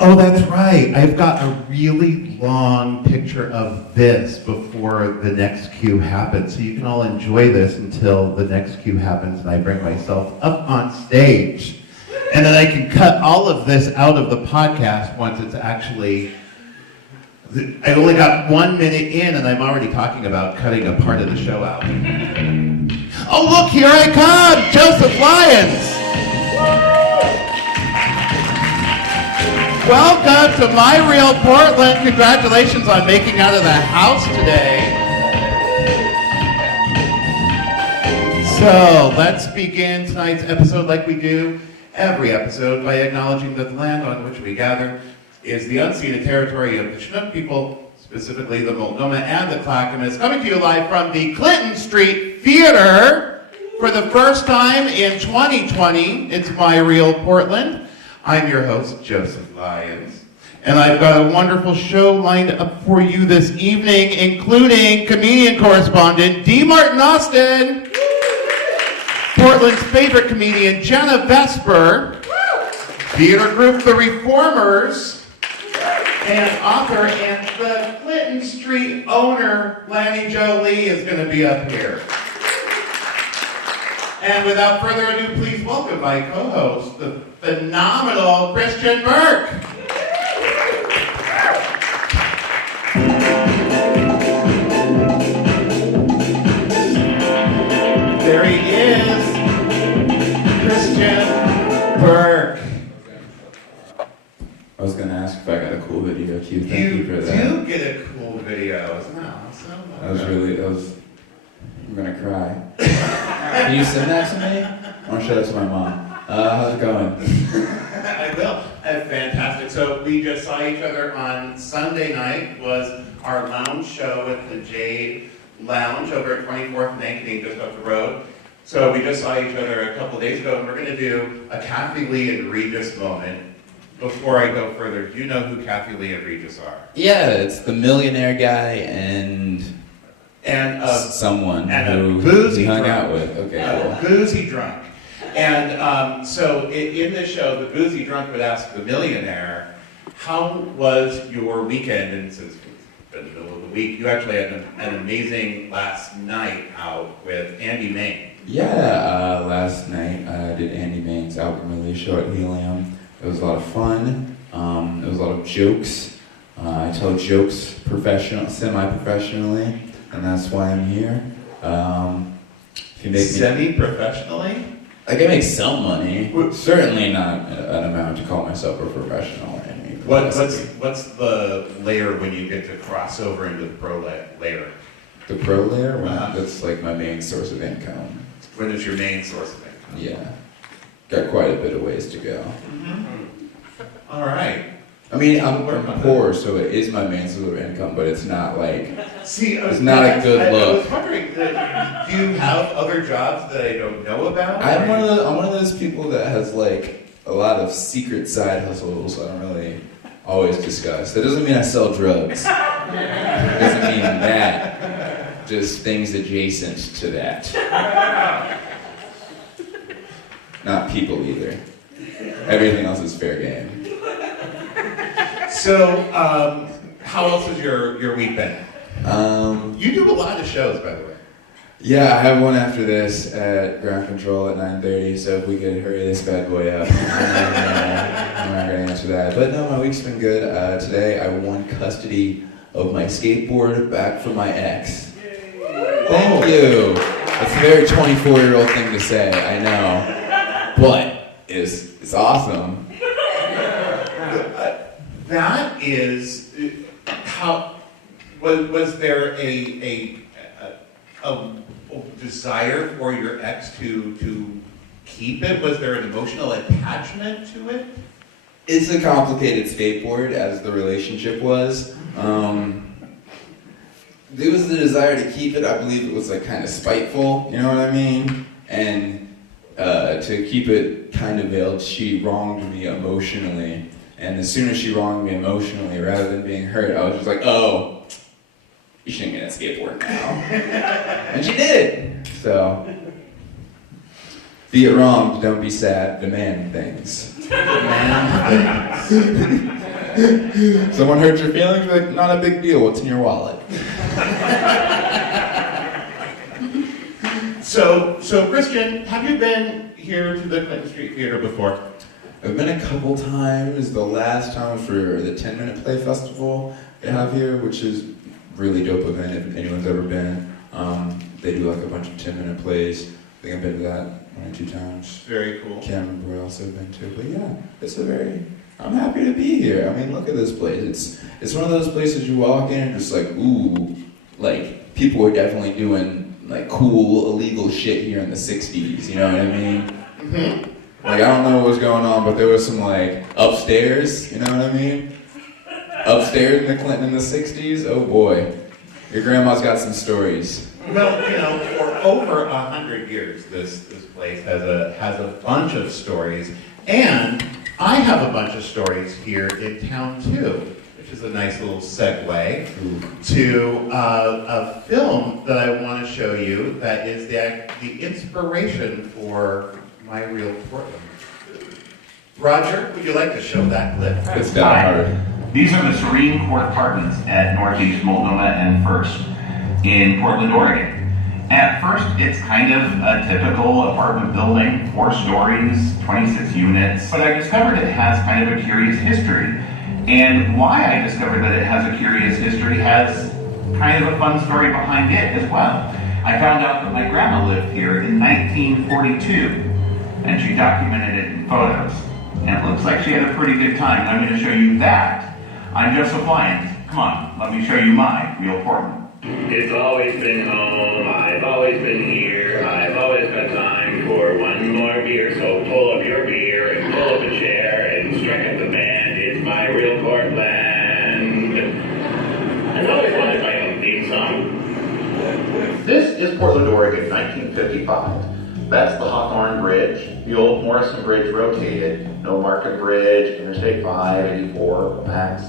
Oh, that's right. I've got a really long picture of this before the next cue happens. So you can all enjoy this until the next cue happens and I bring myself up on stage. And then I can cut all of this out of the podcast once it's actually... I only got 1 minute in and I'm already talking about cutting a part of the show out. Oh, look, here I come! Joseph Lyons! Welcome to My Real Portland. Congratulations on making out of the house today. So let's begin tonight's episode like we do every episode by acknowledging that the land on which we gather is the unceded territory of the Chinook people, specifically the Multnomah and the Clackamas, coming to you live from the Clinton Street Theater for the first time in 2020. It's My Real Portland. I'm your host, Joseph Lyons, and I've got a wonderful show lined up for you this evening, including comedian correspondent D. Martin Austin, Portland's favorite comedian Jenna Vesper, theater group The Reformers, and author and the Clinton Street owner, Lani Jo Leigh, is going to be up here. And without further ado, please welcome my co-host, the phenomenal Christian Burke. There he is, Christian Burke. I was going to ask if I got a cool video too. Thank you for that. You do get a cool video. Isn't that awesome? I'm going to cry. Can you send that to me? I want to show that to my mom. How's it going? I will. Fantastic. So we just saw each other on Sunday night. Was our lounge show at the Jade Lounge over at 24th and Ankeny, just up the road. So we just saw each other a couple days ago, and we're going to do a Kathy Lee and Regis moment. Before I go further, do you know who Kathy Lee and Regis are? Yeah, it's the millionaire guy and someone and who boozy he hung drunk. out with. Okay, cool. Boozy drunk. And so in this show, the boozy drunk would ask the millionaire, how was your weekend? And since it's been the middle of the week, you actually had an amazing last night out with Andy Main. Yeah, last night I did Andy Main's album release show at Helium. It was a lot of fun. It was a lot of jokes. I tell jokes semi-professionally, and that's why I'm here. Semi-professionally? I can make some money. Certainly not an amount to call myself a professional or anything. What's the layer when you get to cross over into the pro layer? The pro layer? Well, that's like my main source of income. When is your main source of income? Yeah. Got quite a bit of ways to go. Mm-hmm. All right. I mean, I'm poor, so it is my main source of income, but it's not like... it's not a good look. I was wondering, do you have other jobs that I don't know about? I'm one of those people that has like a lot of secret side hustles I don't really always discuss. That doesn't mean I sell drugs. It doesn't mean that. Just things adjacent to that. Not people either. Everything else is fair game. So, how else has your week been? You do a lot of shows, by the way. Yeah, I have one after this at Ground Control at 9:30, so if we could hurry this bad boy up. I'm not going to answer that. But no, my week's been good. Today I won custody of my skateboard back from my ex. Thank you. That's a very 24-year-old thing to say, I know. But it's awesome. That is how. Was there a desire for your ex to keep it? Was there an emotional attachment to it? It's a complicated skateboard, as the relationship was. There was the desire to keep it. I believe it was like kind of spiteful, you know what I mean? And to keep it kind of veiled, she wronged me emotionally. And as soon as she wronged me emotionally, rather than being hurt, I was just like, oh, you shouldn't get a skateboard now. And she did. So, be it wronged, don't be sad, demand things. Demand things. Someone hurt your feelings? Like, not a big deal. What's in your wallet? So Christian, have you been here to the Clinton Street Theater before? I've been a couple times. The last time for the 10-Minute Play Festival they have here, which is really dope event if anyone's ever been. They do like a bunch of 10-minute plays. I think I've been to that 1 or 2 times. Very cool. Can't remember where else I've been to, but yeah, I'm happy to be here. I mean, look at this place. It's one of those places you walk in and just like, ooh, like people were definitely doing like cool illegal shit here in the 60s, you know what I mean? Mm-hmm. Like, I don't know what was going on, but there was some like upstairs, you know what I mean? Upstairs in the Clinton in the 60s, oh boy. Your grandma's got some stories. Well, for over 100 years, this place has a bunch of stories, and I have a bunch of stories here in town too, which is a nice little segue to a film that I want to show you that is the inspiration for my real Portland. Roger, would you like to show that clip? It's down hard. These are the Serene Court Apartments at Northeast Multnomah and First in Portland, Oregon. At first, it's kind of a typical apartment building, 4 stories, 26 units, but I discovered it has kind of a curious history. And why I discovered that it has a curious history has kind of a fun story behind it as well. I found out that my grandma lived here in 1942, and she documented it in photos. And it looks like she had a pretty good time, and I'm going to show you that. I'm Joseph Lyons. Come on, let me show you my real Portland. It's always been home, I've always been here, I've always got time for one more beer, so pull up your beer and pull up a chair and strike up the band, it's my real Portland. I've always wanted my own theme song. This is Portland, Oregon, 1955. That's the Hawthorne Bridge. The old Morrison Bridge rotated. No Market Bridge, Interstate 5, 84, Max.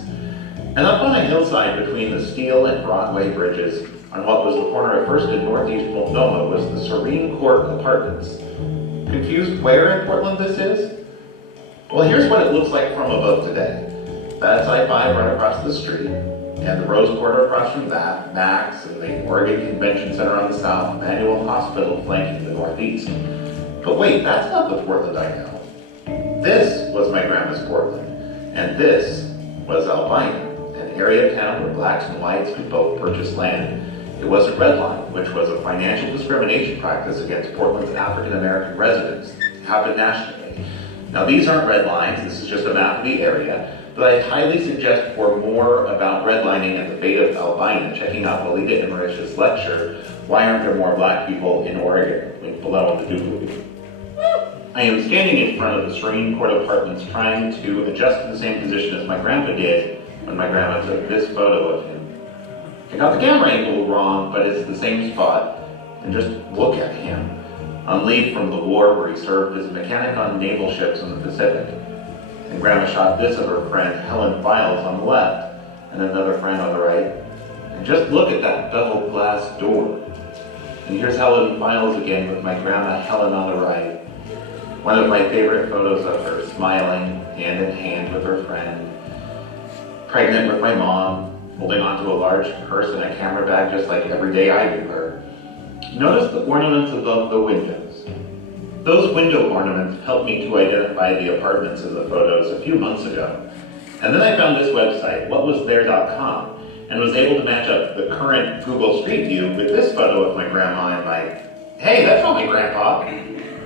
And up on a hillside between the Steel and Broadway bridges, on what was the corner of First and Northeast Multnomah, was the Serene Court Apartments. Confused where in Portland this is? Well, here's what it looks like from above today. That's I-5 right across the street, and the Rose Quarter across from that, Max, and the Oregon Convention Center on the south, Emmanuel Hospital flanking the northeast. But wait, that's not the Portland I know. This was my grandma's Portland, and this was Albina, an area of town where blacks and whites could both purchase land. It wasn't redline, which was a financial discrimination practice against Portland's African-American residents. It happened nationally. Now these aren't red lines, this is just a map of the area, but I highly suggest for more about redlining and the fate of Albina, checking out Walida Imerish's lecture, Why Aren't There More Black People in Oregon? Linked below in the doobly. I am standing in front of the Serene Court Apartments trying to adjust to the same position as my grandpa did when my grandma took this photo of him. I got the camera angle wrong, but it's the same spot. And just look at him. On leave from the war where he served as a mechanic on naval ships in the Pacific. And grandma shot this of her friend Helen Files on the left, and another friend on the right. And just look at that double glass door. And here's Helen Files again with my grandma Helen on the right. One of my favorite photos of her smiling, hand in hand with her friend. Pregnant with my mom, holding onto a large purse and a camera bag just like every day I do her. Notice the ornaments above the windows. Those window ornaments helped me to identify the apartments in the photos a few months ago. And then I found this website, whatwasthere.com, and was able to match up the current Google Street View with this photo of my grandma and like, hey, that's not my grandpa.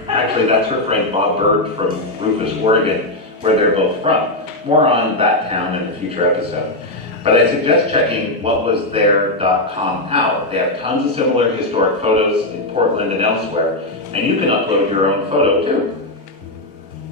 Actually, that's her friend Bob Burke from Rufus, Oregon, where they're both from. More on that town in a future episode. But I suggest checking whatwasthere.com out. They have tons of similar historic photos in Portland and elsewhere, and you can upload your own photo too.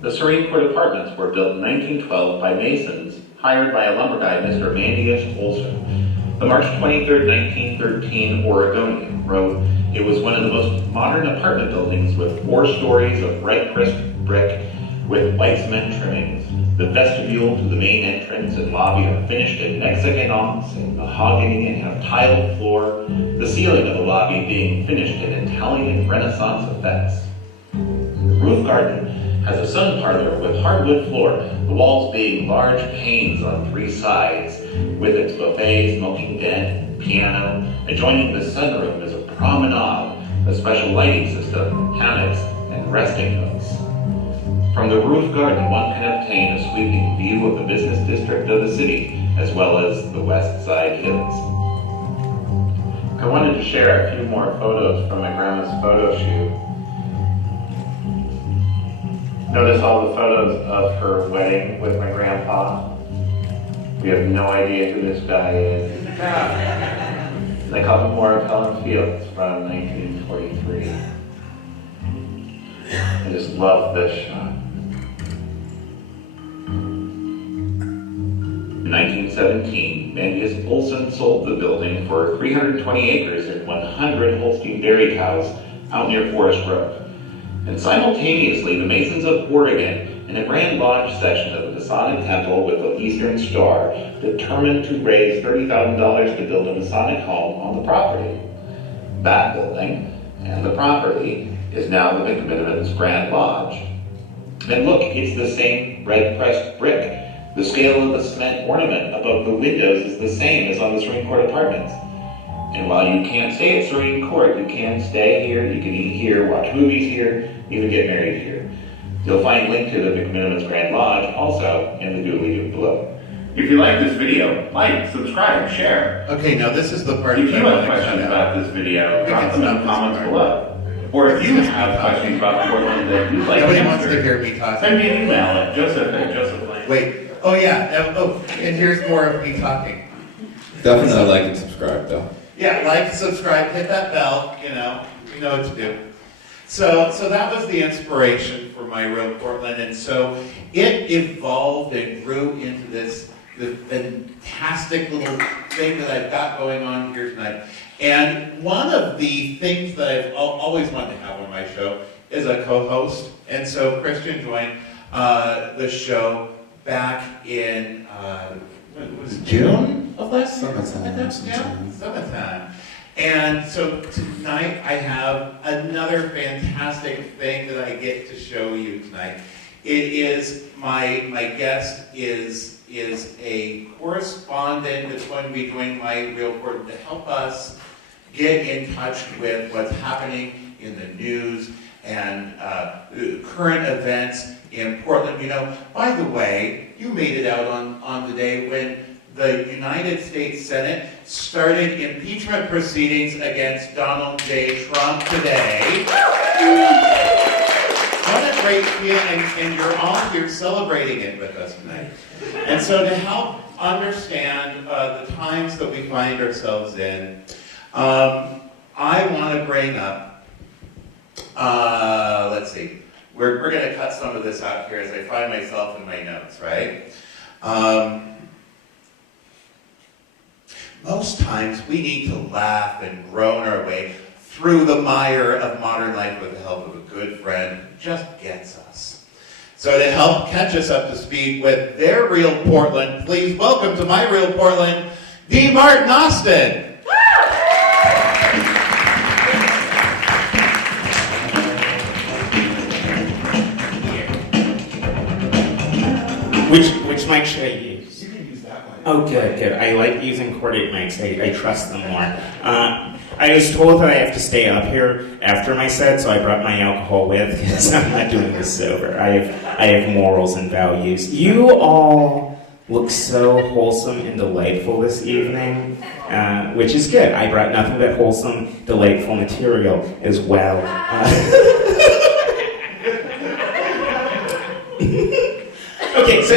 The Serene Court Apartments were built in 1912 by masons hired by a lumber guy, Mr. Mandius Olson. The March 23, 1913 Oregonian wrote, it was one of the most modern apartment buildings with 4 stories of bright crisp brick with white cement trimmings. The vestibule to the main entrance and lobby are finished in hexagonals and mahogany and have tiled floor, the ceiling of the lobby being finished in Italian Renaissance effects. The roof garden has a sun parlor with hardwood floor, the walls being large panes on 3 sides, with its buffet, smoking den, piano. Adjoining the sunroom is a promenade, a special lighting system, hammocks, and resting nooks. From the roof garden, one can obtain a sweeping view of the business district of the city, as well as the west side hills. I wanted to share a few more photos from my grandma's photo shoot. Notice all the photos of her wedding with my grandpa. We have no idea who this guy is. They call him Moore of Helen Fields from 1943. I just love this shot. In 1917, Mandius Olson sold the building for 320 acres and 100 Holstein dairy cows out near Forest Grove. And simultaneously, the Masons of Oregon, in a grand lodge session of the Masonic Temple with the Eastern Star, determined to raise $30,000 to build a Masonic home on the property. That building and the property is now the McMiniman's Grand Lodge. And look, it's the same red pressed brick. The scale of the cement ornament above the windows is the same as on the Serene Court Apartments. And while you can't stay at Serene Court, you can stay here, you can eat here, watch movies here, even get married here. You'll find a link to the McMiniman's Grand Lodge also in the doobly-doo below. If you like this video, like, subscribe, share. Okay, now this is the part If that you I have want to questions cut out. about this video, drop it's them in not the comments this below. Or if you have questions about Portland that you'd like Nobody wants to answered, hear me talking. send me an email at joseph@josephlane. Wait. Oh yeah. Oh, and here's more of me talking. Definitely like and subscribe, though. Yeah, like, subscribe, hit that bell. You know what to do. So that was the inspiration for My Real Portland, and so it evolved and grew into this fantastic little thing that I've got going on here tonight. And one of the things that I've always wanted to have on my show is a co-host, and so Christian joined the show back in what was it, June of last year? Summertime. And so tonight I have another fantastic thing that I get to show you tonight. It is my guest is a correspondent that's going to be doing My Real Portland to help us get in touch with what's happening in the news and current events in Portland. You know, by the way, you made it out on the day when the United States Senate started impeachment proceedings against Donald J. Trump today. What a great feeling, and you're all here celebrating it with us tonight. And so to help understand the times that we find ourselves in, I want to bring up, let's see, we're going to cut some of this out here as I find myself in my notes, right? Most times we need to laugh and groan our way through the mire of modern life with the help of a good friend who just gets us. So to help catch us up to speed with their real Portland, please welcome to My Real Portland, D. Martin Austin. Which mic should I use? You can use that one. Oh, good. I like using cordate mics. I trust them more. I was told that I have to stay up here after my set, so I brought my alcohol with because I'm not doing this sober. I have morals and values. You all look so wholesome and delightful this evening, which is good. I brought nothing but wholesome, delightful material as well. Okay, so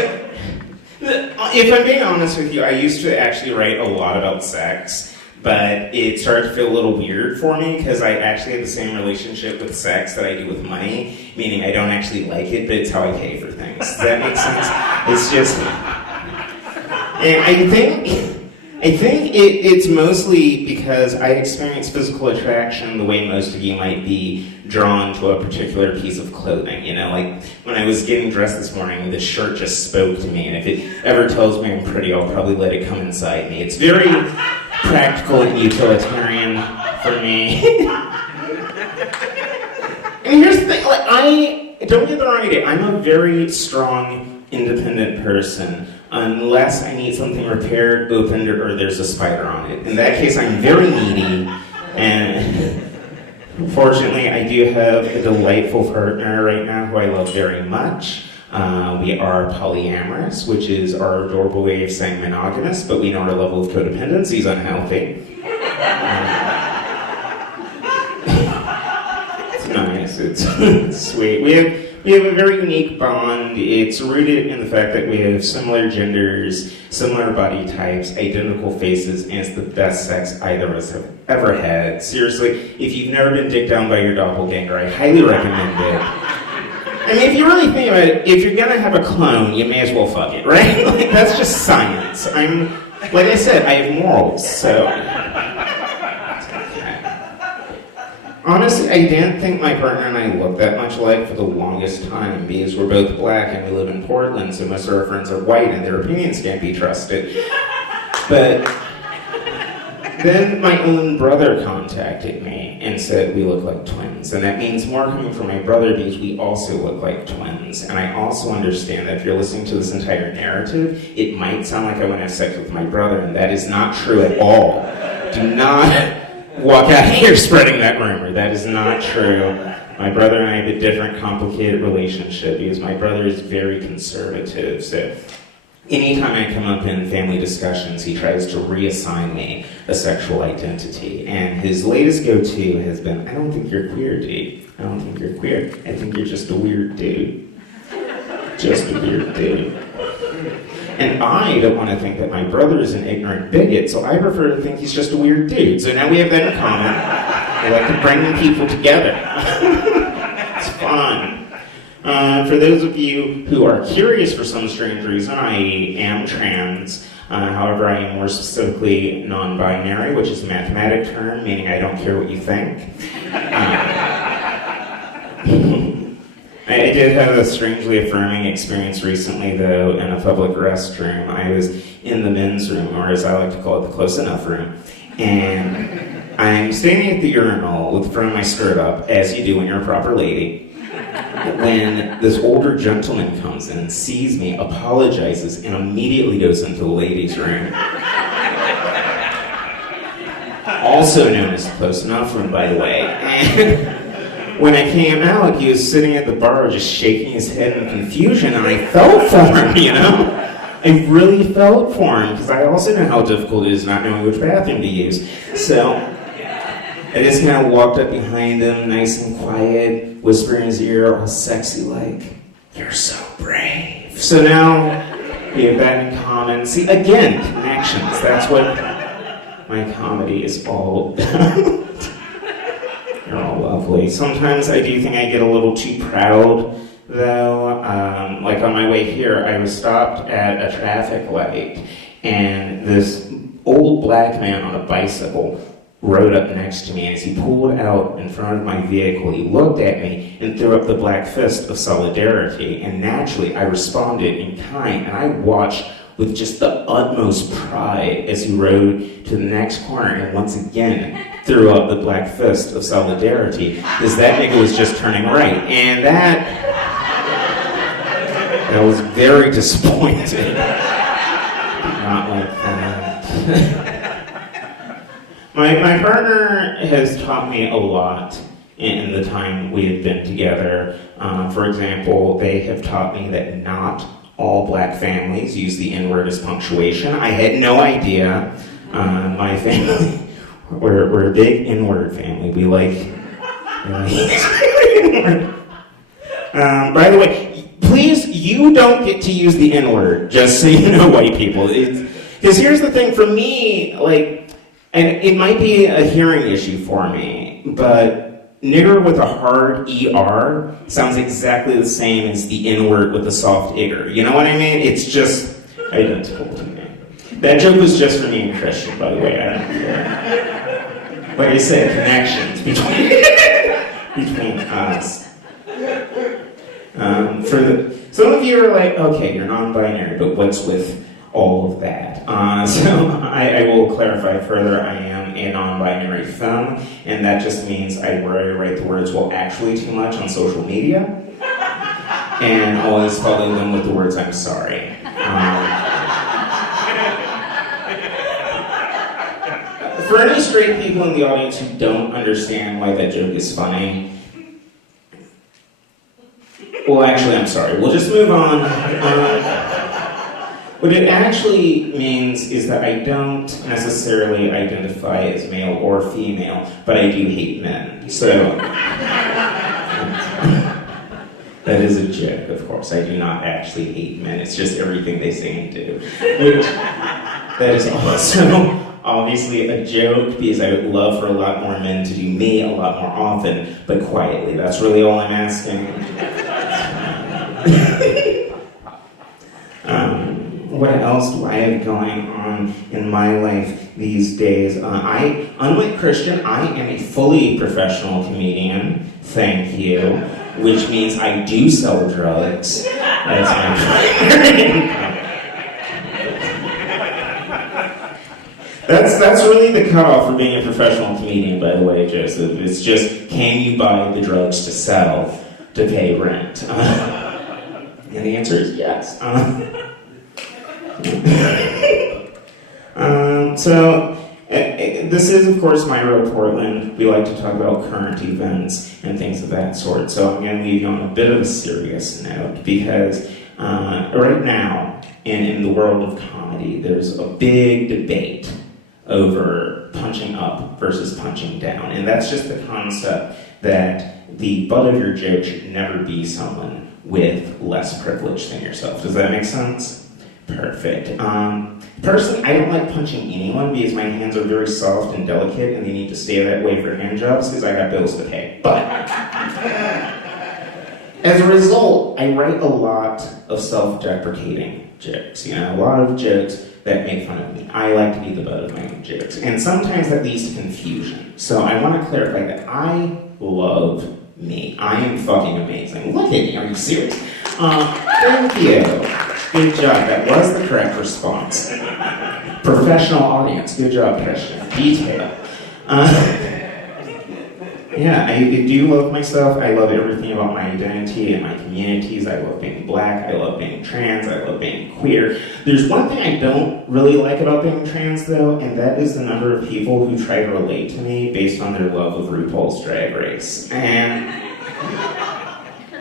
if I'm being honest with you, I used to actually write a lot about sex, but it started to feel a little weird for me because I actually have the same relationship with sex that I do with money, meaning I don't actually like it, but it's how I pay for things. Does that make sense? It's just, and I think it's mostly because I experience physical attraction the way most of you might be drawn to a particular piece of clothing. You know, like when I was getting dressed this morning, this shirt just spoke to me, and if it ever tells me I'm pretty, I'll probably let it come inside me. It's very practical and utilitarian for me. And here's the thing, like don't get the wrong idea. I'm a very strong, independent person. Unless I need something repaired, opened, or there's a spider on it. In that case, I'm very needy, and fortunately, I do have a delightful partner right now who I love very much. We are polyamorous, which is our adorable way of saying monogamous, but we know our level of codependency is unhealthy. It's nice, it's sweet. We have a very unique bond. It's rooted in the fact that we have similar genders, similar body types, identical faces, and it's the best sex either of us have ever had. Seriously, if you've never been dicked down by your doppelganger, I highly recommend it. I mean, if you really think about it, if you're gonna have a clone, you may as well fuck it, right? Like, that's just science. Like I said, I have morals, so. Honestly, I didn't think my partner and I looked that much alike for the longest time because we're both black and we live in Portland, so most of our friends are white and their opinions can't be trusted. But then my own brother contacted me and said we look like twins. And that means more coming from my brother because we also look like twins. And I also understand that if you're listening to this entire narrative, it might sound like I want to have sex with my brother, and that is not true at all. Do not walk out here spreading that rumor. That is not true. My brother and I have a different, complicated relationship because my brother is very conservative. So anytime I come up in family discussions, he tries to reassign me a sexual identity. And his latest go-to has been, I don't think you're queer, dude. I don't think you're queer. I think you're just a weird dude. Just a weird dude. And I don't want to think that my brother is an ignorant bigot, so I prefer to think he's just a weird dude. So now we have that in common. I like to bring people together. It's fun. For those of you who are curious for some strange reason, I am trans. However, I am more specifically non-binary, which is a mathematic term, meaning I don't care what you think. I did have a strangely affirming experience recently, though, in a public restroom. I was in the men's room, or as I like to call it, the close enough room. And I'm standing at the urinal with the front of my skirt up, as you do when you're a proper lady, when this older gentleman comes in, sees me, apologizes, and immediately goes into the ladies' room. Also known as the close enough room, by the way. And when I came out, he was sitting at the bar just shaking his head in confusion, and I felt for him, you know? I really felt for him, because I also know how difficult it is not knowing which bathroom to use. So I just kind of walked up behind him, nice and quiet, whisper in his ear, all sexy like, "You're so brave." So now we have that in common. See, again, connections. That's what my comedy is all about. You're all lovely. Sometimes I do think I get a little too proud, though. Like on my way here, I was stopped at a traffic light, and this old black man on a bicycle rode up next to me. As he pulled out in front of my vehicle, he looked at me and threw up the black fist of solidarity. And naturally, I responded in kind, and I watched with just the utmost pride as he rode to the next corner and once again threw up the black fist of solidarity, because that nigga was just turning right. And that was very disappointing. Not like that. My partner has taught me a lot in the time we have been together. For example, they have taught me that not all black families use the N-word as punctuation. I had no idea. My family, we're a big N-word family. We like N-word. By the way, please, you don't get to use the N-word, just so you know, white people. Because here's the thing, for me, like, and it might be a hearing issue for me, but nigger with a hard ER sounds exactly the same as the N-word with a soft igger. You know what I mean? It's just identical to me. That joke was just for me and Christian, by the way. I don't care. Like I said, connections between us. Some of you are like, okay, you're non-binary, but what's with all of that? So I will clarify further. I am a non-binary femme, and that just means where I write the words "well, actually" too much on social media. and always follow them with the words, "I'm sorry." For any straight people in the audience who don't understand why that joke is funny, well, actually, I'm sorry. We'll just move on. What it actually means is that I don't necessarily identify as male or female, but I do hate men. So, that is a joke, of course. I do not actually hate men. It's just everything they say and do. Which, that is also obviously a joke, because I would love for a lot more men to do me a lot more often, but quietly. That's really all I'm asking. What else do I have going on in my life these days? Unlike Christian, I am a fully professional comedian, thank you, which means I do sell drugs. That's my primary income. That's really the cutoff for being a professional comedian, by the way, Joseph. It's just, can you buy the drugs to sell to pay rent? And the answer is yes. This is, of course, my real Portland. We like to talk about current events and things of that sort. So I'm going to leave you on a bit of a serious note, because right now, in the world of comedy, there's a big debate over punching up versus punching down. And that's just the concept that the butt of your joke should never be someone with less privilege than yourself. Does that make sense? Perfect. Personally, I don't like punching anyone because my hands are very soft and delicate, and they need to stay that way for hand jobs because I got bills to pay. But as a result, I write a lot of self-deprecating jokes. You know, a lot of jokes that make fun of me. I like to be the butt of my own jokes, and sometimes that leads to confusion. So I want to clarify that I love me. I am fucking amazing. Look at me. Are you serious? Thank you. Good job. That was the correct response. Professional audience. Good job, Christian. Detail. Yeah, I do love myself. I love everything about my identity and my communities. I love being black. I love being trans. I love being queer. There's one thing I don't really like about being trans, though, and that is the number of people who try to relate to me based on their love of RuPaul's Drag Race. And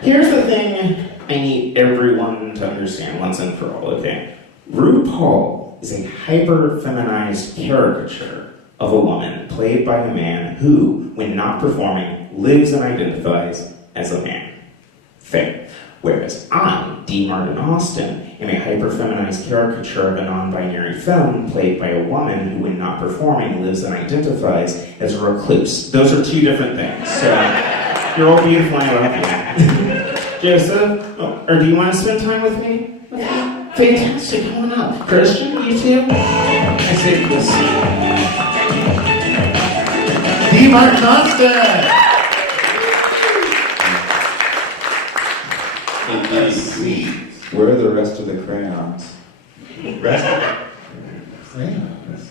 here's the thing I need everyone to understand once and for all, okay? RuPaul is a hyper-feminized caricature of a woman played by a man who, when not performing, lives and identifies as a man. Fair. Whereas I, D. Martin Austin, am a hyper-feminized caricature of a non-binary femme played by a woman who, when not performing, lives and identifies as a recluse. Those are two different things. So, you're all beautiful and I love you. Joseph, or do you want to spend time with me? Okay. Fantastic, come on up. Christian, you too? I say we'll see. D. Martin Austin! Where are the rest of the crayons? Rest of the crayons?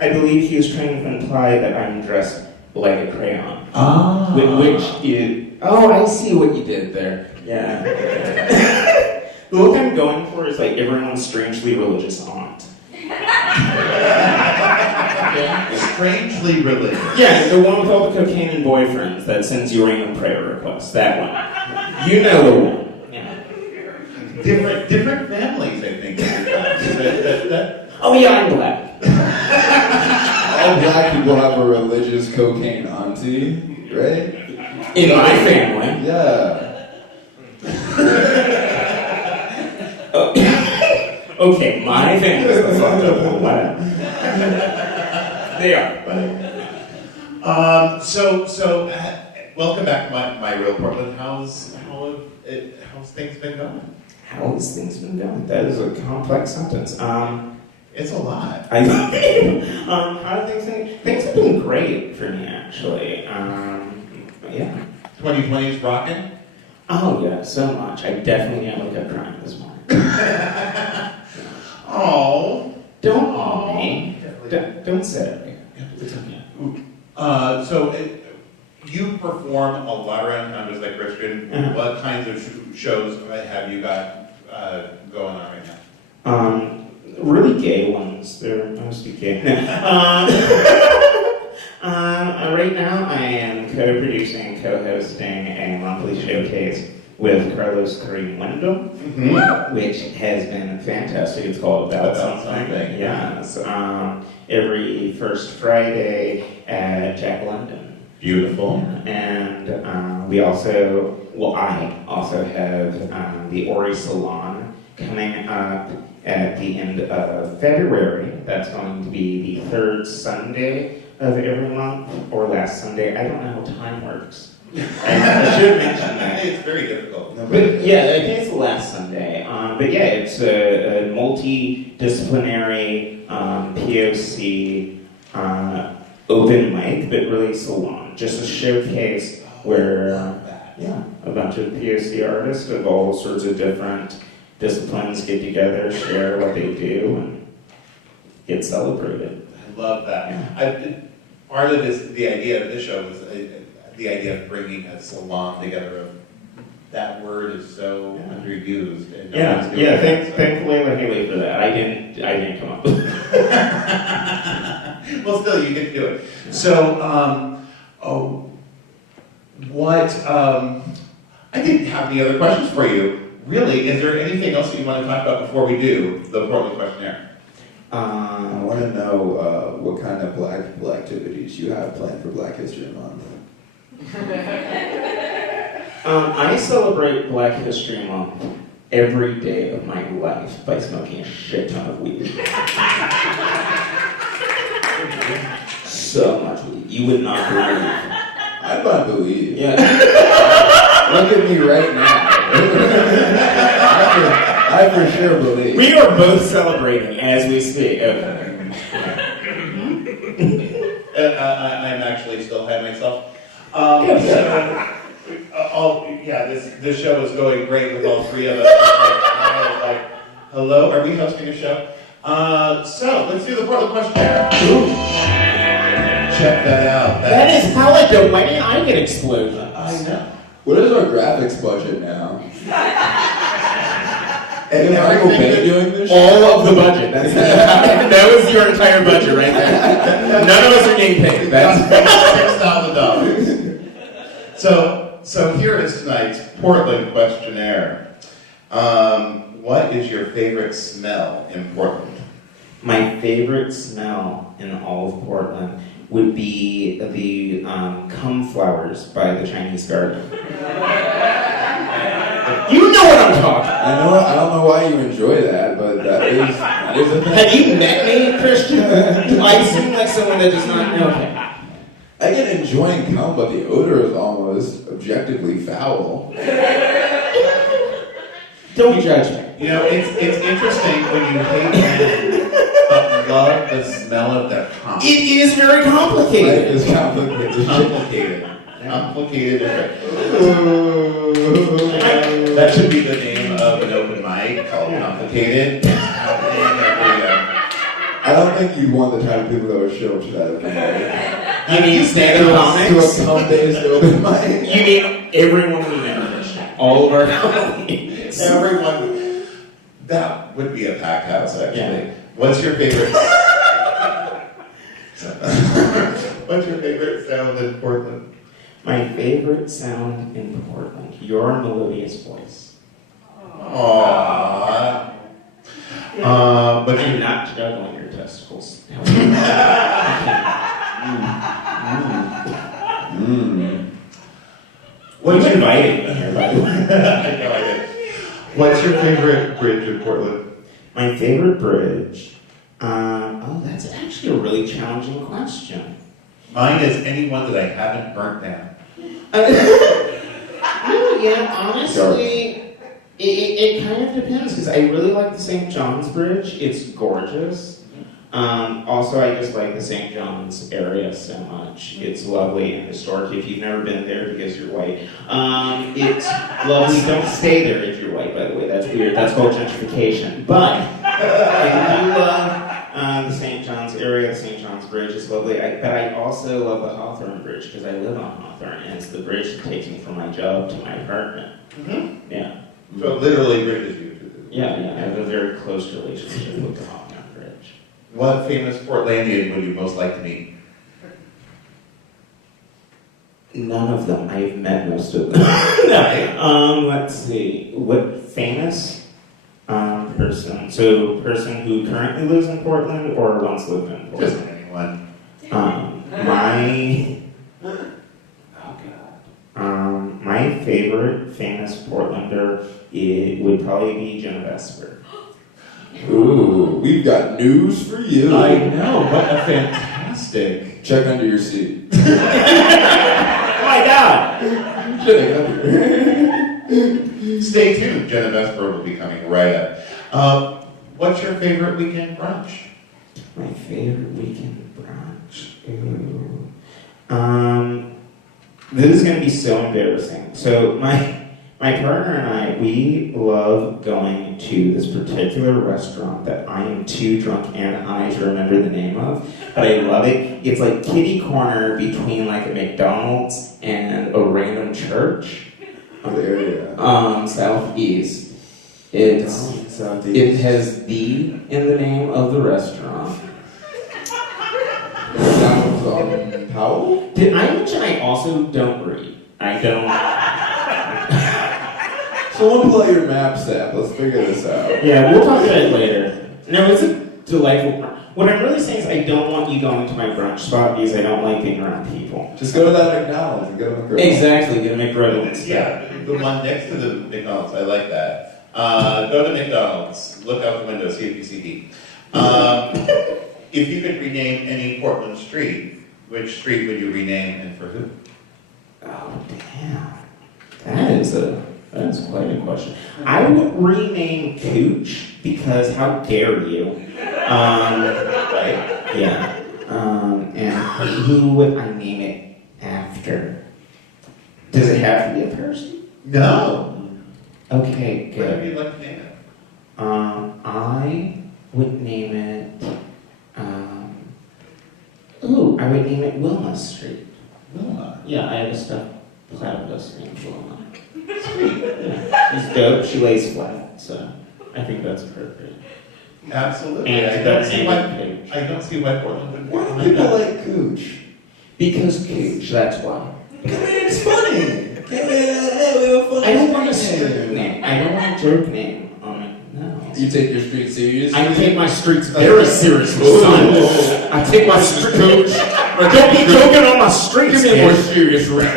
I believe he was trying to imply that I'm dressed like a crayon. Ah. Which is... Oh, I see what you did there. Yeah. The look I'm going for is like everyone's strangely religious aunt. Strangely religious. Yeah, the one with all the cocaine and boyfriends that sends you random prayer requests. That one. You know the one. Yeah. Different families, I think. Oh yeah, I'm black. All black people have a religious cocaine auntie, right? In my family. Yeah. Okay, my family's the fucked up one. Whatever. They are. Welcome back to my real Portland. How's things been going? How has things been going? That is a complex sentence. It's a lot. How have things been? Things have been great for me, actually. Yeah. 2020 is rocking? Oh yeah, so much. I definitely am like a crying this morning. Oh, don't awe me. Don't say it. You perform perform a lot around town, just like Christian. Uh-huh. What kinds of shows have you got going on right now? Really gay ones. They're mostly gay. No. Right now, I am co-producing, co-hosting a monthly showcase with Carlos Kareem Wendell, which has been fantastic. It's called About Something. Yes. Every first Friday at Jack London. Beautiful. And I also have the Ori Salon coming up at the end of February. That's going to be the third Sunday of every month, or last Sunday. I don't know how time works. I should mention that. It's very difficult. But yeah, I think it's the last Sunday. But yeah, it's a multidisciplinary POC open mic, but really salon. Just a showcase where a bunch of POC artists of all sorts of different disciplines get together, share what they do, and get celebrated. I love that. Part of the idea of this show was the idea of bringing a salon together. That word is so underused. And Thankfully, I can wait for that. I didn't come up with it. Well, still, you get to do it. So, I didn't have any other questions for you. Really, is there anything else that you want to talk about before we do the Portland questionnaire? I want to know what kind of black people activities you have planned for Black History Month. I celebrate Black History Month every day of my life by smoking a shit ton of weed. So much weed. You would not believe. I don't believe. Yeah. Look at me right now. I for sure believe. We are both celebrating as we speak. Okay. I'm actually still high myself. This show is going great with all three of us. Hello, are we hosting a show? So let's do the Portland questionnaire. Check that out. That is how like the wedding I get explosion. I know. What is our graphics budget now? And Am I okay doing this? All of the budget. That was your entire budget right there. None of us are getting paid. That's $6,000. So here is tonight's Portland questionnaire. What is your favorite smell in Portland? My favorite smell in all of Portland would be the cum flowers by the Chinese Garden. You know what I'm talking about. I don't know why you enjoy that, but that is a thing. Have you met me, Christian? I seem like someone that does not know him. I get enjoying cum, but the odor is almost objectively foul. Don't judge me. You know, it's interesting when you hate men, but love the smell of their cum. It is very complicated. Life is complicated. Complicated. That should be the name of an open mic called Complicated. I don't think you'd want the type of people that would show up to that open mic. You mean stand-up comics? To a cum-based open mic. You mean everyone we know? All of our colleagues. Everyone. That would be a packed house, actually. Yeah. What's your favorite? What's your favorite sound in Portland? My favorite sound in Portland. Your melodious voice. Aww. But I'm you're not juggling your testicles. What's your invited me here, by the way? I know I did. What's your favorite bridge in Portland? My favorite bridge? That's actually a really challenging question. Mine is anyone that I haven't burnt down. Honestly, it kind of depends, because I really like the St. John's Bridge. It's gorgeous. Also, I just like the St. John's area so much. It's lovely and historic. If you've never been there because you're white, it's lovely. Don't stay there if you're white, by the way. That's weird. That's called gentrification. But I do love the St. John's area, the St. John's Bridge is lovely, but I also love the Hawthorne Bridge because I live on Hawthorne, and it's the bridge that takes me from my job to my apartment. Mm-hmm. Yeah. So it literally bridges you to the... Yeah, I have a very close relationship with the Hawthorne Bridge. What famous Portlandian would you most like to meet? None of them. I've met most of them. Let's see. What famous person? So, person who currently lives in Portland or once lived in Portland? Just anyone. My favorite famous Portlander would probably be Jenna Vesper. Ooh, we've got news for you. I know, what a fantastic... Check under your seat. Oh my God! Stay tuned, Jenna Vesper will be coming right up. What's your favorite weekend brunch? My favorite weekend brunch. Ooh. This is going to be so embarrassing. So my partner and I, we love going to this particular restaurant that I am too drunk and high to remember the name of, but I love it. It's like kitty corner between like a McDonald's and a random church. What area? Southeast. It has "the" in the name of the restaurant. Sounds Powell? Did I mention I also don't read? I don't. Someone pull out your maps app. Let's figure this out. Yeah, we'll talk about it later. No, it's a delightful. What I'm really saying is I don't want you going to my brunch spot because I don't like being around people. Just go to that McDonald's and get a McGriddle. Exactly, get a McGriddle instead. Yeah, the one next to the McDonald's. I like that. Go to McDonald's. Look out the window. See if you see D. If you could rename any Portland street, which street would you rename and for who? Oh damn, that is quite a question. I would rename Cooch because how dare you? Right? Yeah. And who would I name it after? Does it have to be a person? No. Okay, Whatever good. you'd like to name it. I would name it. I would name it Wilma Street. Wilma. Yeah, I have a stuffed platypus named Wilma. Sweet. Yeah, she's dope. She lays flat, so I think that's appropriate. Absolutely. And I don't see why Portland would Why do people like Cooch? Because Cooch, that's why. It's funny. I don't want a strict name. I don't want a joke name. No. You take your street seriously? I take my streets very seriously, son. I take my street. Don't be joking on my streets. Give me a more serious rap.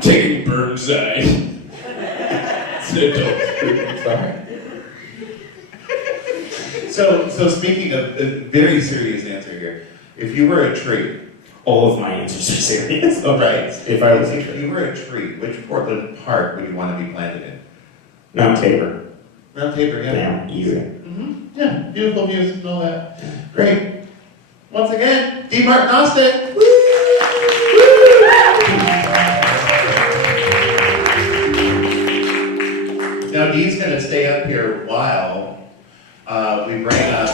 Taking Burnside. Sorry. So speaking of a very serious answer here, if you were a tree, All of my answers are serious. right? If I was a If tree. you were a tree, which Portland park would you want to be planted in? Mount Tabor. Mount Tabor, yeah. Damn, easy. Mm-hmm. Yeah, beautiful views and all that. Great. Once again, D. Martin Austin. Now Dee's going to stay up here while we bring up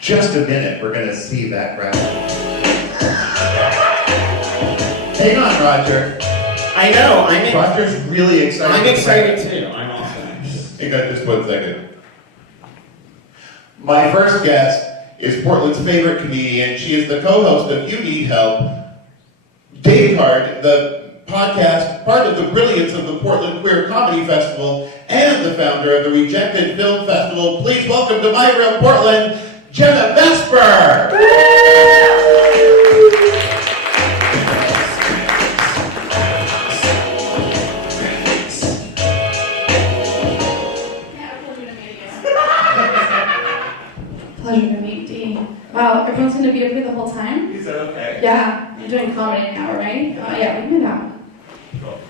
just a minute. We're going to see that graphic. Hang on, Roger. I know. Roger's really excited. I'm excited too. I'm also anxious. Hang on just 1 second. My first guest is Portland's favorite comedian. She is the co-host of You Need Help, Dave Hart, the podcast, part of the brilliance of the Portland Queer Comedy Festival, and the founder of the Rejected Film Festival. Please welcome to My Real Portland, Jenna Vesper! Pleasure to meet Dee. Wow, everyone's going to be up here the whole time? Is that okay? Yeah, you're doing comedy now, right? Yeah, we can do that.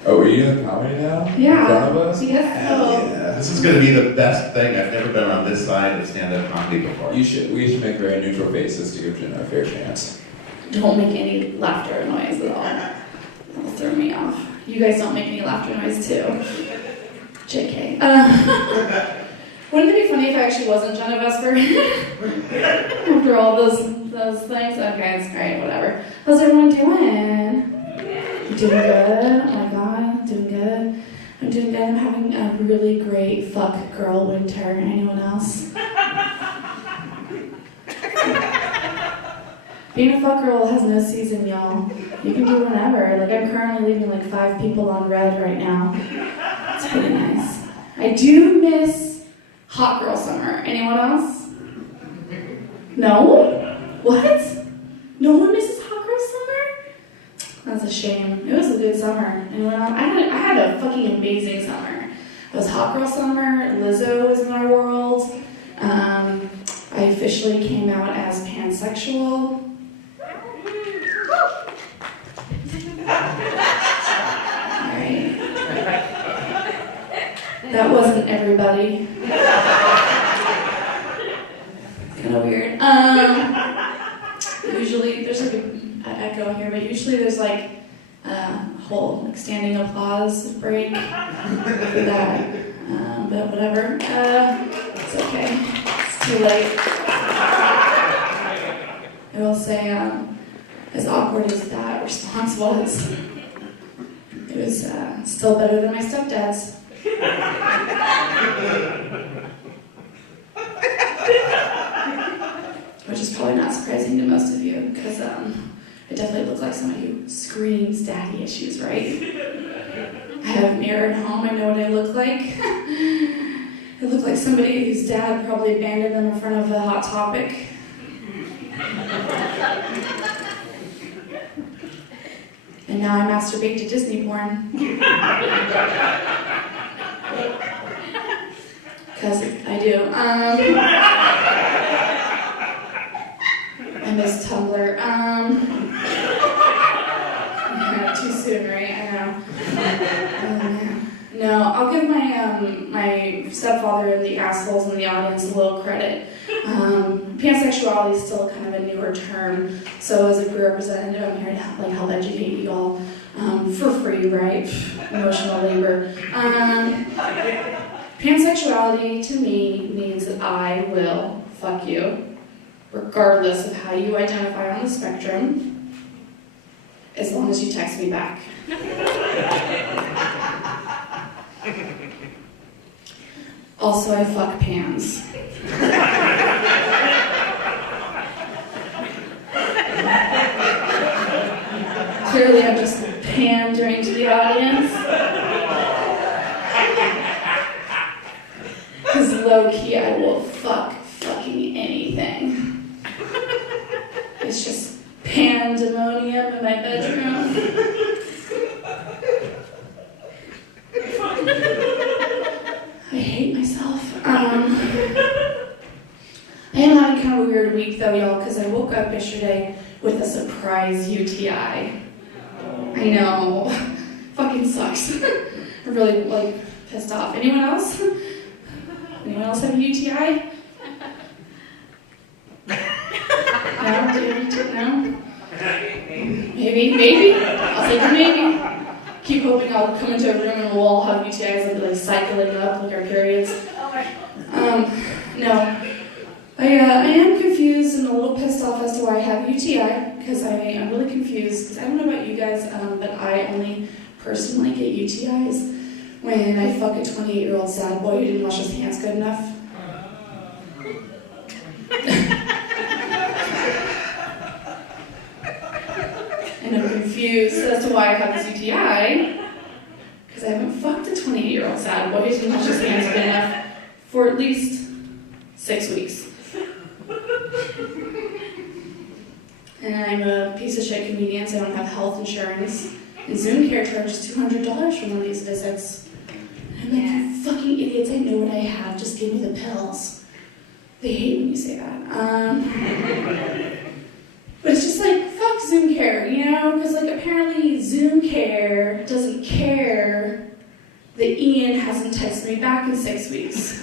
Oh, are you doing comedy now? Yeah. In front of us? Yes, so. This is going to be the best thing. I've never been on this side of stand-up comedy before. We should make very neutral faces to give Jenna a fair chance. Don't make any laughter noise at all. That'll throw me off. You guys don't make any laughter noise too. JK. Wouldn't it be funny if I actually wasn't Jenna Vesper? After all those things? Okay, it's great, whatever. How's everyone doing? Doing good? Oh my god, doing good. I'm doing good. I'm having a really great fuck girl winter. Anyone else? Being a fuck girl has no season, y'all. You can do whatever. Like, I'm currently leaving like 5 people on red right now. It's pretty nice. I do miss hot girl summer. Anyone else? No? What? No one misses hot girl summer? That's a shame. It was a good summer. Anyone else? I had a fucking amazing summer. It was hot girl summer. Lizzo was in my world. I officially came out as pansexual. Alright. That wasn't everybody. Kind of weird. Usually there's like an echo here, but usually there's like a whole like standing applause break for that. But whatever. It's okay. It's too late. I will say, as awkward as that response was, it was still better than my stepdad's. Which is probably not surprising to most of you, because I definitely look like somebody who screams daddy issues, right? I have a mirror at home, I know what I look like. I look like somebody whose dad probably abandoned them in front of a Hot Topic. And now I masturbate to Disney porn. Because I do. I miss Tumblr. Too soon, right? I know. No, I'll give my stepfather and the assholes in the audience a little credit. Pansexuality is still kind of a newer term, so as a queer representative, I'm here to help educate you all for free, right? Emotional labor. Pansexuality to me means that I will fuck you, regardless of how you identify on the spectrum, as long as you text me back. Also, I fuck pans. Clearly, I'm just pandering to the audience. Because low-key, I will fucking anything. It's just pandemonium in my bedroom. I hate myself. I am having kind of a weird week though, y'all, because I woke up yesterday with a surprise UTI. I know. Fucking sucks. I'm really, pissed off. Anyone else? Anyone else have a UTI? No? Maybe? I'll take a maybe. Keep hoping I'll come into a room and we'll all have UTIs and be cycling up like our periods. No. I am confused and a little pissed off as to why I have a UTI, because I'm really confused, because I don't know about you guys, but I only personally get UTIs when I fuck a 28-year-old sad boy who didn't wash his hands good enough. And I'm confused as to why I have this UTI, because I haven't fucked a 28-year-old sad boy who didn't wash his hands good enough for at least 6 weeks. And I'm a piece of shit comedian, so I don't have health insurance. And Zoom Care charges $200 for one of these visits. And I'm like, you fucking idiots, I know what I have, just give me the pills. They hate when you say that. But it's just like, fuck Zoom Care, you know? Because apparently Zoom Care doesn't care that Ian hasn't texted me back in 6 weeks.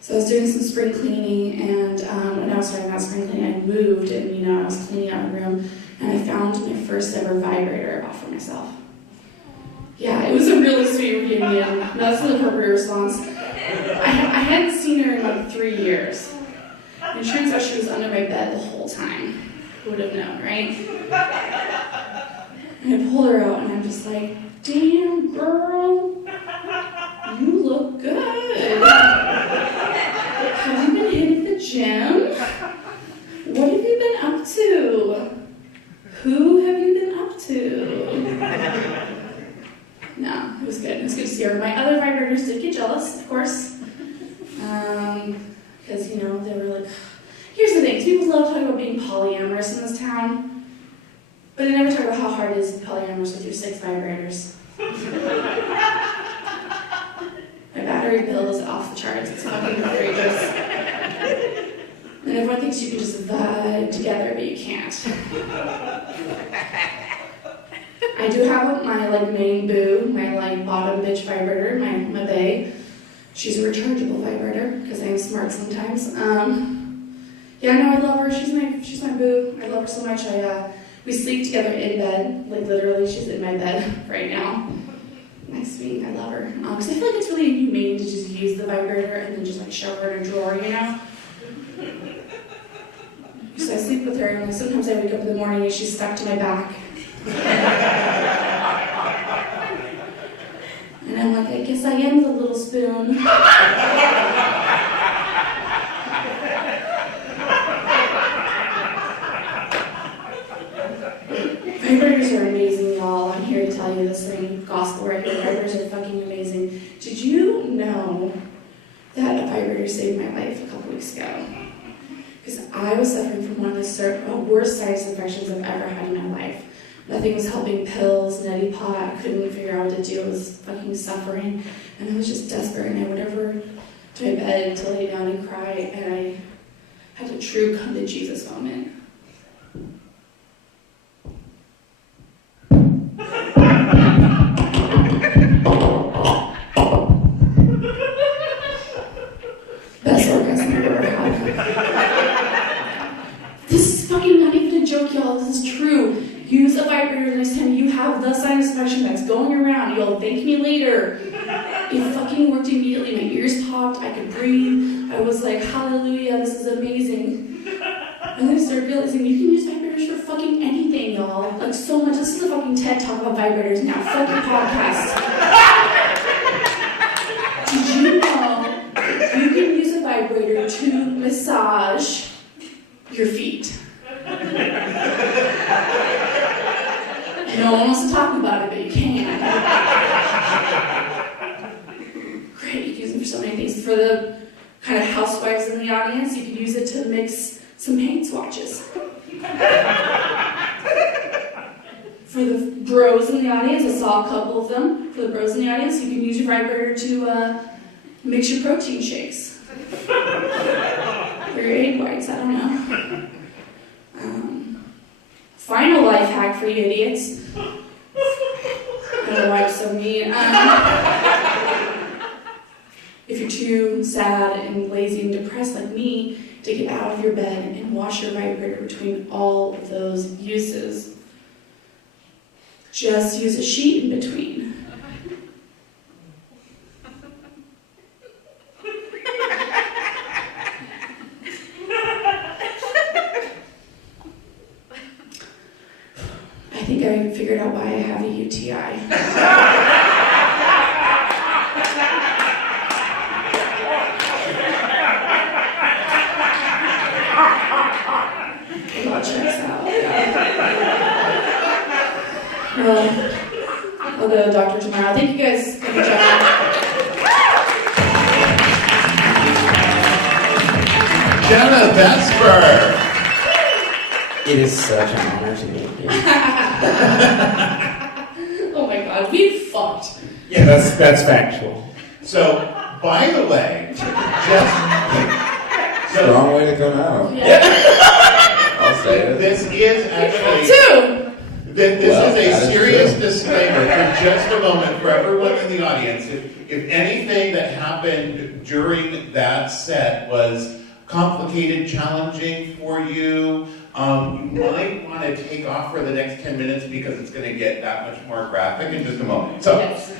So I was doing some spring cleaning, and not spring cleaning, I moved, and I was cleaning out a room, and I found my first ever vibrator I bought for myself. Yeah, it was a really sweet reunion. No, that's an appropriate response. I hadn't seen her in like 3 years. And it turns out she was under my bed the whole time. Who would have known, right? And I pull her out and I'm just like, damn, girl, you look good. Have you been hitting the gym? What have you been up to? Who have you been up to? No, it was good. It was good to see her. My other vibrators did get jealous, of course. Because, you know, they were like, here's the thing. People love talking about being polyamorous in this town. But they never talk about how hard it is to be polyamorous with your 6 vibrators. My battery bill is off the charts. It's fucking outrageous. And everyone thinks you can just vibe together, but you can't. I do have my like main boo, my like bottom bitch vibrator, my bae. She's a rechargeable vibrator because I am smart sometimes. Yeah, no, I love her. She's my boo. I love her so much. We sleep together in bed, like literally. She's in my bed right now. Next to me, I love her. Because I feel like it's really inhumane to just use the vibrator and then just like shove her in a drawer, you know. So I sleep with her, and like, sometimes I wake up in the morning and she's stuck to my back. And I'm like, I guess I am the little spoon. Vibrators are amazing, y'all. I'm here to tell you this thing, gospel right here. Vibrators are fucking amazing. Did you know that a vibrator saved my life a couple weeks ago? Because I was suffering from one of the worst sinus infections I've ever had in my life. Nothing was helping, pills, neti pot, I couldn't figure out what to do, I was fucking suffering, and I was just desperate, and I went over to my bed to lay down and cry, and I had a true come to Jesus moment. Best orgasm I've ever had. This is fucking not even a joke, y'all, this is true. Use a vibrator the next time you have the sinus infection that's going around. You'll thank me later. It fucking worked immediately. My ears popped. I could breathe. I was like, hallelujah, this is amazing. And then I started realizing you can use vibrators for fucking anything, y'all. Like so much. This is a fucking TED Talk about vibrators now. Fuck your podcast. Did you know you can use a vibrator to massage your feet? No one wants to talk about it, but you can. Great, you can use them for so many things. For the kind of housewives in the audience, you can use it to mix some paint swatches. For the bros in the audience, I saw a couple of them. For the bros in the audience, you can use your vibrator to mix your protein shakes. Or your egg whites, I don't know. Final life hack for you idiots. I don't know why I'm so mean. If you're too sad and lazy and depressed like me to get out of your bed and wash your vibrator between all of those uses, just use a sheet in between. I think I figured out why I have a UTI. It all checks out. Well, I'll go to the doctor tomorrow. Thank you guys. Good job. Jenna Vesper. It is such an honor to meet you. Oh my god, we fucked. Yeah, that's factual. So, by the way, Wrong way to come out. Yeah. I'll say it. this is actually... Two. This Well, is that a is serious true. disclaimer for just a moment for everyone in the audience. If anything that happened during that set was complicated, challenging for you, you might want to take off for the next 10 minutes because it's going to get that much more graphic in just a moment. So, Yes.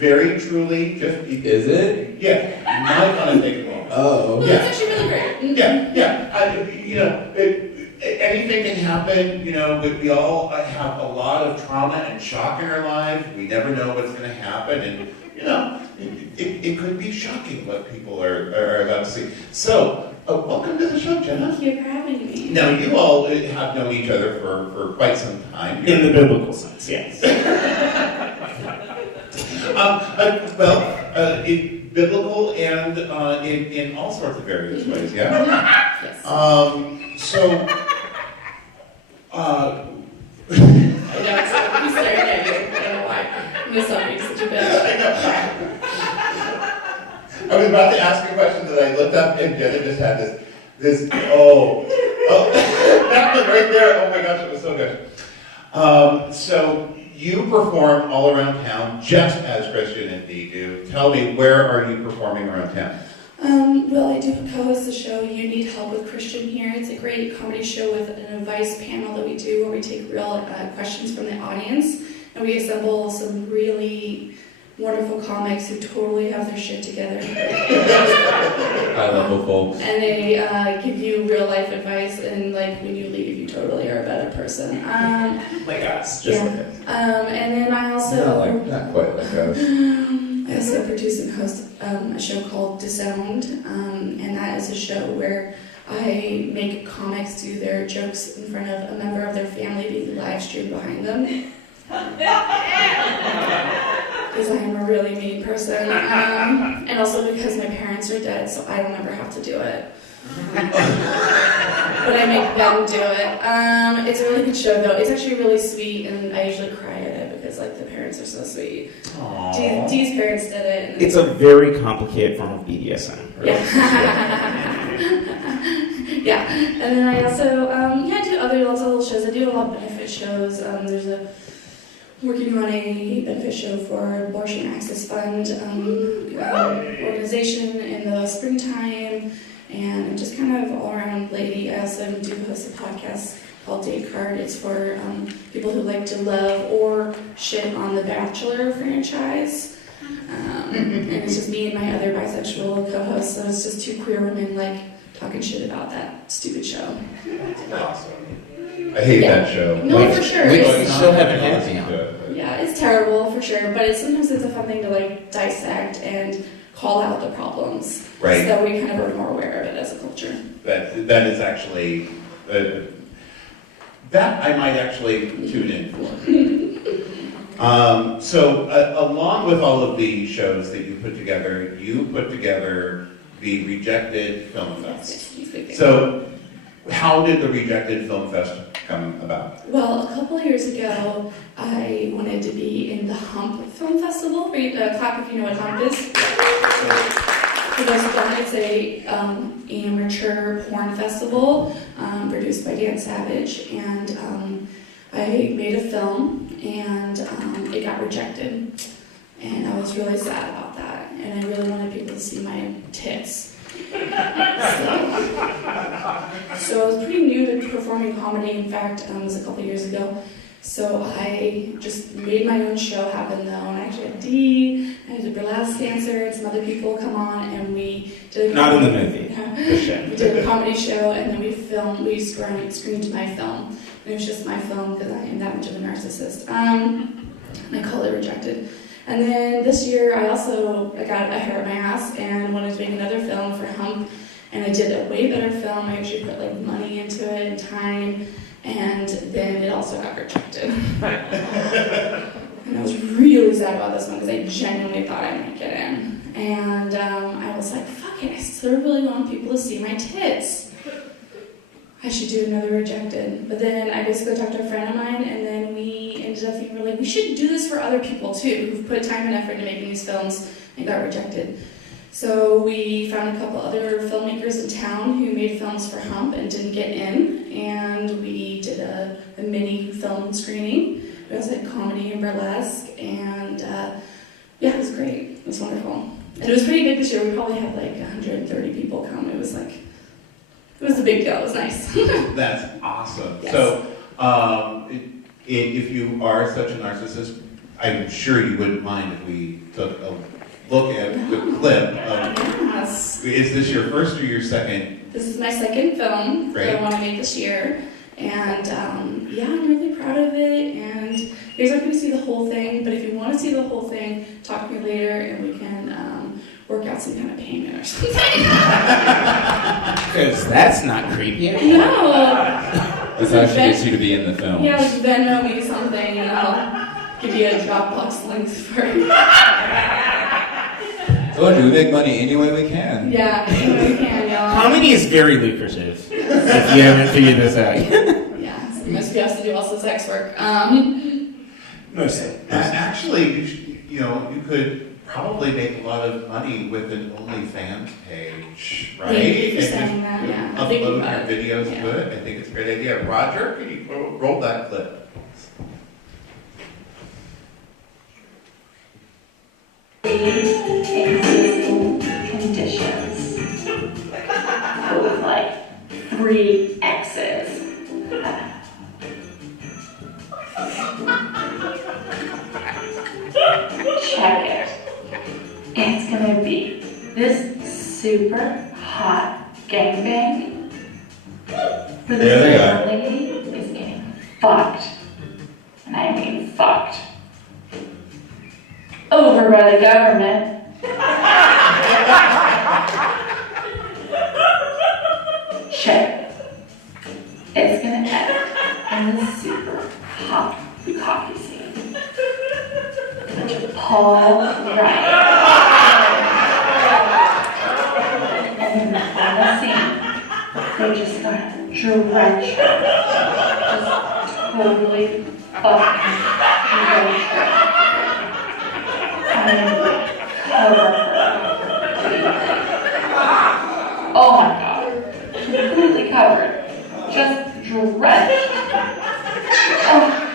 very truly just. Is it? Yeah, not gonna take a moment. Oh. Well, Yeah. that's actually really great. Anything can happen. We all have a lot of trauma and shock in our lives. We never know what's going to happen, and it could be shocking what people are about to see. So, welcome to the show, Jenna. Thank you for having me. Now, you all have known each other for quite some time. In the biblical sense, yes. Biblical and in all sorts of various ways, yeah? Yes. I I know, he's staring at you. I don't know why. I'm gonna stop being such a bitch. I was about to ask a question that I looked up, and Jenna just had this that one right there. Oh my gosh, it was so good. So you perform all around town, just as Christian and Dee do. Tell me, where are you performing around town? Well, I do co-host the show You Need Help with Christian here. It's a great comedy show with an advice panel that we do where we take real questions from the audience, and we assemble some really wonderful comics who totally have their shit together. High-level folks. And they give you real life advice, and like when you leave, you totally are a better person. Like us, just like us. And then I also Not quite like us. I also produce and host a show called Disowned, and that is a show where I make comics do their jokes in front of a member of their family being live streamed behind them. Because I am a really mean person, and also because my parents are dead, so I don't ever have to do it. But I make them do it. It's a really good show, though. It's actually really sweet, and I usually cry at it because, like, the parents are so sweet. Dee's parents did it. And It's a very complicated form of BDSM. yeah. Yeah. And then I also, I do lots of little shows. I do a lot of benefit shows. Working on a benefit show for Abortion Access Fund organization in the springtime, and I'm just kind of all around lady. I also do host a podcast called Date Card. It's for people who like to love or shit on the Bachelor franchise. And it's just me and my other bisexual co-hosts, so it's just two queer women like talking shit about that stupid show. Awesome. I hate that show. No, for sure. We It's- still haven't had me on. Yeah, it's terrible for sure, but sometimes it's a fun thing to like dissect and call out the problems. Right. So we kind of are more aware of it as a culture. That is actually that I might actually tune in for. So along with all of the shows that you put together the Rejected Film Fest. Yes. So how did the Rejected Film Fest come about? Well, a couple of years ago, I wanted to be in the Hump Film Festival. Clap if you know what Hump is. For those who don't, it's a amateur porn festival produced by Dan Savage, and I made a film, and it got rejected, and I was really sad about that, and I really wanted people to see my tits. So I was pretty new to performing comedy. In fact, it was a couple years ago. So I just made my own show happen, though. And I actually had Dee, I had a burlesque dancer, and some other people come on, and we did a Not in the movie. we did a comedy show, and then we screened my film. And it was just my film because I am that much of a narcissist. And I call it Rejected. And then this year, I got a hair at my ass and wanted to make another film for Hump. And I did a way better film. I actually put like money into it and time. And then it also got rejected. And I was really sad about this one because I genuinely thought I might get in. And I was like, fuck it, I still really want people to see my tits. I should do another Rejected. But then I basically talked to a friend of mine, and then we ended up thinking, we should do this for other people too, who've put time and effort into making these films and got rejected. So we found a couple other filmmakers in town who made films for Hump and didn't get in, and we did a mini film screening. It was like comedy and burlesque, and it was great. It was wonderful. And it was pretty big this year. We probably had like 130 people come. It was a big deal. It was nice. That's awesome. Yes. So if you are such a narcissist, I'm sure you wouldn't mind if we took a look at the clip of. Yes. Is this your first or your second? This is my second film Great. that I want to make this year. And yeah, I'm really proud of it. And you guys aren't going to see the whole thing, but if you want to see the whole thing, talk to me later and we can work out some kind of payment or something. Because that's not creepy at all. No. That's how she gets you to be in the film. Yeah, like Venmo me something and I'll give you a Dropbox link for it. Told you, we make money any way we can. Yeah, anyway we can, y'all. Comedy is very lucrative, if you haven't figured this out yet. Yeah, so most people have to do also sex work. Mostly. Actually, you could probably make a lot of money with an OnlyFans page, right? Thank you for And saying that, yeah. I'm thinking upload about your it. videos Yeah. to it. I think it's a great idea. Roger, can you roll that clip? Existing conditions with like 3 X's. Check it. It's gonna be this super hot gangbang for this There they little lady is getting fucked. And I mean fucked. Over by the government. Check. It's gonna end in this super hot coffee scene. Which Paul Ryan. And in the final scene, they just gotta drench her. Just totally fucking drench her. Cover her. Oh my god. Completely covered. Just drenched. Oh.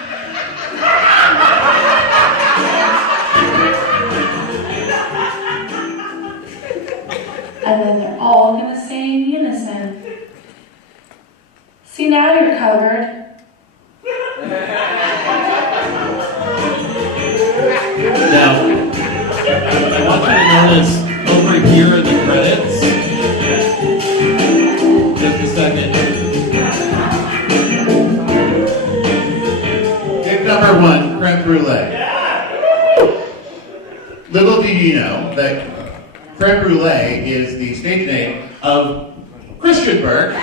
And then they're all gonna say in unison, see, now you're covered. Now, I want you to notice over here in the credits, just a second. Tip number 1, creme brulee. Little did you know that creme brulee is the stage name of Christian Burke.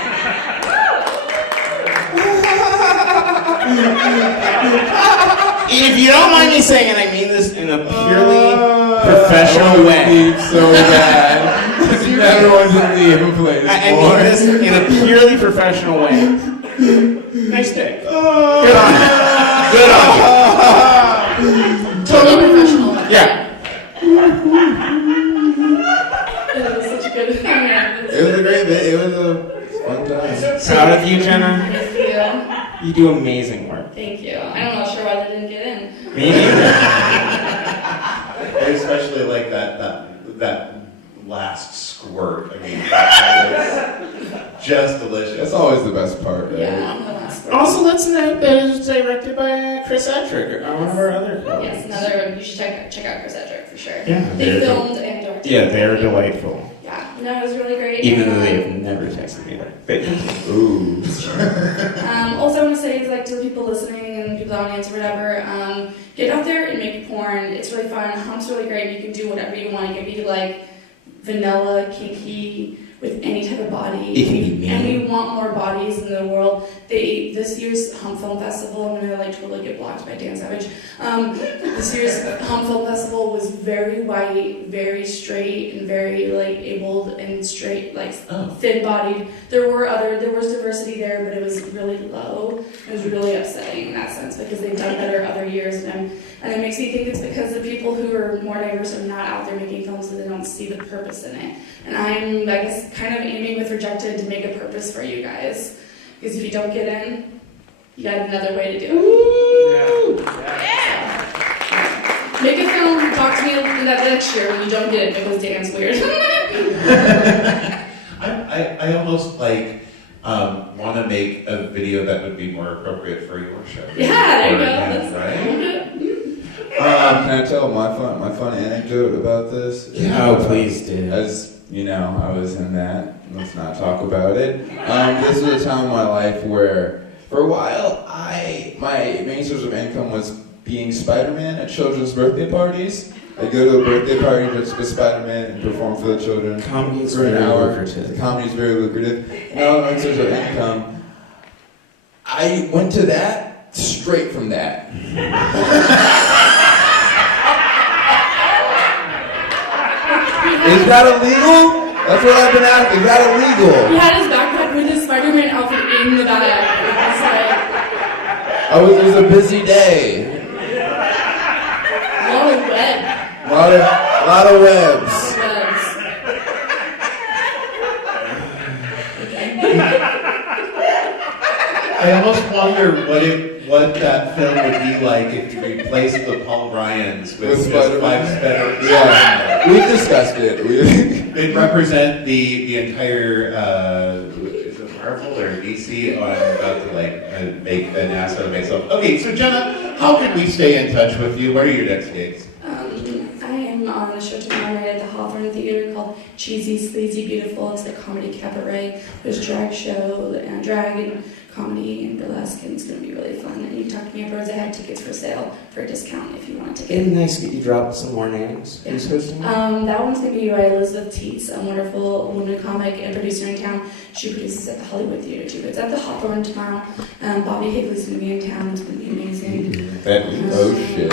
If you don't mind me saying it, I mean this in a purely professional way. So bad. Everyone just leave a place. I mean this in a purely professional way. Nice dick. Good on you. Good on you. Totally professional. Yeah. It was such a good It was a great bit. It was a fun time. Proud of you, Jenna. Thank you. You do amazing work. Thank you. I'm not sure why they didn't get in. Me neither. I especially like that last squirt. I mean, that was just delicious. That's always the best part, right? Yeah, the last one. Also, let's note that it was directed by Chris Edrick, one of our other colleagues. Yes, another one. You should check out Chris Edrick for sure. Yeah, They they're filmed and directed. Yeah, they're delightful. Yeah, no, it was really great. Even though And, they have never texted me back. But, Ooh. also, I want to say is like to the people listening and people in the audience or whatever, get out there and make porn. It's really fun. Hump's really great. You can do whatever you want. It can be like vanilla, kinky, with any type of body. It can be mean. And we want more bodies in the world. This year's Hump Film Festival, I'm gonna like totally get blocked by Dan Savage. This year's Hump Film Festival was very white, very straight, and very like abled and straight, like thin-bodied. There was diversity there, but it was really low. It was really upsetting in that sense because they've done better other years, and it makes me think it's because the people who are more diverse are not out there making films, so they don't see the purpose in it. And I'm, I guess, kind of aiming with Rejected to make a purpose for you guys. Because if you don't get in, you got another way to do it. Yeah. Make a film, talk to me that next year when you don't get it because Dan's weird. I almost like want to make a video that would be more appropriate for your show. Yeah, there you go. Right? That's Can I tell my fun anecdote about this? Oh, please do. As you know, I was in that. Let's not talk about it. This was a time in my life where, for a while, my main source of income was being Spider-Man at children's birthday parties. I'd go to a birthday party dressed up as Spider-Man and perform for the children Comedy is for an very hour. lucrative. Comedy is very lucrative. Now, my source of income, I went to that straight from that. Is that illegal? That's what I've been asking. Is that illegal? He had his backpack with his Spider-Man outfit in the bag. It was a busy day. A lot of web. A lot of webs. I almost wonder what that film would be like if you replaced the Paul Ryans with just five better. Yeah, we discussed it. It represent the entire is it Marvel or DC? Oh, I'm about to make an ass out of myself. Okay, so Jenna, how can we stay in touch with you? What are your next gigs? I am on a show tomorrow night at the Hawthorne Theater called Cheesy, Sleazy, Beautiful. It's a comedy cabaret. There's a drag show, and drag and comedy and burlesque, and it's going to be really fun. And you can talk to me afterwards. I have tickets for sale for a discount if you want a ticket. It'd be nice to get you dropped some more names. Who's hosting? That one's going to be by Elizabeth Teets, a wonderful woman comic and producer in town. She produces at the Hollywood Theater too. It's at the Hawthorne tomorrow. Bobby Higley's going to be in town. It's going to be amazing. Oh shit.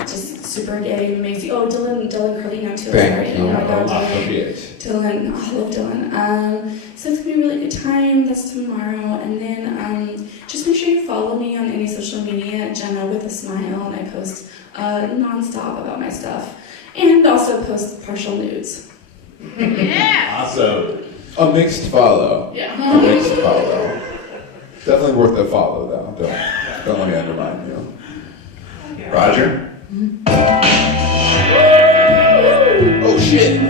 Just super gay, amazing. Oh, Dylan Carlino too. Thank you. Oh my God, Dylan. I love Dylan. So it's gonna be a really good time. That's tomorrow, and then just make sure you follow me on any social media, Jenna with a smile, and I post nonstop about my stuff, and also post partial nudes. Yeah. Awesome. A mixed follow. Yeah. A mixed follow. Definitely worth a follow though. Don't let me undermine you. Roger? Oh shit!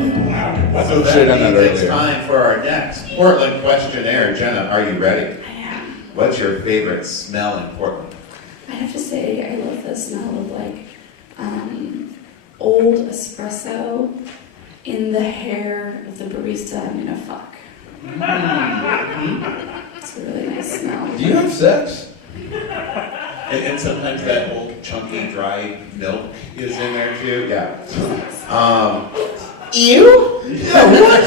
So that means it's time for our next Portland questionnaire. Jenna, are you ready? I am. What's your favorite smell in Portland? I have to say, I love the smell of like old espresso in the hair of the barista I'm gonna fuck. It's a really nice smell. Do you have sex? And sometimes that old chunky dry milk is in there too. Yeah. You? Yeah, what?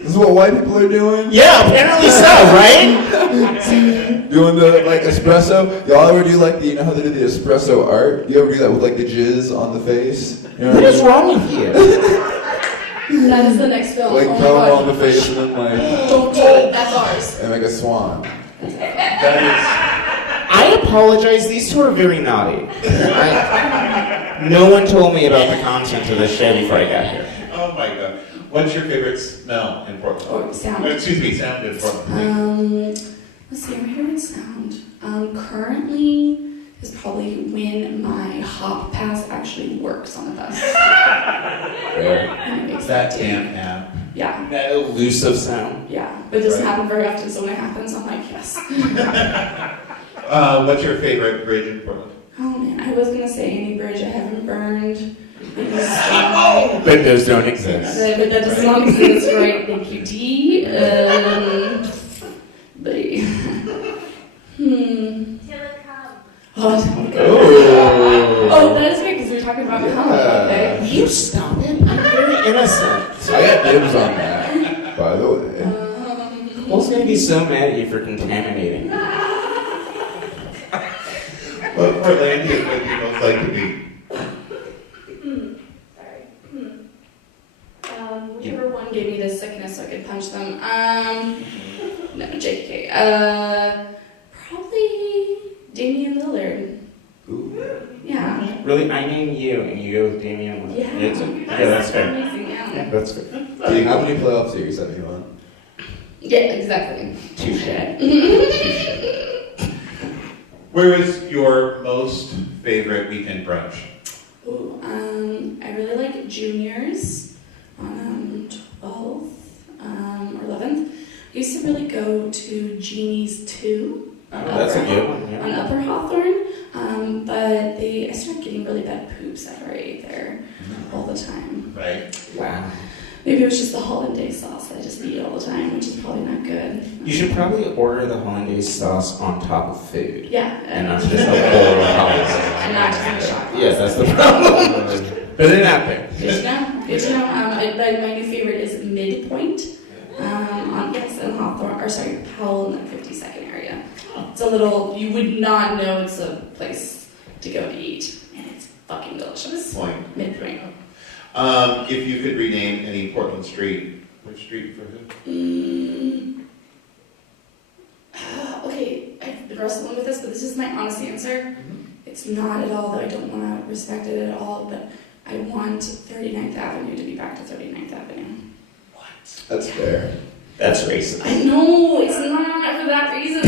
This is what white people are doing? Yeah, apparently so, right? Doing the espresso. Y'all ever do you know how they do the espresso art? You ever do that with the jizz on the face? You know What is wrong with you? That is the next film. Like Oh my color God. on the face and then Don't do it. That's ours. and make a swan. I apologize. These two are very naughty. No one told me about the content of this show before I got here. Oh my God. What's your favorite smell in Portland? Or sound. Excuse me, sound in Portland. Let's see, my favorite sound. Currently is probably when my hop pass actually works on the bus. And it makes That me damn app. Yeah, That elusive sound. yeah. But it doesn't Right. happen very often, so when it happens, I'm like, yes. What's your favorite bridge in Portland? Oh man, I was gonna say any bridge I haven't burned. Because, But those don't exist. but that does not exist, right? Thank you, D. Oh, that is great because we were talking about okay. You stop it. I'm very innocent. I got dibs on that, by the way. Cole's gonna be so mad at you for contaminating. What Portlandians would you most like to be? Sorry. Whichever one gave me this sickness so I could punch them. No, JK. Probably Damian Lillard. Ooh. Yeah. Really, I name you, and you go with Damian. Yeah. Yeah, that's fair. Amazing, yeah. That's fair. How many playoff series have you won? Yeah, exactly. Touche. Where is your most favorite weekend brunch? Ooh, I really like Juniors on 12th or 11th. I used to really go to Jeannie's too. That's a good one. Yeah. on Upper Hawthorne. But I started getting really bad poops after I ate there all the time. Right. Wow. Maybe it was just the hollandaise sauce that I just eat all the time, which is probably not good. You should probably order the hollandaise sauce on top of food. Yeah. And not just a bowl of hollandaise. And not just in a shot. Yes, that's the problem. Put it out there. Good to know. Good to know. My new favorite is Midpoint. In Hawthorne, Powell in the 52nd area. It's a little, you would not know it's a place to go to eat. And it's fucking delicious. Midpoint. If you could rename any Portland street, which street for who? Okay, I've been wrestling with this, but this is my honest answer. It's not at all that I don't want to respect it at all, but I want 39th Avenue to be back to 39th Avenue. That's fair. That's racist. I know, it's not for that reason.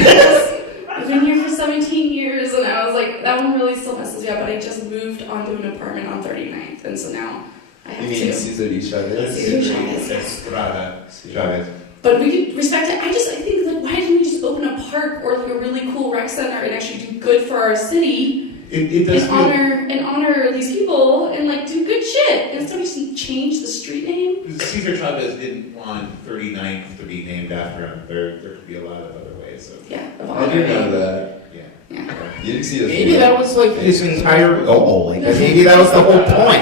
I've been here for 17 years, and I was like, that one really still messes me up, but I just moved onto an apartment on 39th, and so now I have You to. mean Cesar de Chavez? Cesar Chavez. Estrada Chavez. But we could respect it. I think, like, why didn't we just open a park or like a really cool rec center and actually do good for our city? It does and honor these people and like do good shit instead of just change the street name. Cesar Chavez didn't want 39th to be named after him. There could be a lot of other ways of. Yeah, of I honor. do know that. Yeah. You didn't see this. Maybe that was like his entire goal. Like maybe that was the whole point.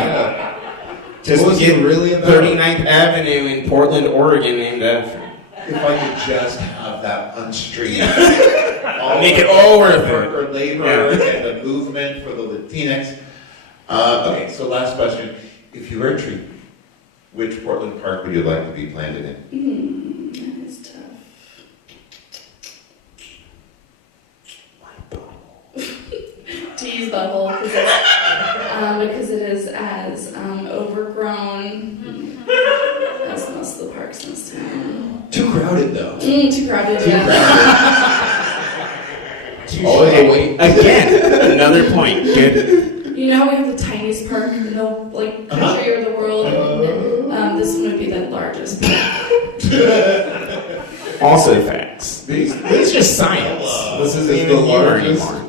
Just What was get it really about? 39th Avenue in Portland, Oregon named after him. If I could just have that one street. Make it all worth it. For labor and the movement for the Latinx. Okay, so last question. If you were a tree, which Portland park would you like to be planted in? That is tough. Tease bubble because it is as overgrown as most of the parks in this town. Too crowded, though. Too crowded, yeah. All the way. Again, another point. Good. You know how we have the tiniest park in the country or the world? This one would be the largest park. Also facts. These just science. This isn't This is even the humor largest. anymore.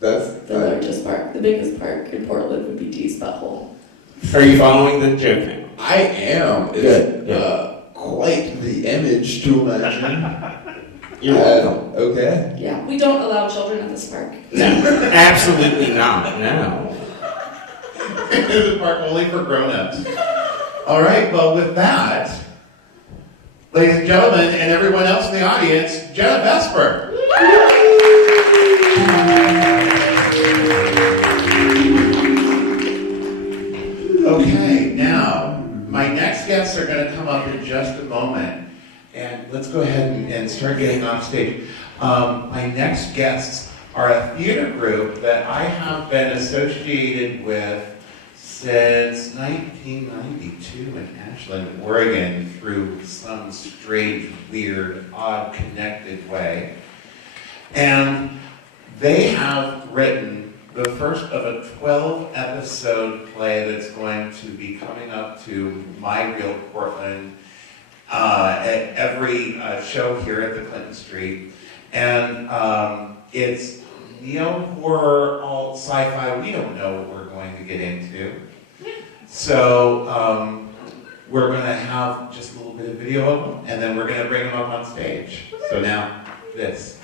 That's The largest park. The biggest park in Portland would be Dee's Butthole. Are you following the joke now? I am. Good. It's quite the image to imagine. You're welcome. Okay. Yeah, we don't allow children at this park. No, absolutely not. No. It's a park only for grown-ups. All right, well, with that, ladies and gentlemen, and everyone else in the audience, Jenna Vesper. Okay, now, my next guests are going to come up in just a moment, and let's go ahead and start getting off stage. My next guests are a theater group that I have been associated with since 1992 in Ashland, Oregon, through some strange, weird, odd, connected way. And they have written the first of a 12-episode play that's going to be coming up to My Real Portland at every show here at the Clinton Street. And it's neo-horror, alt-sci-fi. We don't know what we're going to get into. So we're going to have just a little bit of video of them, and then we're going to bring them up on stage. So now, this.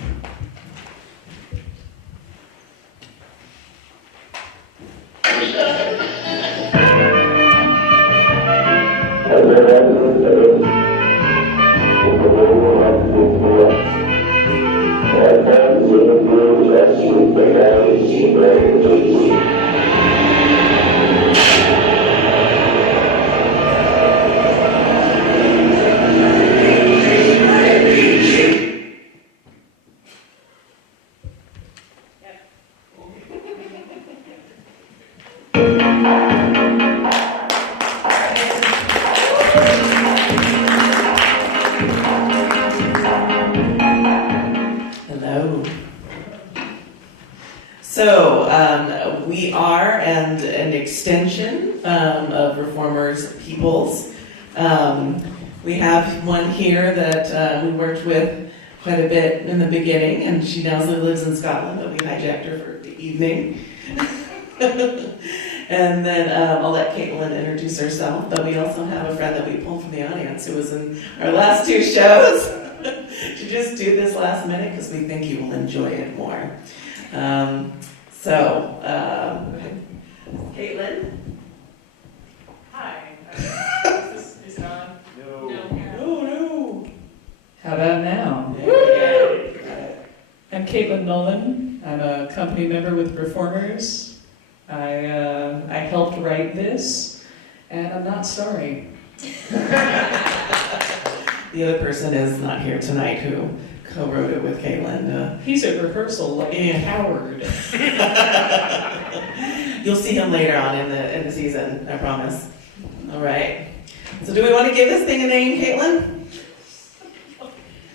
Hello. So, we are an extension of Reformers Peoples. We have one here that we worked with quite a bit in the beginning, and she now lives in Scotland, but we hijacked her for the evening. And then I'll let Caitlin introduce herself, but we also have a friend that we pulled from the audience who was in our last 2 shows. She just do this last minute because we think you will enjoy it more. Caitlin? Hi. Is this on? No. How about now? Yeah. I'm Caitlin Nolan. I'm a company member with Performers. I helped write this, and I'm not sorry. The other person is not here tonight who co-wrote it with Caitlin. He's at rehearsal like a coward. You'll see him later on in the season, I promise. All right. So do we want to give this thing a name, Caitlin?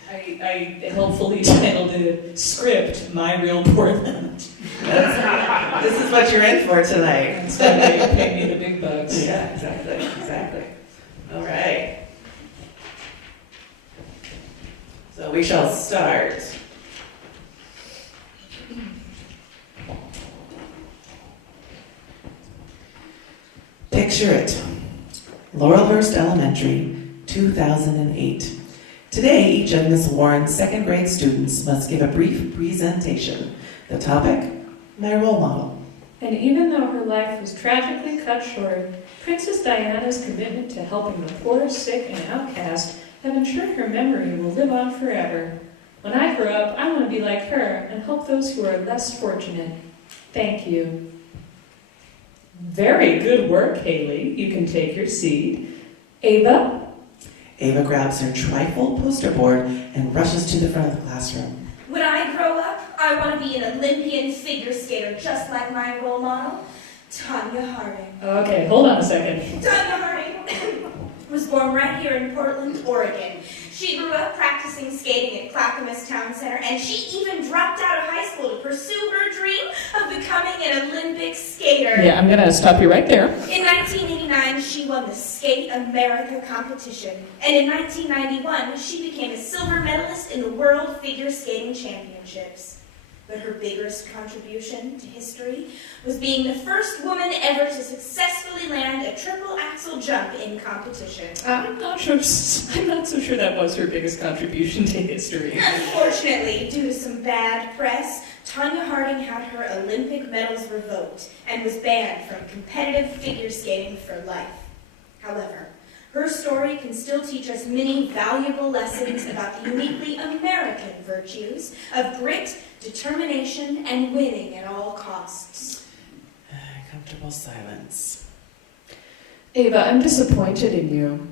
I helpfully titled it Script, My Real Portland. This is what you're in for tonight. Instead they pay me the big bucks. Yeah, exactly. All right. So we shall start. Picture it. Laurelhurst Elementary, 2008. Today, each of Miss Warren's second grade students must give a brief presentation. The topic, my role model. And even though her life was tragically cut short, Princess Diana's commitment to helping the poor, sick, and outcast have ensured her memory will live on forever. When I grow up, I want to be like her and help those who are less fortunate. Thank you. Very good work, Haley. You can take your seat. Ava? Ava grabs her trifold poster board and rushes to the front of the classroom. When I grow up, I want to be an Olympian figure skater just like my role model, Tanya Harding. Okay, hold on a second. Tanya Harding was born right here in Portland, Oregon. She grew up practicing skating at Clackamas Town Center, and she even dropped out of high school to pursue her dream of becoming an Olympic skater. Yeah, I'm going to stop you right there. In 1989, she won the Skate America competition, and in 1991, she became a silver medalist in the World Figure Skating Championships. But her biggest contribution to history was being the first woman ever to successfully land a triple axel jump in competition. I'm not so sure that was her biggest contribution to history. Unfortunately, due to some bad press, Tanya Harding had her Olympic medals revoked and was banned from competitive figure skating for life. However, her story can still teach us many valuable lessons about the uniquely American virtues of grit, determination, and winning at all costs. Comfortable silence. Ava, I'm disappointed in you.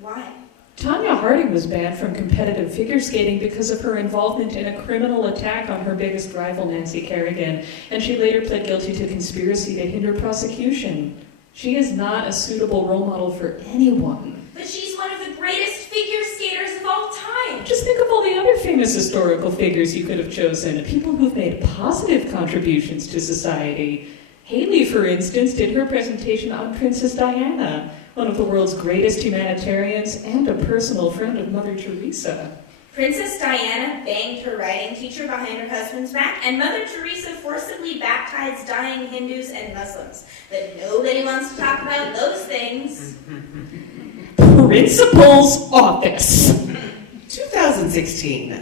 Why? Tanya Harding was banned from competitive figure skating because of her involvement in a criminal attack on her biggest rival, Nancy Kerrigan, and she later pled guilty to conspiracy to hinder prosecution. She is not a suitable role model for anyone. But she's one of the greatest figure skaters of all time. Just think of all the other famous historical figures you could have chosen, people who've made positive contributions to society. Haley, for instance, did her presentation on Princess Diana, one of the world's greatest humanitarians and a personal friend of Mother Teresa. Princess Diana banged her writing teacher behind her husband's back, and Mother Teresa forcibly baptized dying Hindus and Muslims. But nobody wants to talk about those things. Principal's office. 2016.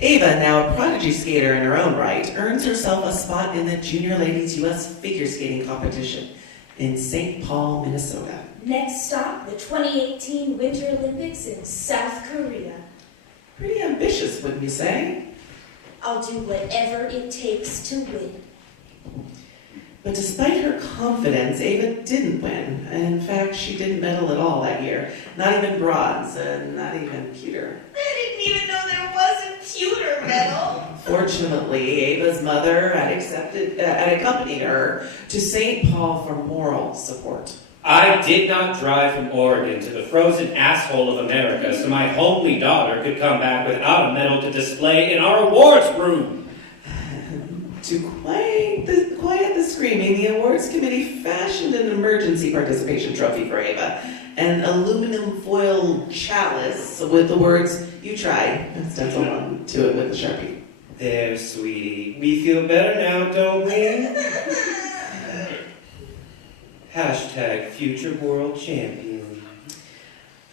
Ava, now a prodigy skater in her own right, earns herself a spot in the Junior Ladies U.S. Figure Skating Competition in St. Paul, Minnesota. Next stop, the 2018 Winter Olympics in South Korea. Pretty ambitious, wouldn't you say? I'll do whatever it takes to win. But despite her confidence, Ava didn't win. And in fact, she didn't medal at all that year. Not even bronze, and not even pewter. I didn't even know there was a pewter medal. Fortunately, Ava's mother had accompanied her to St. Paul for moral support. I did not drive from Oregon to the frozen asshole of America so my homely daughter could come back without a medal to display in our awards room. To quiet the screaming, the awards committee fashioned an emergency participation trophy for Ava, an aluminum foil chalice with the words, "You try," stenciled onto it with a Sharpie. There, sweetie. We feel better now, don't we? Hashtag future world champion.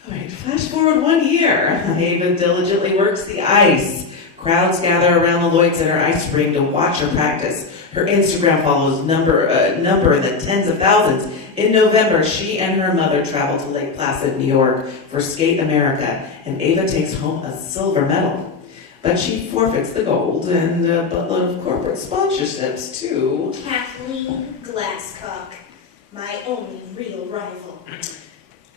All right, flash forward 1 year. Ava diligently works the ice. Crowds gather around the Lloyd Center ice ring to watch her practice. Her Instagram followers number in the tens of thousands. In November, she and her mother travel to Lake Placid, New York for Skate America, and Ava takes home a silver medal. But she forfeits the gold and a buttload of corporate sponsorships to Kathleen Glasscock, my only real rival.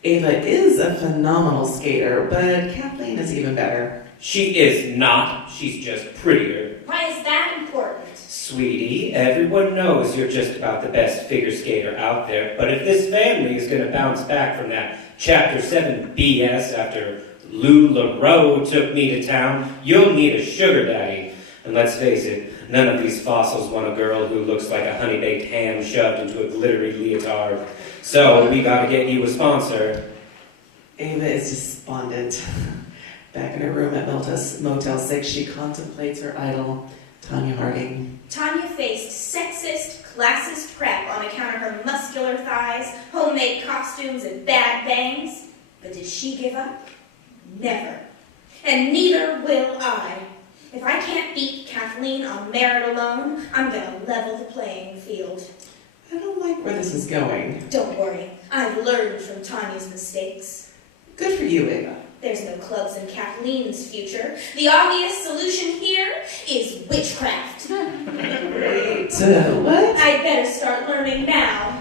Ava is a phenomenal skater, but Kathleen is even better. She is not. She's just prettier. Why is that important? Sweetie, everyone knows you're just about the best figure skater out there, but if this family is going to bounce back from that Chapter 7 BS after Lou LaRoe took me to town, you'll need a sugar daddy. And let's face it, none of these fossils want a girl who looks like a honey-baked ham shoved into a glittery leotard. So we gotta get you a sponsor. Ava is despondent. Back in her room at Motel 6, she contemplates her idol, Tonya Harding. Tanya faced sexist, classist crap on account of her muscular thighs, homemade costumes, and bad bangs. But did she give up? Never. And neither will I. If I can't beat Kathleen on merit alone, I'm gonna level the playing field. I don't like where this is going. Don't worry. I've learned from Tanya's mistakes. Good for you, Ava. There's no clubs in Kathleen's future. The obvious solution here is witchcraft. Wait, what? I'd better start learning now.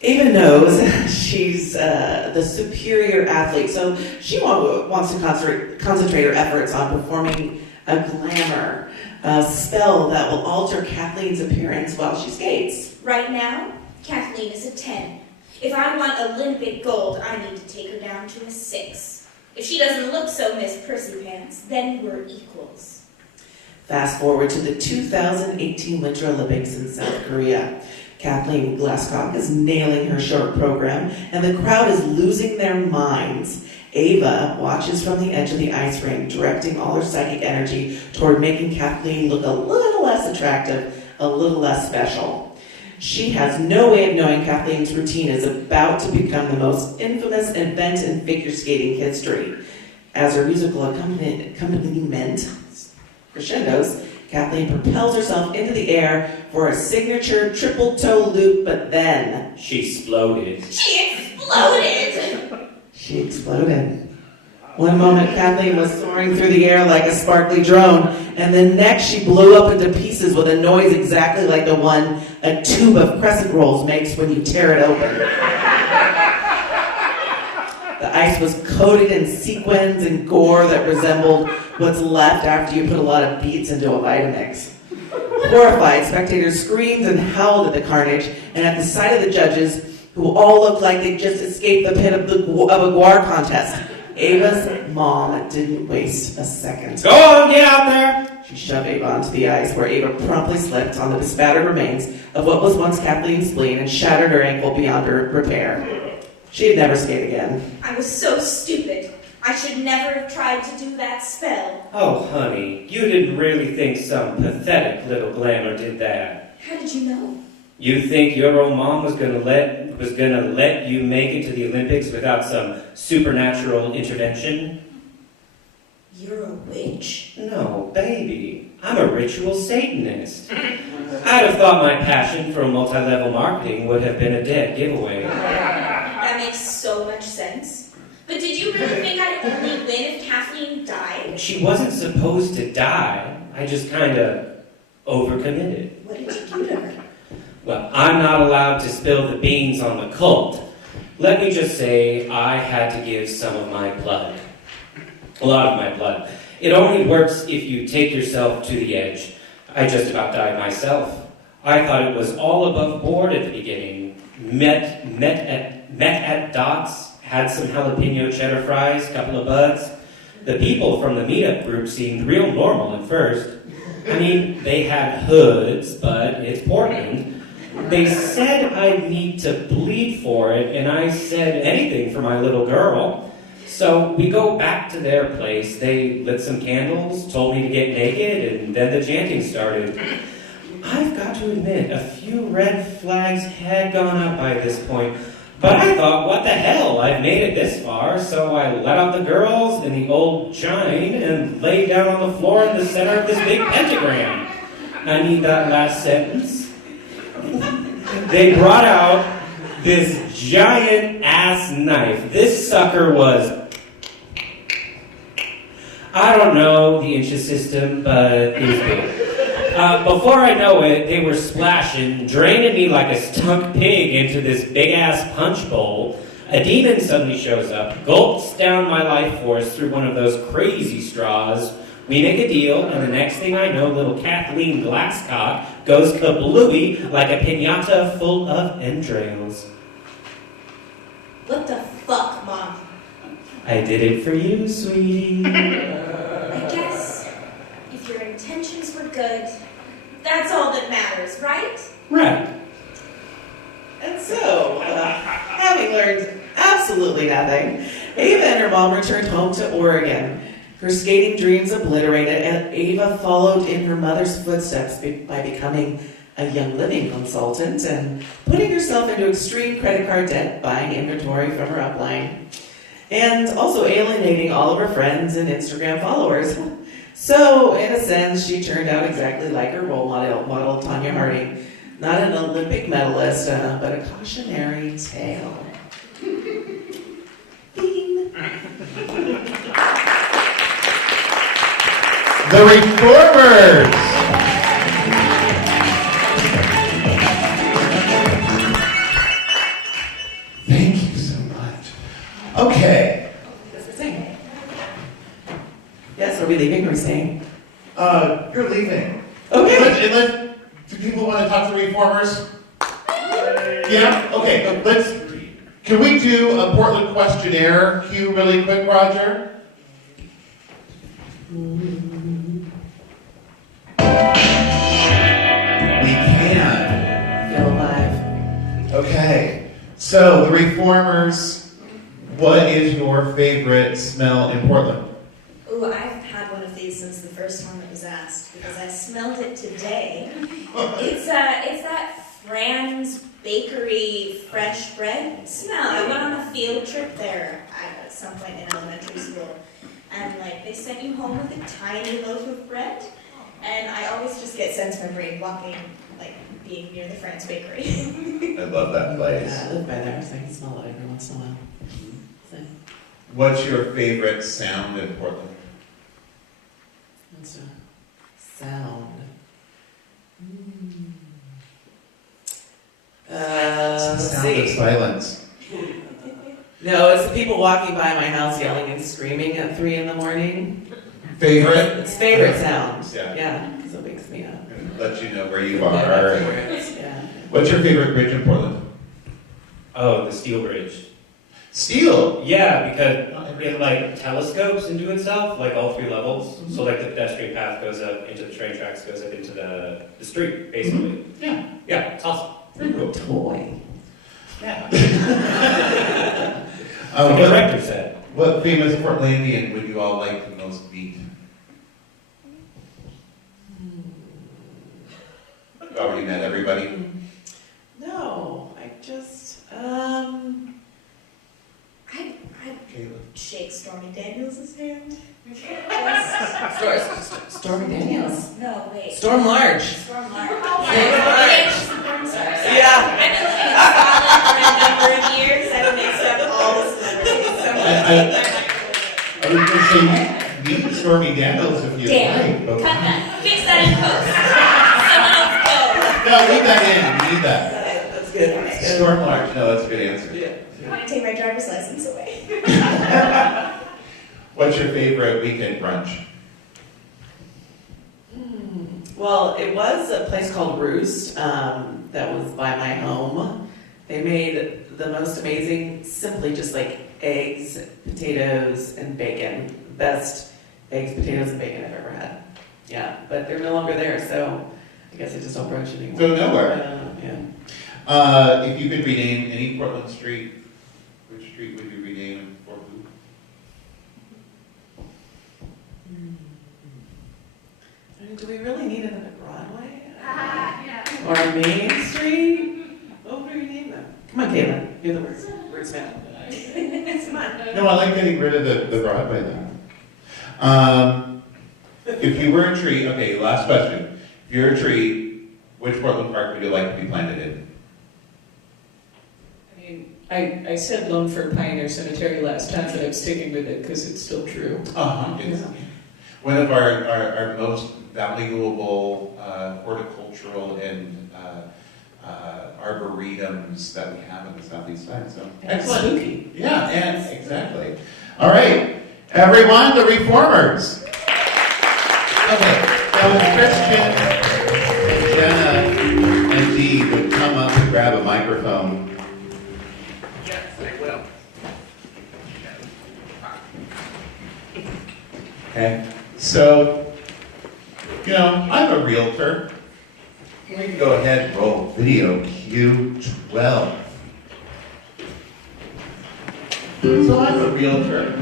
Ava knows she's the superior athlete, so she wants to concentrate her efforts on performing a glamour spell that will alter Kathleen's appearance while she skates. Right now, Kathleen is a 10. If I want Olympic gold, I need to take her down to a 6. If she doesn't look so Miss Prissy Pants, then we're equals. Fast forward to the 2018 Winter Olympics in South Korea. Kathleen Glasscock is nailing her short program, and the crowd is losing their minds. Ava watches from the edge of the ice rink, directing all her psychic energy toward making Kathleen look a little less attractive, a little less special. She has no way of knowing Kathleen's routine is about to become the most infamous event in figure skating history. As her musical accompaniment crescendos, Kathleen propels herself into the air for a signature triple toe loop, but then She exploded. She exploded. One moment, Kathleen was soaring through the air like a sparkly drone, and the next she blew up into pieces with a noise exactly like the one a tube of crescent rolls makes when you tear it open. The ice was coated in sequins and gore that resembled what's left after you put a lot of beets into a Vitamix. Horrified, spectators screamed and howled at the carnage, and at the sight of the judges, who all looked like they just escaped the pit of a guar contest, Ava's mom didn't waste a second. Go on, get out there! She shoved Ava onto the ice, where Ava promptly slipped on the bespattered remains of what was once Kathleen's spleen and shattered her ankle beyond her repair. She'd never skate again. I was so stupid. I should never have tried to do that spell. Oh, honey, you didn't really think some pathetic little glamour did that. How did you know? You think your old mom was gonna let you make it to the Olympics without some supernatural intervention? You're a witch? No, baby. I'm a ritual Satanist. I'd have thought my passion for multi-level marketing would have been a dead giveaway. That makes so much sense. But did you really think I'd only win if Kathleen died? She wasn't supposed to die. I just kinda overcommitted. What did you do to her? Well, I'm not allowed to spill the beans on the cult. Let me just say I had to give some of my blood. A lot of my blood. It only works if you take yourself to the edge. I just about died myself. I thought it was all above board at the beginning. Met at Doc's, had some jalapeno cheddar fries, couple of buds. The people from the meetup group seemed real normal at first. I mean, they had hoods, but it's Portland. They said I'd need to bleed for it, and I said anything for my little girl. So we go back to their place. They lit some candles, told me to get naked, and then the chanting started. I've got to admit, a few red flags had gone up by this point. But I thought, what the hell, I've made it this far, so I let out the girls in the old chine and laid down on the floor in the center of this big pentagram. I need that last sentence. They brought out this giant ass knife. This sucker was, I don't know the inch system, but it was big. Before I know it, they were splashing, draining me like a stunk pig into this big-ass punch bowl. A demon suddenly shows up, gulps down my life force through one of those crazy straws. We make a deal, and the next thing I know, little Kathleen Glasscock goes kablooey like a piñata full of entrails. What the fuck, Mom? I did it for you, sweetie. I guess if your intentions were good, that's all that matters, right? Right. And so, having learned absolutely nothing, Ava and her mom returned home to Oregon. Her skating dreams obliterated, and Ava followed in her mother's footsteps by becoming a Young Living consultant and putting herself into extreme credit card debt, buying inventory from her upline, and also alienating all of her friends and Instagram followers. So, in a sense, she turned out exactly like her role model Tanya Harding. Not an Olympic medalist, but a cautionary tale. The Reformers! Thank you so much. Okay. Yes, are we leaving or staying? You're leaving. Okay. Do people want to talk to the Reformers? Yeah? Okay, can we do a Portland questionnaire cue really quick, Roger? We can. Feel alive. Okay, so the Reformers, what is your favorite smell in Portland? Ooh, I've had one of these since the first time it was asked, because I smelled it today. It's that Fran's Bakery fresh bread smell. I went on a field trip there at some point in elementary school, and they sent you home with a tiny loaf of bread, and I always just get sense memory walking, being near the Fran's Bakery. I love that place. Yeah, I live by there, so I can smell it every once in a while. What's your favorite sound in Portland? What's a sound? It's the Let's sound of see. silence. No, it's the people walking by my house yelling and screaming at 3 a.m. Favorite? It's favorite sound. Yeah. Because it wakes me up. Let you know where you Yeah, are. favorites, yeah. What's your favorite bridge in Portland? Oh, the steel bridge. Steel? Yeah, because it telescopes into itself, all 3 levels. Mm-hmm. So the pedestrian path goes up into the train tracks, goes up into the street, basically. Mm-hmm. Yeah, it's awesome. Very cool. Toy. Yeah. What the director said. What famous Portlandian would you all like to most meet? You already met everybody? No, I just, I'd shake Stormy Daniels' hand. Stormy Daniels. No, wait. Storm Large. Storm Large. Yeah. I've been living in Scotland for a number of years. I've mixed up all the celebrities. I was going to say, meet Stormy Daniels if you'd Damn. like. Cut that. Fix that in post. Someone else go. No, leave that in. You need that. That's good. That's good. Storm Large. No, that's a good answer. Yeah. I want to take my driver's license away. What's your favorite weekend brunch? Well, it was a place called Roost that was by my home. They made the most amazing, simply just eggs, potatoes, and bacon best eggs, potatoes, and bacon I've ever had. Yeah, but they're no longer there, so I guess I just don't brunch anymore. So nowhere. Yeah. If you could rename any Portland street, which street would you rename in Fort Hood? Do we really need another Broadway? Yeah. Or Main Street? What would we name them? Come on, Caitlin. You're the wordsmith. It's mine. No, I like getting rid of the Broadway then. If you were a tree, okay, last question. If you're a tree, which Portland park would you like to be planted in? I mean, I said Lone Fir Pioneer Cemetery last time, but I'm sticking with it because it's still true. It's one of our most valuable horticultural and arboretums that we have on the southeast side. So excellent. Spooky. Yeah, and exactly. All right, everyone, the reformers. Okay, now if Christian and Jenna and Dee would come up and grab a microphone. Yes, I will. Okay, so, you know, I'm a realtor. We can go ahead and roll video Q12. So I'm a realtor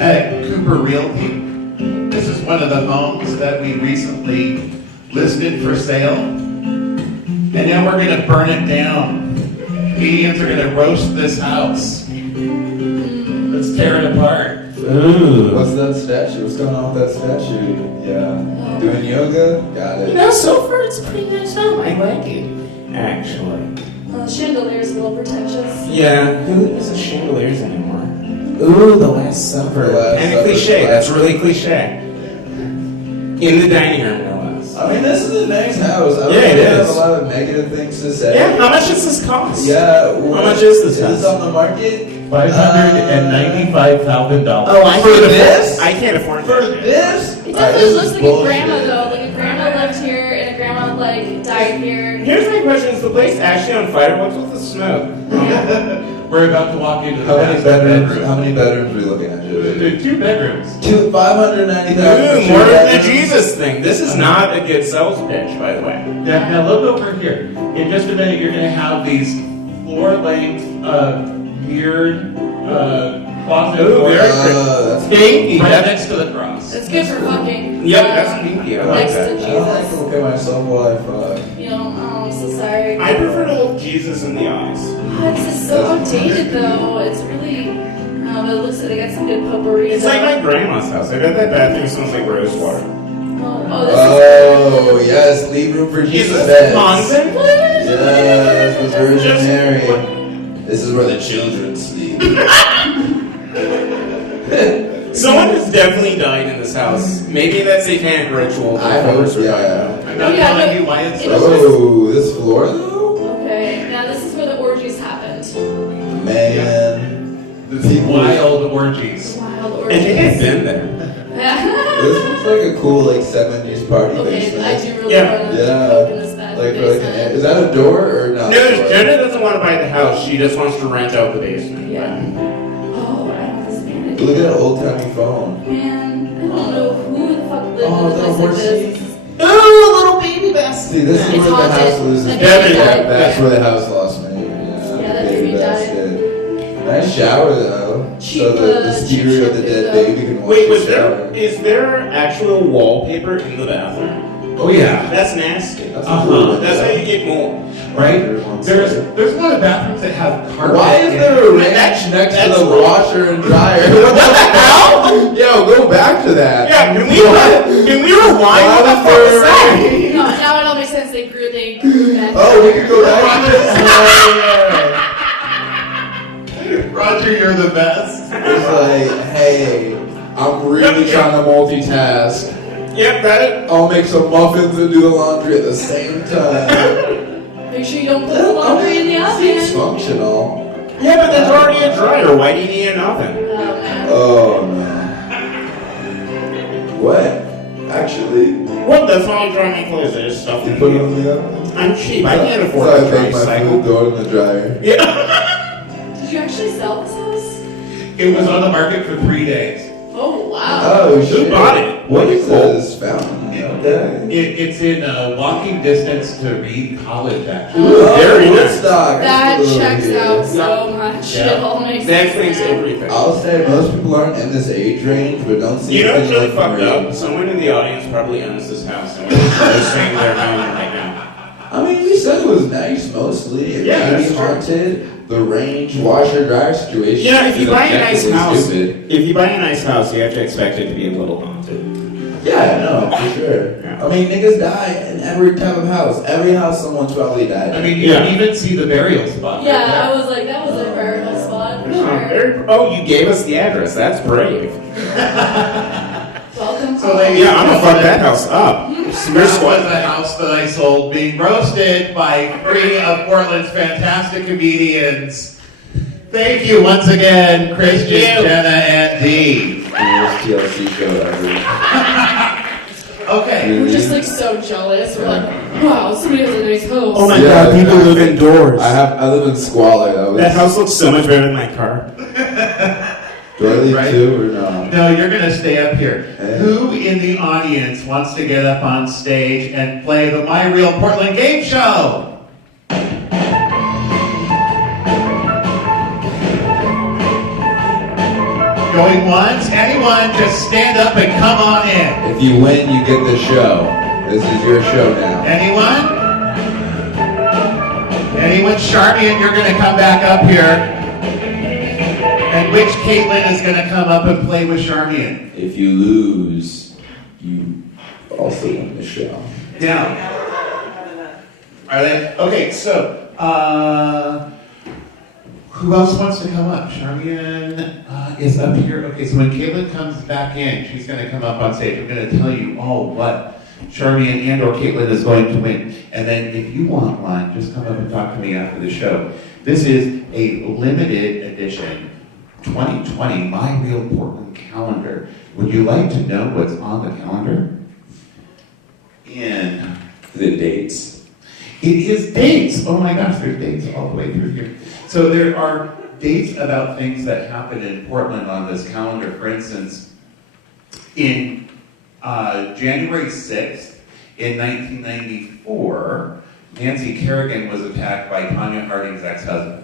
at Cooper Realty. This is one of the homes that we recently listed for sale. And now we're going to burn it down. Comedians are going to roast this house. Let's tear it apart. Ooh. What's that statue? What's going on with that statue? Yeah. Doing yoga? Got it. You know, so far it's a pretty nice home. I like it, actually. Well, the chandelier's a little pretentious. Yeah, who uses chandeliers anymore? Ooh, The Last Supper. And a cliche. That's really cliche. In the dining room, no less. I mean, this is a nice house. I don't Yeah, it really have is. a lot of negative things to say. Yeah, how much does this cost? Yeah. How much is this Is house? this on the market? $595,000. Oh, I For can't this? I can't afford For that. this? It definitely looks like a grandma though. Like a grandma lived here and a grandma like died here. Here's my question: is the place actually on fire? What's with the smoke? We're about to walk into the How many master bedrooms? bedroom. How many bedrooms are we looking at? There are 2 bedrooms. 590,000. More than the Jesus thing. This is not a good sales pitch, by the way. Now look over here. In just a minute, you're going to have these floor-length, mirrored closet Ooh, doors very that's Pinky. right next to the cross. That's good for fucking. Yep, that's pinky. I like Next that. to I don't like to Jesus. look at myself while I fuck. You know, oh, I'm so sorry. I prefer to look Jesus in the eyes. Oh, this is so outdated though. It's really. But it looks like they got some good potpourri. It's like my grandma's house. I bet that bathroom smells like rose water. Oh, this Oh, yes, leave room for Is Jesus this beds. convent? Yes, the Virgin Just- Mary. This is where the children sleep. Someone has definitely died in this house. Maybe that's satanic ritual. I hope, yeah. I'm not telling you why it's so. Oh, this floor though? Okay, now this is where the orgies happened. Man. This wild orgies. Wild And orgies. you had been there. This looks like a cool, like, 70s party Okay, basement. I do really Yeah. want to Yeah. coke in this bed. Like, for like is that a door or not? No, Jenna doesn't want to buy the house. She just wants to rent out the basement. Yeah. Oh, I don't this Look at that old timey phone. Man, I don't know who the fuck lived Oh, in a the place like horse this. Ooh, little baby best. See, this is It's where the haunted. house loses. Like, Debbie baby died. died. That's where the house lost me. Yeah, that baby bastard. Nice shower though. Cheap, So the cheap spirit of the shampoo, dead though. baby can wash Wait, the was there shower. is there actual wallpaper in the bathroom? Oh yeah. That's nasty. That's a cool one, That's yeah. how you get mold. Right? There's a lot of bathrooms that have carpet. Why is in there a it. ranch next to that's the wrong. washer and dryer? What the hell? Yo, go back to that. Yeah, can we rewind? What the fuck is that? No, now it all makes sense. They grew back. Oh, we can go back to this. Roger, you're the best. It's like, hey, I'm really trying to multitask. Yep, got it. I'll make some muffins and do the laundry at the same time. Make sure you don't put the laundry in the Seems oven. functional. Yeah, but there's already a dryer. Why do you need an oven? Oh, man. Oh no. What? Actually, What? That's how I dry my clothes. I just stuff you them put in it the in the oven? I'm cheap. I can't So afford I a make dry my cycle. food, throw it in the dryer. Yeah. Did you actually sell this house? It was on the market for 3 days. Oh, wow. Oh, Who shit. bought it? What is this fountain? Okay. It's in walking distance to Reed College, actually. Oh, Very nice. Woodstock. That checks Absolutely. out so much. Yeah. It all makes That sense. explains everything. I'll say most people aren't in this age range, but don't see You know what's anything really like fucked Marie. up? Someone in the audience probably owns this house and they're saying their name right now. I mean, we said it was nice mostly. It Yeah, maybe that's true. haunted. The range washer dryer situation. Yeah, if you is buy a nice objectively house, stupid. if you buy a nice house, you have to expect it to be a little haunted. Yeah, no, for sure. Yeah. I mean, niggas die in every type of house. Every house someone's probably died. I mean, you can even see the burial spot. Yeah, right I was like, that was a burial spot for sure. Oh, you gave us the address. That's brave. Welcome So home. they- Yeah, I'm gonna fuck that house up. This was a house that I sold being roasted by 3 of Portland's fantastic comedians. Thank you once again, Christian, Jenna, and Dee. The worst TLC show ever. Okay. We're just like so jealous. We're like, wow, somebody has a nice house. Oh my Yeah, god, people live indoors. I live in squalor. That house looks so much better than my car. Do I leave Right. too or no? No, you're going to stay up here. Hey. Who in the audience wants to get up on stage and play the My Real Portland game show? Going once? Anyone, just stand up and come on in. If you win, you get the show. This is your show now. Anyone? Anyone? Charmian, you're going to come back up here. And which Caitlin is going to come up and play with Charmian? If you lose, you also win the show. Now, are they? Okay, so, who else wants to come up? Charmian is up here. Okay, so when Caitlin comes back in, she's going to come up on stage. I'm going to tell you all what Charmian and or Caitlin is going to win. And then if you want one, just come up and talk to me after the show. This is a limited edition 2020 My Real Portland calendar. Would you like to know what's on the calendar? In The dates. it is dates. Oh my gosh, there's dates all the way through here. So there are dates about things that happen in Portland on this calendar. For instance, in January 6th, in 1994, Nancy Kerrigan was attacked by Tonya Harding's ex-husband.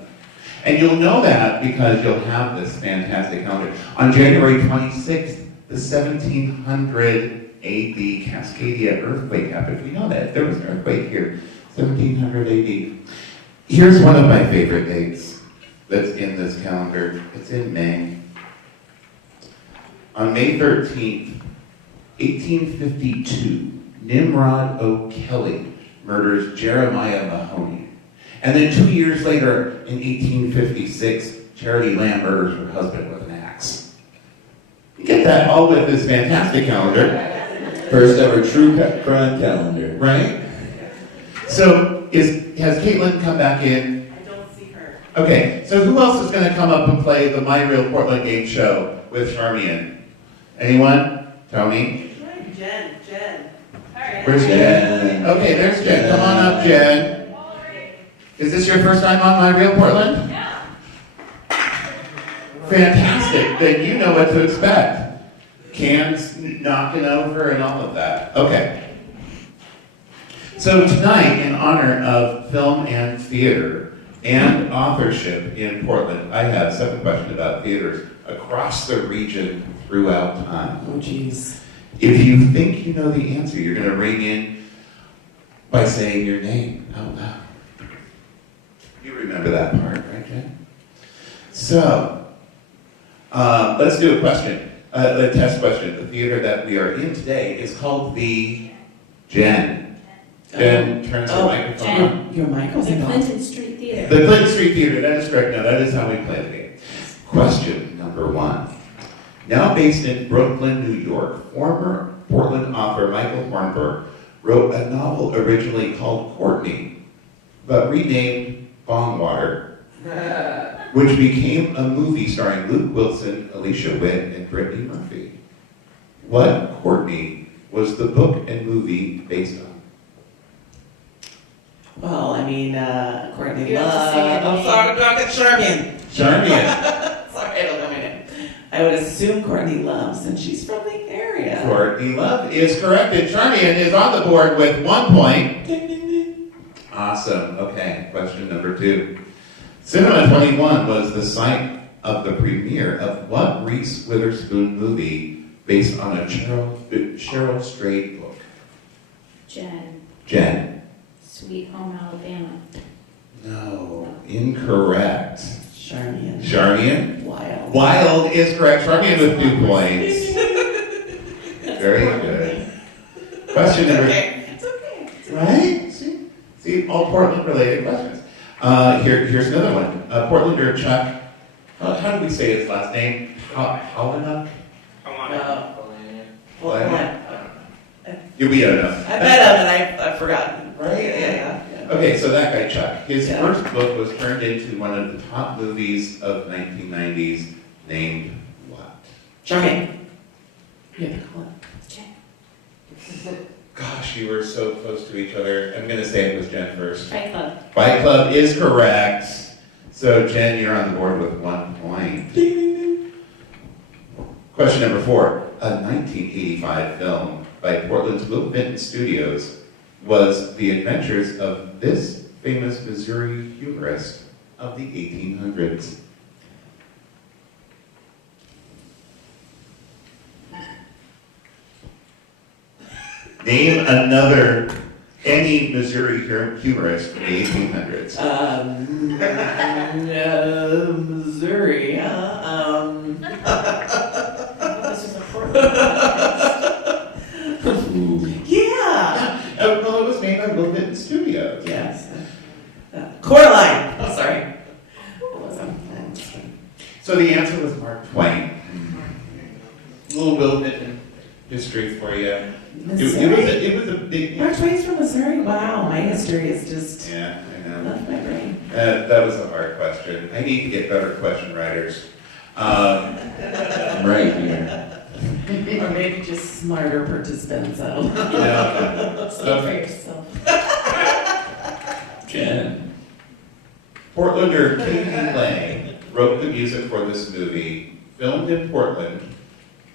And you'll know that because you'll have this fantastic calendar. On January 26th, the 1700 AD Cascadia earthquake happened. We know that. There was an earthquake here, 1700 AD. Here's one of my favorite dates that's in this calendar. It's in May. On May 13th, 1852, Nimrod O'Kelly murders Jeremiah Mahoney. And then 2 years later, in 1856, Charity Lamb murders her husband with an axe. You get that all with this fantastic calendar. First ever true crime calendar. Right? So, has Caitlin come back in? I don't see her. Okay, so who else is going to come up and play the My Real Portland game show with Charmian? Anyone? Tony? Jen. Where's Jen? Okay, there's Jen. Come on up, Jen. Is this your first time on My Real Portland? Yeah. Fantastic. Then you know what to expect. Cans knocking over and all of that. Okay. So tonight, in honor of film and theater and authorship in Portland, I have 7 questions about theaters across the region throughout time. Oh, jeez. If you think you know the answer, you're going to ring in by saying your name out loud. You remember that part, right, Jen? So, let's do a question, a test question. The theater that we are in today is called the Jen. Jen, turns the microphone on. Your mic The wasn't on. Clinton Street Theater. The Clinton Street Theater, that is correct. Now, that is how we play the game. Question number 1. Now based in Brooklyn, New York, former Portland author Michael Hornberg wrote a novel originally called Courtney, but renamed Bongwater, which became a movie starring Luke Wilson, Alicia Witt, and Brittany Murphy. What Courtney was the book and movie based on? Well, I mean, Courtney You have to Love. say it. I'm sorry, Dr. Charmian. Charmian. Sorry, I don't know my name. I I would assume Courtney Love, since she's from the area. Courtney Love is correct, and Charmian is on the board with 1 point. Ding, ding, ding. Awesome. Okay, question number 2. Cinema 21 was the site of the premiere of what Reese Witherspoon movie based on a Cheryl Strait book? Jen. Sweet Home Alabama. No, incorrect. Charmian. Wild. Wild is correct. Charmian with 2 points. Very good. Question number. It's okay. Right? See, all Portland related questions. Here's another one. Portlander Chuck. How do we say his last name? Holinuck? You'll be enough. I bet him and I've forgotten. Right? Yeah. Okay, so that guy Chuck. His first book was turned into one of the top movies of 1990s, named what? Charmian. You have to call it. Gosh, you were so close to each other. I'm going to say it was Jen first. Fight Club. Fight Club is correct. So Jen, you're on the board with 1 point. Ding, ding, ding. Question number 4. A 1985 film by Portland's Will Benton Studios was the adventures of this famous Missouri humorist of the 1800s. Name any Missouri humorist from the 1800s. Missouri. Yeah. Well, it was made by Will Benton Studios. Yes. Coraline. Oh, sorry. So the answer was Mark Twain. Little Will Benton history for you. It was a big. Mark Twain's from Missouri. Wow, my history is just I know. left my brain. That was a hard question. I need to get better question writers. Right here. Or maybe just smarter participants. I don't know. Yeah. Speak for yourself. Jen. Portlander Katie Lang wrote the music for this movie, filmed in Portland,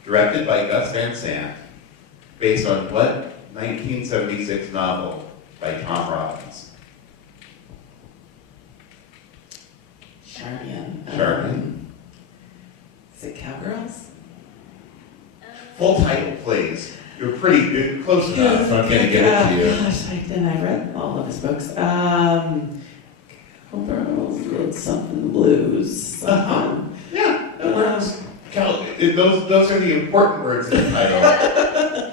directed by Gus Van Sant, based on what 1976 novel by Tom Robbins? Charmian. Is it Cowgirls? Full title, please. You're pretty good, close enough. So I'm going to give it to you. Gosh, I read all of his books. Cowgirls, something blues. Yeah, that works. Those are the important words in the title.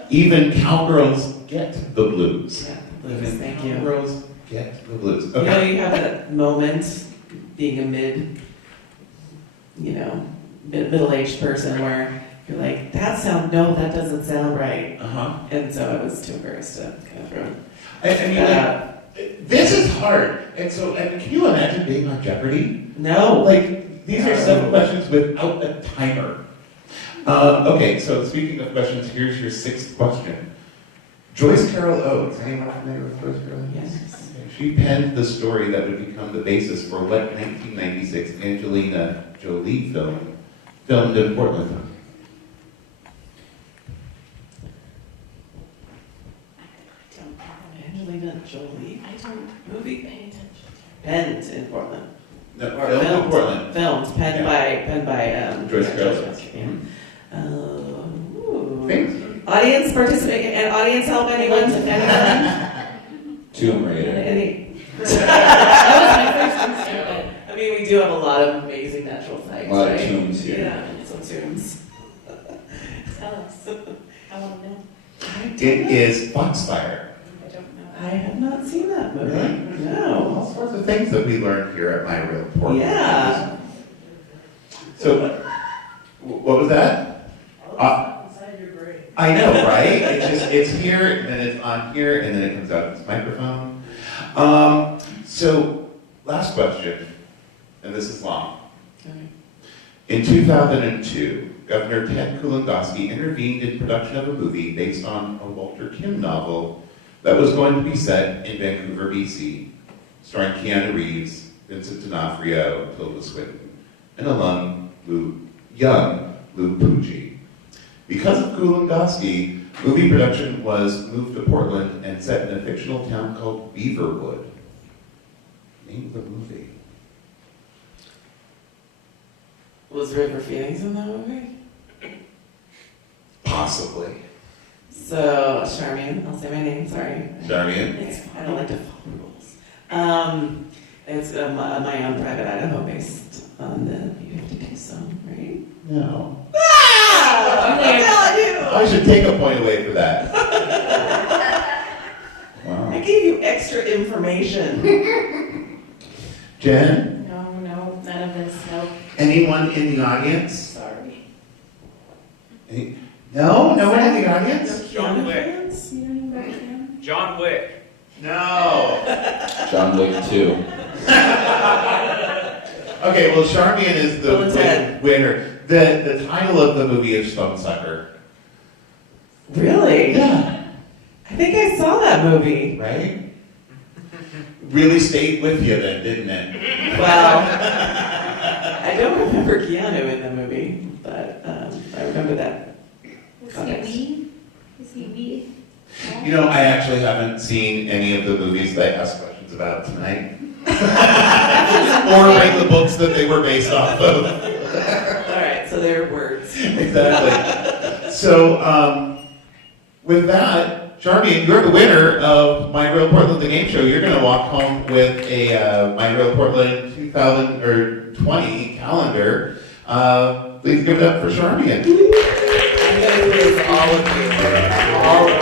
Even cowgirls get the blues. Yeah, the blues. Thank you. Cowgirls get the blues. Okay. You know, you have that moment being a middle-aged person where you're like, that doesn't sound right. And so I was too embarrassed to kind of throw it. This is hard. And can you imagine being on Jeopardy? No. These are 7 questions without a timer. Okay, so speaking of questions, here's your 6th question. Joyce Carol Oates. Anyone familiar with Joyce Carol Oates? Yes. She penned the story that would become the basis for what 1996 Angelina Jolie film filmed in Portland. Angelina Jolie? Movie? Penned in Portland. No, filmed in Portland. Filmed, penned by Joyce Carol Oates. Audience participating and audience help anyone? Tomb Raider. That was my first instinct. I mean, we do have a lot of amazing natural sites. A lot of right? tombs here. Yeah, some tombs. Tell us. I want to know. It is Foxfire. I don't know. I have not seen that movie. Really? No. All sorts of things that we learned here at My Real Portland. Yeah. So, what was that? I know, right? It's here, and then it's on here, and then it comes out this microphone. So, last question, and this is long. Okay. In 2002, Governor Ted Kulongoski intervened in production of a movie based on a Walter Kim novel that was going to be set in Vancouver, BC, starring Keanu Reeves, Vincent D'Onofrio, Tilda Swinton, and a young Lou Pucci. Because of Kulongoski, movie production was moved to Portland and set in a fictional town called Beaverwood. Name of the movie. Was River Phoenix in that movie? Possibly. So, Charmian, I'll say my name, sorry. Charmian? I don't like to follow rules. It's my own private Idaho based on the U-52 song, right? No. I'm telling you! I should take a point away for that. Wow. I gave you extra information. Jen? No, none of this, no. Anyone in the audience? Sorry. No? No one in the audience? John Wick. You know about him? John Wick. No. John Wick 2. Okay, well, Charmian is Bill and the Ted. winner. The title of the movie is Thumbsucker. Really? Yeah. I think I saw that movie. Right? Really stayed with you then, didn't it? Well, I don't remember Keanu in the movie, but I remember that. Was context. he wee? Is he wee? You know, I actually haven't seen any of the movies that I asked questions about tonight. Or read the books that they were based off of. All right, so they're words. Exactly. So, with that, Charmian, you're the winner of My Real Portland, the game show. You're going to walk home with a My Real Portland 2020 calendar. Please give it up for Charmian. I'm going to quiz all of you. All of you.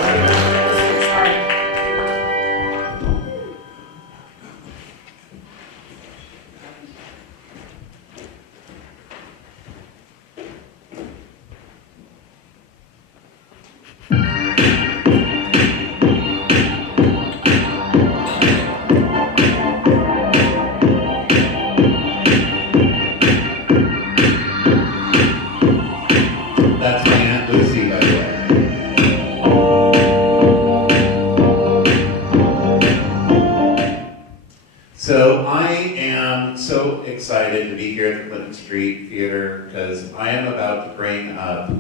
That's my Aunt Lucy, by the way. So I am so excited to be here at the Clinton Street Theater because I am about to bring up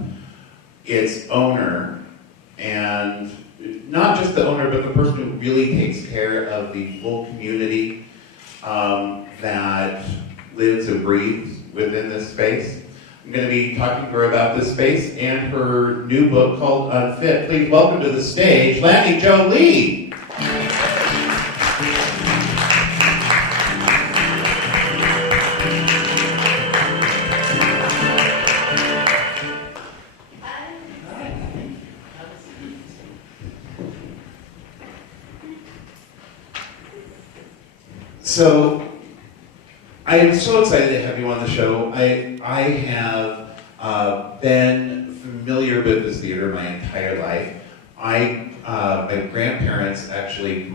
its owner, and not just the owner, but the person who really takes care of the full community that lives and breathes within this space. I'm going to be talking to her about this space and her new book called Unfit. Please welcome to the stage, Lani Jo Leigh. So, I am so excited to have you on the show. I have been familiar with this theater my entire life. My grandparents actually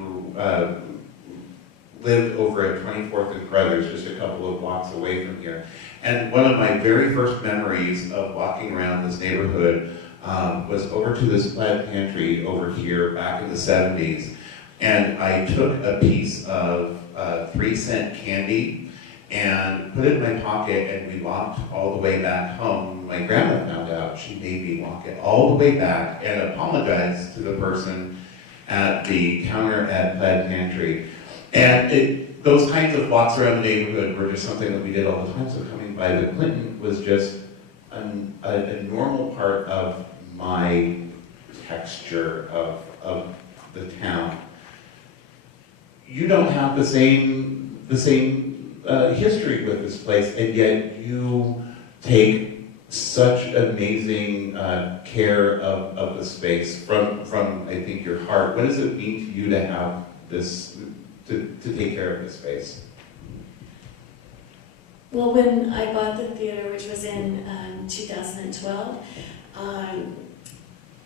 lived over at 24th and Crothers, just a couple of blocks away from here. And one of my very first memories of walking around this neighborhood was over to this plaid pantry over here back in the 70s. And I took a piece of 3-cent candy and put it in my pocket, and we walked all the way back home. My grandma found out. She made me walk it all the way back and apologize to the person at the counter at Plaid Pantry. And those kinds of walks around the neighborhood were just something that we did all the time. So coming by the Clinton was just a normal part of my texture of the town. You don't have the same history with this place, and yet you take such amazing care of the space from I think your heart. What does it mean to you to have this, to take care of this space? Well, when I bought the theater, which was in 2012, I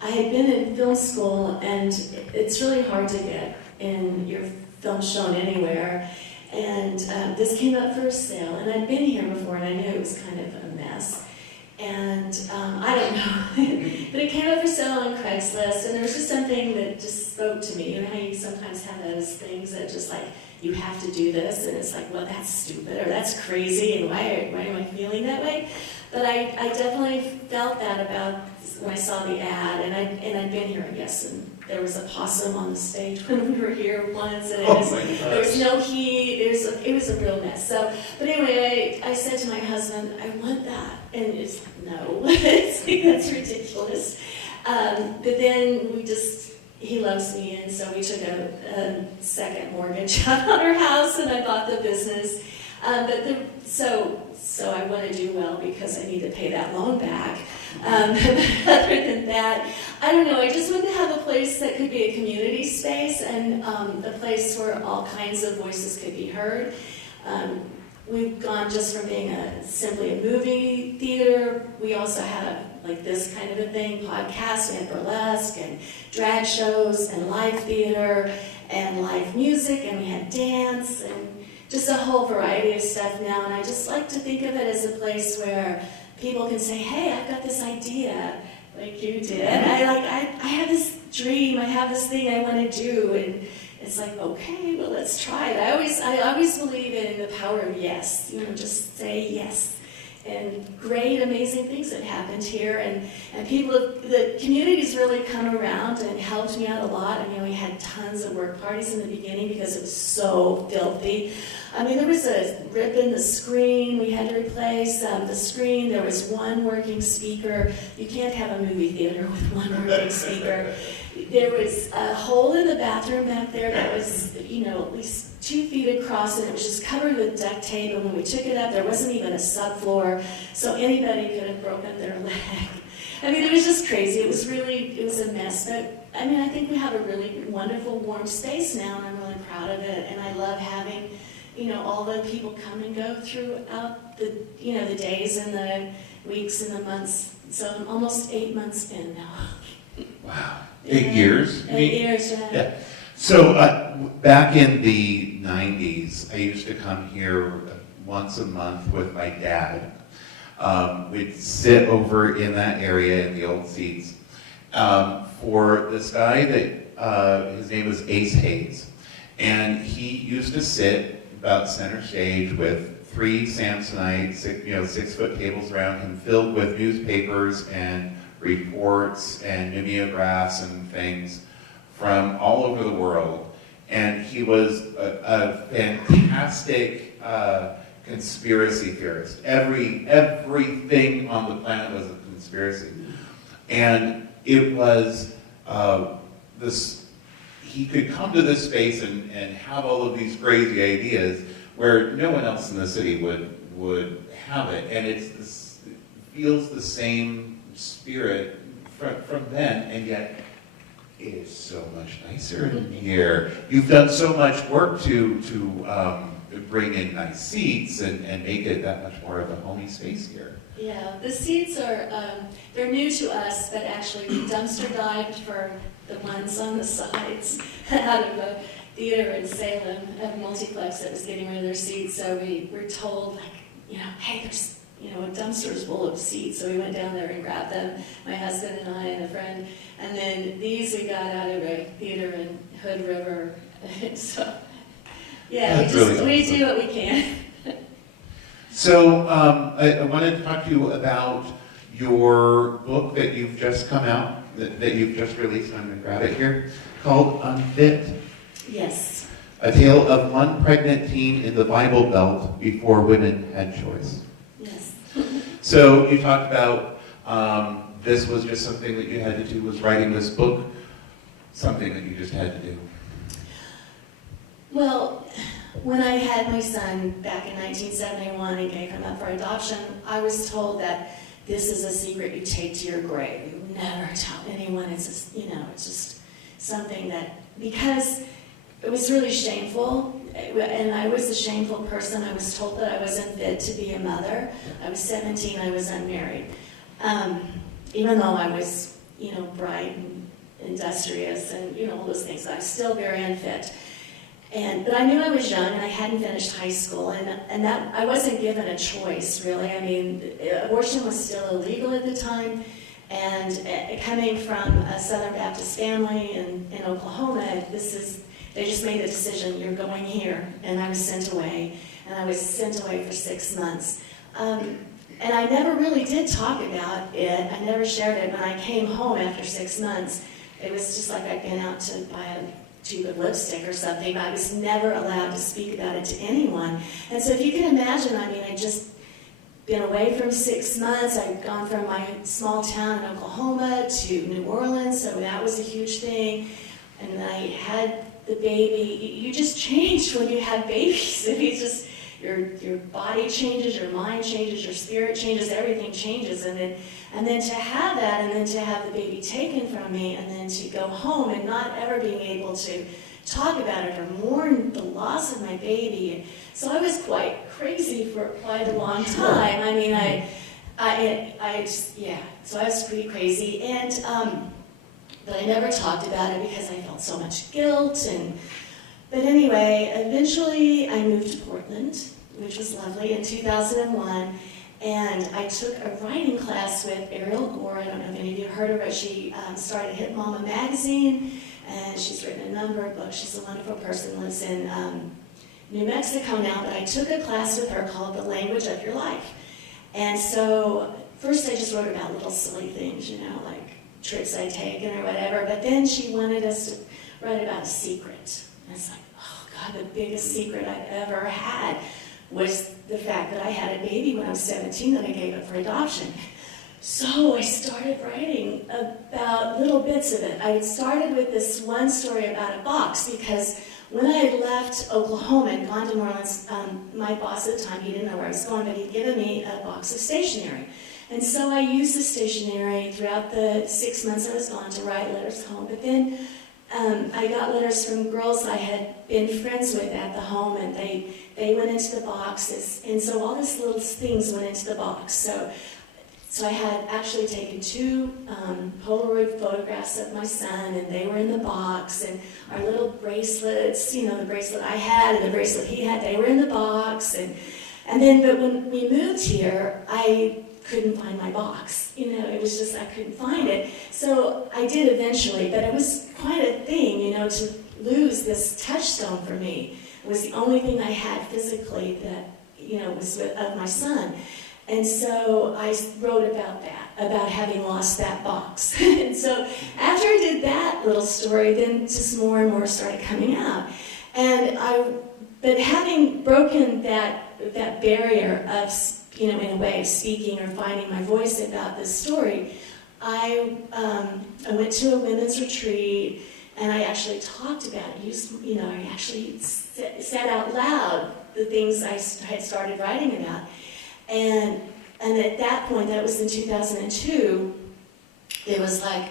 had been in film school, and it's really hard to get in your film shown anywhere. And this came up for sale, and I'd been here before, and I knew it was kind of a mess. And I don't know, but it came up for sale on Craigslist, and there was just something that just spoke to me. You know how you sometimes have those things that just like, you have to do this, and it's like, well, that's stupid, or that's crazy, and why am I feeling that way? But I definitely felt that about when I saw the ad, and I'd been here, I guess, and there was a possum on the stage when we were here once, and there was no heat, it was a real mess. So, but anyway, I said to my husband, I want that, and it's, no, it's like, that's ridiculous. But then he loves me, and so we took a second mortgage out on our house, and I bought the business. So I want to do well because I need to pay that loan back. Other than that, I don't know. I just want to have a place that could be a community space and a place where all kinds of voices could be heard. We've gone just from being simply a movie theater. We also have like this kind of a thing, podcast and burlesque and drag shows and live theater and live music, and we have dance and just a whole variety of stuff now. And I just like to think of it as a place where people can say, hey, I've got this idea, like you did. I have this dream, I have this thing I want to do, and it's like, okay, well, let's try it. I always believe in the power of yes. Just say yes. And great, amazing things have happened here, and people, the community's really come around and helped me out a lot. I mean, we had tons of work parties in the beginning because it was so filthy. I mean, there was a rip in the screen. We had to replace the screen. There was one working speaker. You can't have a movie theater with one working speaker. There was a hole in the bathroom back there that was, at least 2 feet across, and it was just covered with duct tape. And when we took it up, there wasn't even a subfloor, so anybody could have broken their leg. I mean, it was just crazy. It was a mess. But I mean, I think we have a really wonderful, warm space now, and I'm really proud of it. And I love having, all the people come and go throughout the, the days and the weeks and the months. So I'm almost 8 months in now. Wow. 8 years? 8 years, yeah. Yeah. So back in the 90s, I used to come here once a month with my dad. We'd sit over in that area in the old seats for this guy that his name was Ace Hayes. And he used to sit about center stage with 3 Samsonite, 6-foot tables around him filled with newspapers and reports and mimeographs and things from all over the world. And he was a fantastic conspiracy theorist. Everything on the planet was a conspiracy. And it was he could come to this space and have all of these crazy ideas where no one else in the city would have it. And it feels the same spirit from then, and yet it is so much nicer in here. You've done so much work to bring in nice seats and make it that much more of a homey space here. Yeah, the seats are, they're new to us, but actually we dumpster dived for the ones on the sides out of a theater in Salem, a multiplex that was getting rid of their seats. So we were told, hey, there's a dumpster's full of seats. So we went down there and grabbed them, my husband and I and a friend. And then these we got out of a theater in Hood River. So, yeah, we do what we can. So I wanted to talk to you about your book that you've just come out, that you've just released. I'm going to grab it here, called Unfit. Yes. A tale of one pregnant teen in the Bible Belt before women had choice. Yes. So you talked about this was just something that you had to do, was writing this book, something that you just had to do. Well, when I had my son back in 1971 and gave him up for adoption, I was told that this is a secret you take to your grave. You never tell anyone. It's just, it's just something that, because it was really shameful, and I was a shameful person. I was told that I wasn't fit to be a mother. I was 17, I was unmarried. Even though I was, bright and industrious and, all those things, I was still very unfit. But I knew I was young, and I hadn't finished high school, and that I wasn't given a choice, really. I mean, abortion was still illegal at the time, And coming from a Southern Baptist family in Oklahoma, they just made the decision, you're going here. And I was sent away. And I was sent away for 6 months. And I never really did talk about it. I never shared it. When I came home after 6 months, it was just like I'd been out to buy a tube of lipstick or something. I was never allowed to speak about it to anyone. And so if you can imagine, I mean, I'd just been away from 6 months. I'd gone from my small town in Oklahoma to New Orleans, so that was a huge thing. And I had the baby. You just change when you have babies. It's just, your body changes, your mind changes, your spirit changes, everything changes. And then to have that, and then to have the baby taken from me, and then to go home and not ever being able to talk about it or mourn the loss of my baby. So I was quite crazy for quite a long time. I mean, so I was pretty crazy. And, but I never talked about it because I felt so much guilt. But anyway, eventually I moved to Portland, which was lovely, in 2001. And I took a writing class with Ariel Gore. I don't know if any of you heard of her. She started Hit Mama magazine, and she's written a number of books. She's a wonderful person, lives in New Mexico now. But I took a class with her called The Language of Your Life. And so first I just wrote about little silly things, you know, like trips I'd taken or whatever. But then she wanted us to write about a secret. And it's like, oh God, the biggest secret I've ever had was the fact that I had a baby when I was 17 that I gave up for adoption. So I started writing about little bits of it. I started with this one story about a box because when I had left Oklahoma and gone to New Orleans, my boss at the time, he didn't know where I was going, but he'd given me a box of stationery. And so I used the stationery throughout the 6 months I was gone to write letters home. But then I got letters from girls I had been friends with at the home, and they went into the boxes. And so all these little things went into the box. So I had actually taken 2 Polaroid photographs of my son, and they were in the box. And our little bracelets, you know, the bracelet I had and the bracelet he had, they were in the box. But when we moved here, I couldn't find my box. You know, it was just, I couldn't find it. So I did eventually, but it was quite a thing, you know, to lose this touchstone for me. It was the only thing I had physically that, you know, was of my son. And so I wrote about that, about having lost that box. And so after I did that little story, then just more and more started coming out. But having broken that barrier of, you know, in a way of speaking or finding my voice about this story, I went to a women's retreat, and I actually talked about it. You know, I actually said out loud the things I had started writing about. And at that point, that was in 2002, it was like,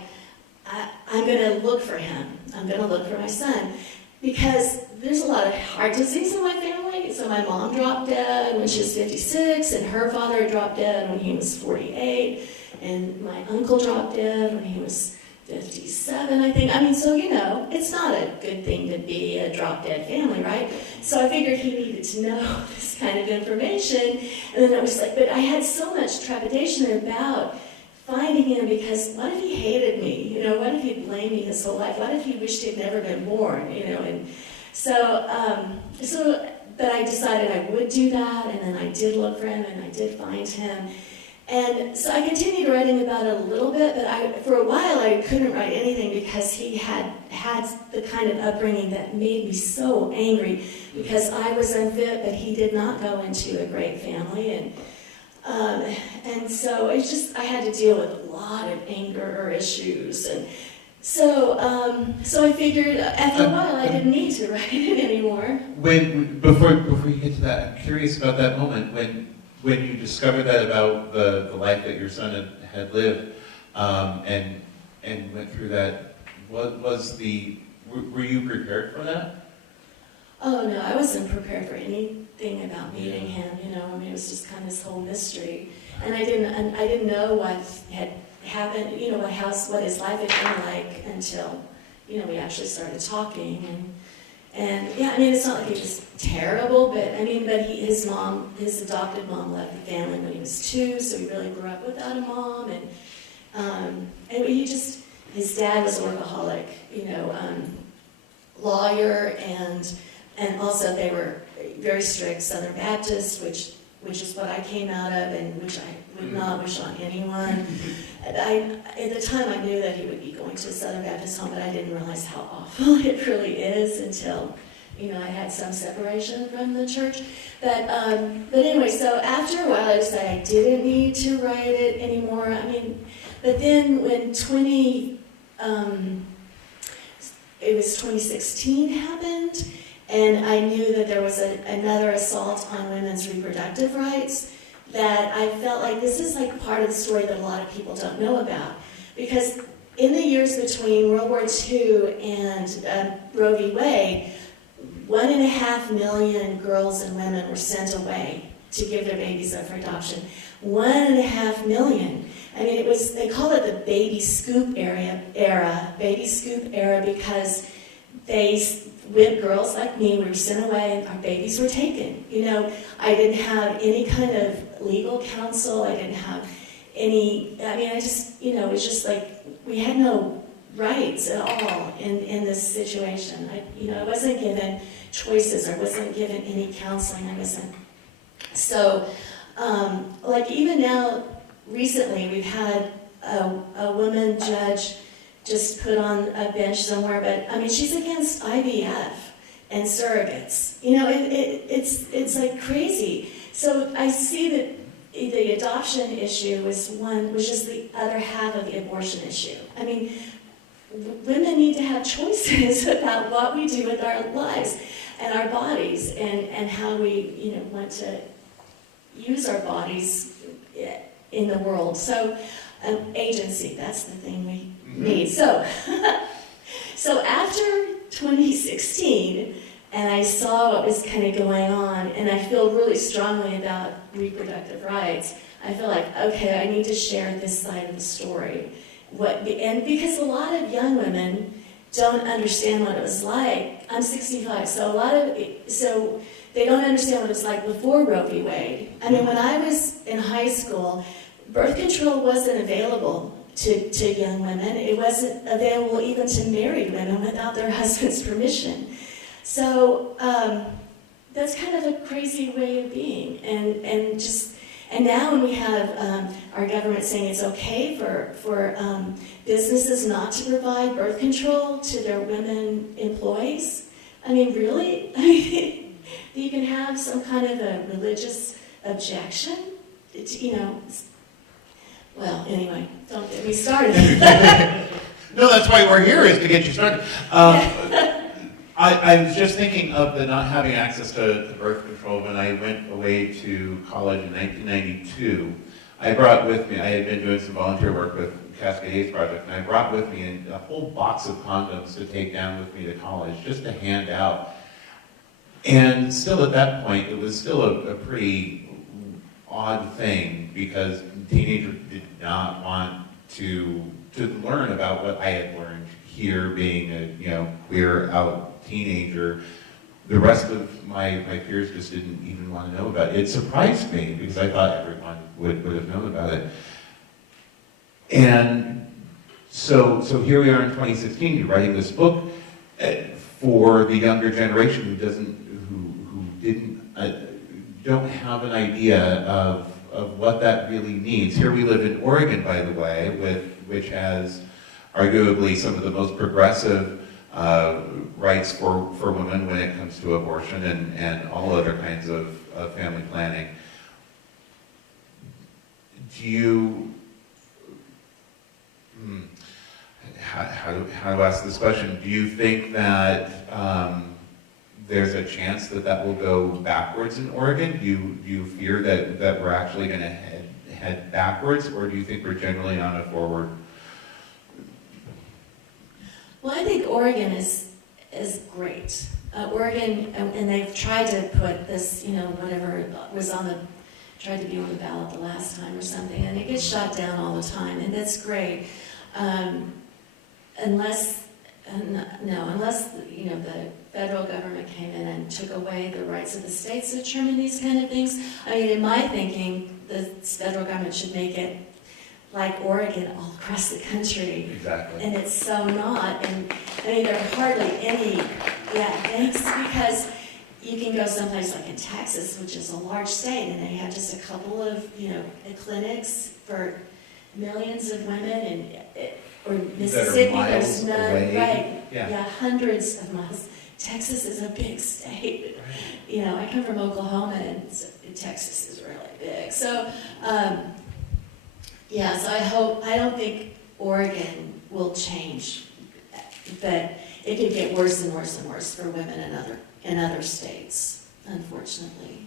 I'm going to look for him. I'm going to look for my son. Because there's a lot of heart disease in my family. So my mom dropped dead when she was 56, and her father dropped dead when he was 48, and my uncle dropped dead when he was 57, I think. I mean, so, you know, it's not a good thing to be a drop-dead family, right? So I figured he needed to know this kind of information. And then it was like, but I had so much trepidation about finding him, because what if he hated me? You know, what if he blamed me his whole life? What if he wished he'd never been born? You know, and but I decided I would do that, and then I did look for him, and I did find him. And so I continued writing about it a little bit, but for a while I couldn't write anything because he had the kind of upbringing that made me so angry, because I was unfit, but he did not go into a great family, and so it's just, I had to deal with a lot of anger issues, and so I figured after a while I didn't need to write it anymore. Before you get to that, I'm curious about that moment when you discovered that about the life that your son had lived, and went through that. Were you prepared for that? Oh no, I wasn't prepared for anything about meeting him. You know, I mean, it was just kind of this whole mystery, and I didn't know what had happened. You know, what his life had been like until, you know, we actually started talking. And yeah, I mean, it's not like he was terrible, but I mean, his adopted mom left the family when he was 2, so he really grew up without a mom, And his dad was a workaholic, lawyer, and also they were very strict Southern Baptist, which is what I came out of, and which I would not wish on anyone. At the time, I knew that he would be going to a Southern Baptist home, but I didn't realize how awful it really is until, I had some separation from the church. But anyway, so after a while, I decided I didn't need to write it anymore. But then when 2016 happened, and I knew that there was another assault on women's reproductive rights, that I felt like this is like part of the story that a lot of people don't know about. Because in the years between World War II and Roe v. Wade, 1.5 million girls and women were sent away to give their babies up for adoption. 1.5 million. They call it the baby scoop era, because girls like me, we were sent away and our babies were taken. I didn't have any kind of legal counsel. I didn't have any, it was just like we had no rights at all in this situation. I wasn't given choices. I wasn't given any counseling. I wasn't. So, even now, recently, we've had a woman judge just put on a bench somewhere, but she's against IVF and surrogates. It's like crazy. So I see that the adoption issue was just the other half of the abortion issue. Women need to have choices about what we do with our lives and our bodies, and how we want to use our bodies in the world. So agency, that's the thing we need. So after 2016, and I saw what was kind of going on, and I feel really strongly about reproductive rights, I feel like, okay, I need to share this side of the story. And because a lot of young women don't understand what it was like. I'm 65, so they don't understand what it was like before Roe v. Wade. When I was in high school, birth control wasn't available to young women. It wasn't available even to married women without their husband's permission. So that's kind of a crazy way of being. And now when we have our government saying it's okay for businesses not to provide birth control to their women employees, really? You can have some kind of a religious objection? Well, anyway, don't get me started. No, that's why we're here, is to get you started. I was just thinking of the not having access to birth control when I went away to college in 1992. I brought with me, I had been doing some volunteer work with Cascade Project, and I brought with me a whole box of condoms to take down with me to college, just to hand out. And still at that point, it was still a pretty odd thing, because teenagers did not want to learn about what I had learned here, being a queer out teenager. The rest of my peers just didn't even want to know about it. It surprised me, because I thought everyone would have known about it. And so here we are in 2016. You're writing this book for the younger generation who don't have an idea of what that really means. Here we live in Oregon, by the way, which has arguably some of the most progressive rights for women when it comes to abortion and all other kinds of family planning. Do you, how to ask this question, do you think that there's a chance that will go backwards in Oregon? Do you fear that we're actually going to head backwards, or do you think we're generally on a forward? Well, I think Oregon is great. Oregon, and they've tried to put this, whatever was tried to be on the ballot the last time or something, and it gets shot down all the time, and that's great. Unless the federal government came in and took away the rights of the states to determine these kind of things. In my thinking, the federal government should make it like Oregon all across the country. Exactly. And it's so not. And I mean, there are hardly any, thanks, because you can go someplace like in Texas, which is a large state, and they have just a couple of, clinics for millions of women, or Mississippi, there's none, away. right? Yeah. Hundreds of miles. Texas is a big state. Right. I come from Oklahoma, and Texas is really big. So, so I don't think Oregon will change, but it could get worse and worse and worse for women in other states, unfortunately.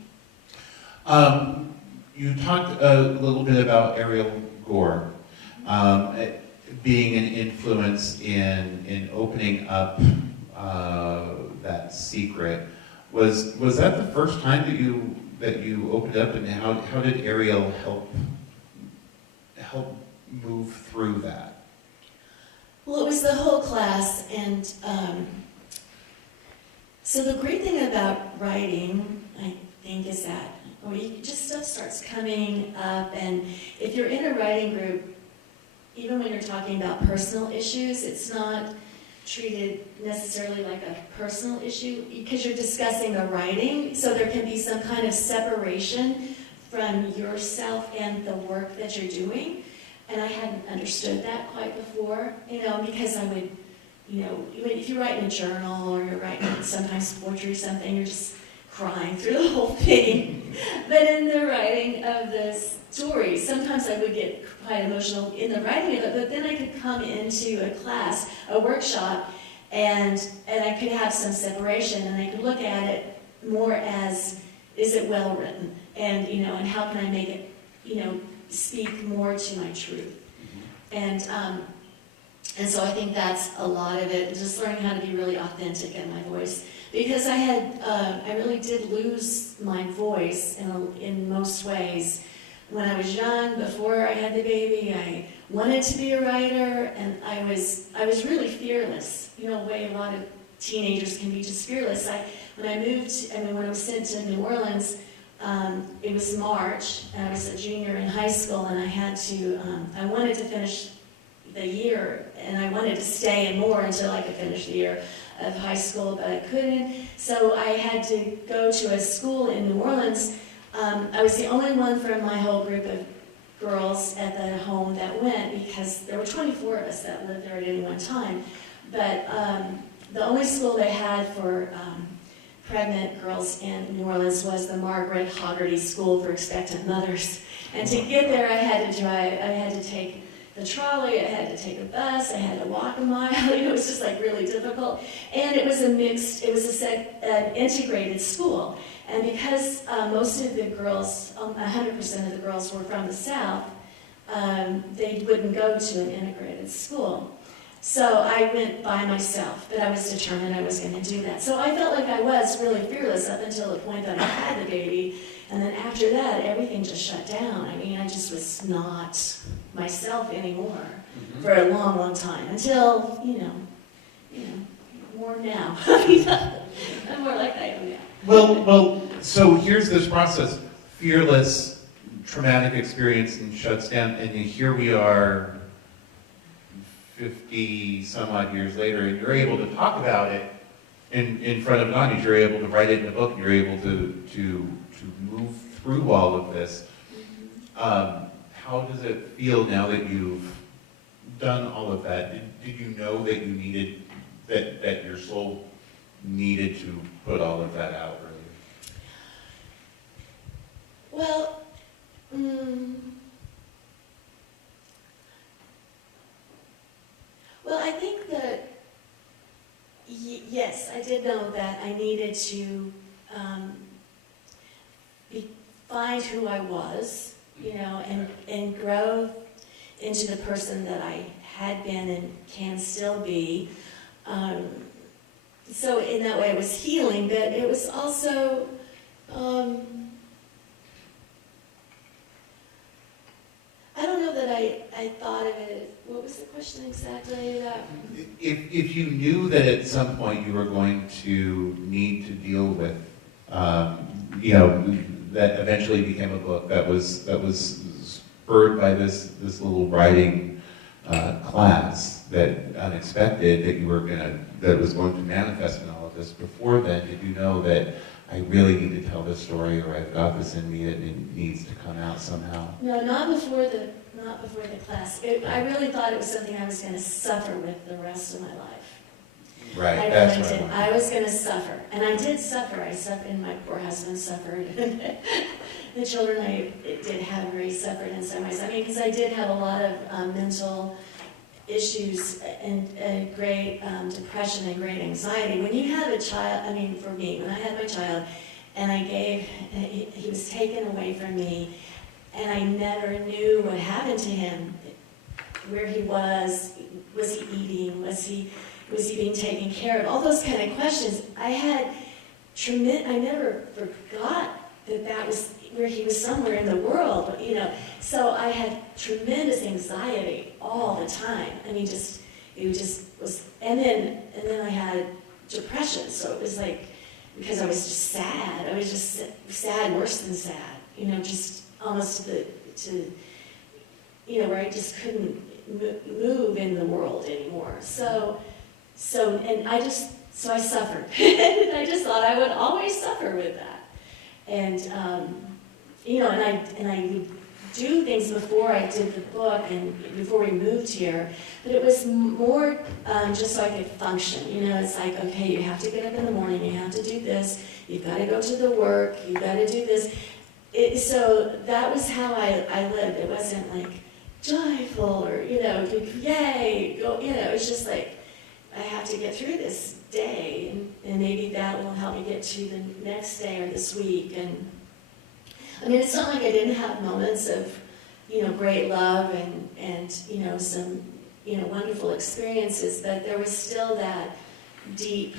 You talked a little bit about Ariel Gore being an influence in opening up that secret. Was that the first time that you opened up, and how did Ariel help move through that? Well, it was the whole class, and so the great thing about writing, I think, is that stuff starts coming up, and if you're in a writing group, even when you're talking about personal issues, it's not treated necessarily like a personal issue because you're discussing the writing, so there can be some kind of separation from yourself and the work that you're doing. And I hadn't understood that quite before, because I would, if you write in a journal or you're writing sometimes poetry or something, you're just crying through the whole thing. But in the writing of the story, sometimes I would get quite emotional in the writing of it, but then I could come into a class, a workshop, and I could have some separation, and I could look at it more as, is it well written? And, and how can I make it, speak more to my truth? And so I think that's a lot of it, just learning how to be really authentic in my voice. Because I really did lose my voice in most ways. When I was young, before I had the baby, I wanted to be a writer, and I was really fearless. The way a lot of teenagers can be just fearless. When I was sent to New Orleans, it was March, and I was a junior in high school, and I wanted to finish the year, and I wanted to stay and more until I could finish the year of high school, but I couldn't. So I had to go to a school in New Orleans. I was the only one from my whole group of girls at the home that went, because there were 24 of us that lived there at any one time. But the only school they had for pregnant girls in New Orleans was the Margaret Hoggerty School for Expectant Mothers. And to get there, I had to drive. I had to take the trolley, I had to take a bus, I had to walk a mile. It was just really difficult. And it was an integrated school. And because most of the girls, 100% of the girls were from the South, they wouldn't go to an integrated school. So I went by myself, but I was determined I was going to do that. So I felt like I was really fearless up until the point that I had the baby. And then after that, everything just shut down. I just was not myself anymore for a long, long time. Until, more now. I'm more like I am now. Well, so here's this process. Fearless, traumatic experience, and shuts down, and here we are 50 some odd years later, and you're able to talk about it in front of an audience. You're able to write it in a book, and you're able to move through all of this. How does it feel now that you've done all of that? Did you know that you needed, that your soul needed to put all of that out earlier? Well, I think that, yes, I did know that I needed to find who I was, and grow into the person that I had been and can still be. So in that way it was healing, but it was also, I don't know that I thought of it. What was the question exactly? If you knew that at some point you were going to need to deal with, that eventually became a book that was spurred by this little writing class that unexpected that was going to manifest in all of this. Before then, did you know that I really need to tell this story, or I've got this in me and it needs to come out somehow? No, not before the class. I really thought it was something I was going to suffer with the rest of my life. Right, I that's really what did. I was going to suffer, and I did suffer. I suffered, and my poor husband suffered. The children I did have really suffered in some ways. I mean, because I did have a lot of mental issues and great depression and great anxiety. When you have a child, I mean, for me, when I had my child, and he was taken away from me, and I never knew what happened to him, where he was he eating, was he being taken care of, all those kind of questions. I never forgot that was where he was somewhere in the world, you know. So I had tremendous anxiety all the time. I mean, it just was, and then I had depression. So it was like, because I was just sad. I was just sad, worse than sad, you know, just almost to where I just couldn't move in the world anymore. So I suffered. And I just thought I would always suffer with that. And and I would do things before I did the book and before we moved here, but it was more just so I could function. You know, it's like, okay, you have to get up in the morning, you have to do this, you've got to go to the work, you've got to do this. So that was how I lived. It wasn't like joyful or, yay, go, it's just like, I have to get through this day, and maybe that will help me get to the next day or this week. And I mean, it's not like I didn't have moments of, great love and some, wonderful experiences, but there was still that deep,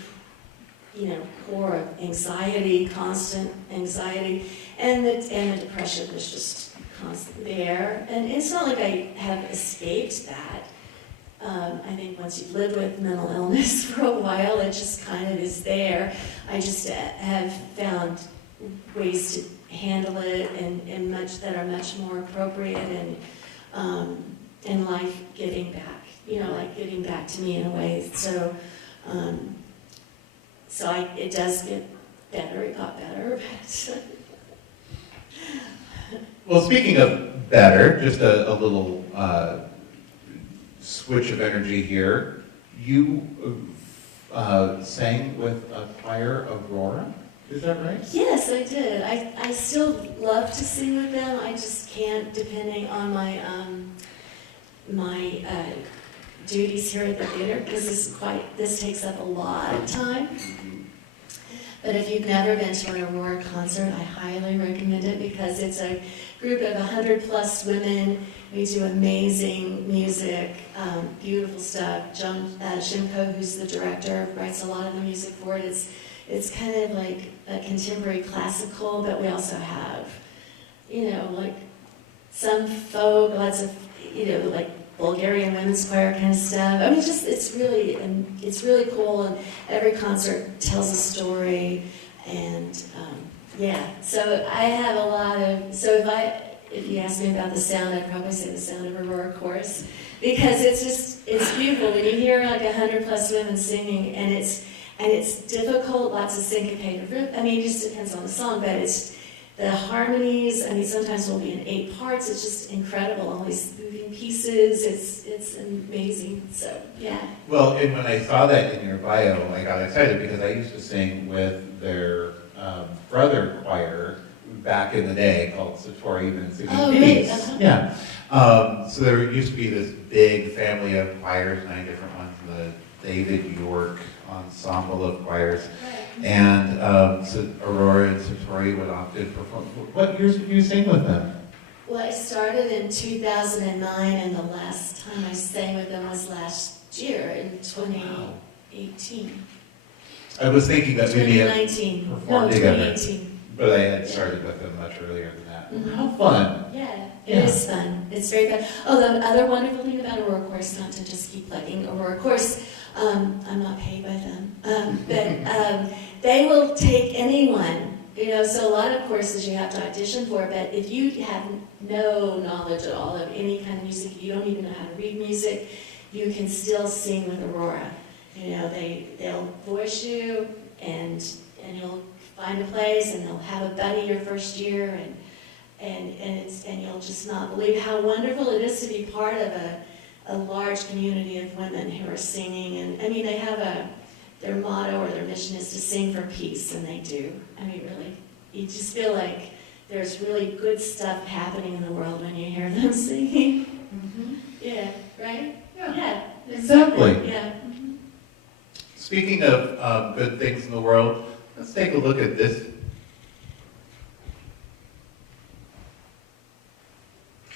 core of anxiety, constant anxiety, and the depression was just constantly there. And it's not like I have escaped that. I think once you've lived with mental illness for a while, it just kind of is there. I just have found ways to handle it and that are much more appropriate and life getting back, like getting back to me in a way. So, it does get better. It got better. Well, speaking of better, just a little switch of energy here. You sang with a choir, Aurora. Is that right? Yes, I did. I still love to sing with them. I just can't, depending on my duties here at the theater, because this takes up a lot of time. But if you've never been to an Aurora concert, I highly recommend it, because it's a group of 100+ women. We do amazing music, beautiful stuff. Joan Shimko, who's the director, writes a lot of the music for it. It's kind of like a contemporary classical, but we also have, like some folk, lots of, like Bulgarian women's choir kind of stuff. I mean, it's really cool, and every concert tells a story, and so I have a lot of, if you ask me about the sound, I'd probably say the sound of Aurora Chorus, because it's beautiful when you hear like 100+ women singing, and it's difficult, lots of syncopated rhythm. I mean, it just depends on the song, but it's the harmonies. I mean, sometimes we'll be in 8 parts. It's just incredible, all these moving pieces. It's amazing. So, yeah. Well, and when I saw that in your bio, I got excited, because I used to sing with their brother choir back in the day called Satori and Singing Peace. Right. Yeah. So there used to be this big family of choirs, 9 different ones, the David York ensemble of choirs. Right. And so Aurora and Satori would often perform. What years did you sing with them? Well, I started in 2009, and the last time I sang with them was last year in 2018. I was thinking that maybe 2019. performed together. 2018. But I had started with them much earlier than that. Mm-hmm. How fun. Yeah, it is fun. It's very fun. Oh, the other wonderful thing about Aurora Chorus, not to just keep plugging Aurora Chorus, I'm not paid by them, but they will take anyone So a lot of courses you have to audition for, but if you have no knowledge at all of any kind of music, you don't even know how to read music, you can still sing with Aurora. They'll voice you, and you'll find a place, and they'll have a buddy your first year, and you'll just not believe how wonderful it is to be part of a large community of women who are singing. And I mean, they have their motto or their mission is to sing for peace, and they do. I mean, really, you just feel like there's really good stuff happening in the world when you hear them singing. Mm-hmm. Yeah, right? Yeah. Exactly. Yeah. Speaking of good things in the world, let's take a look at this.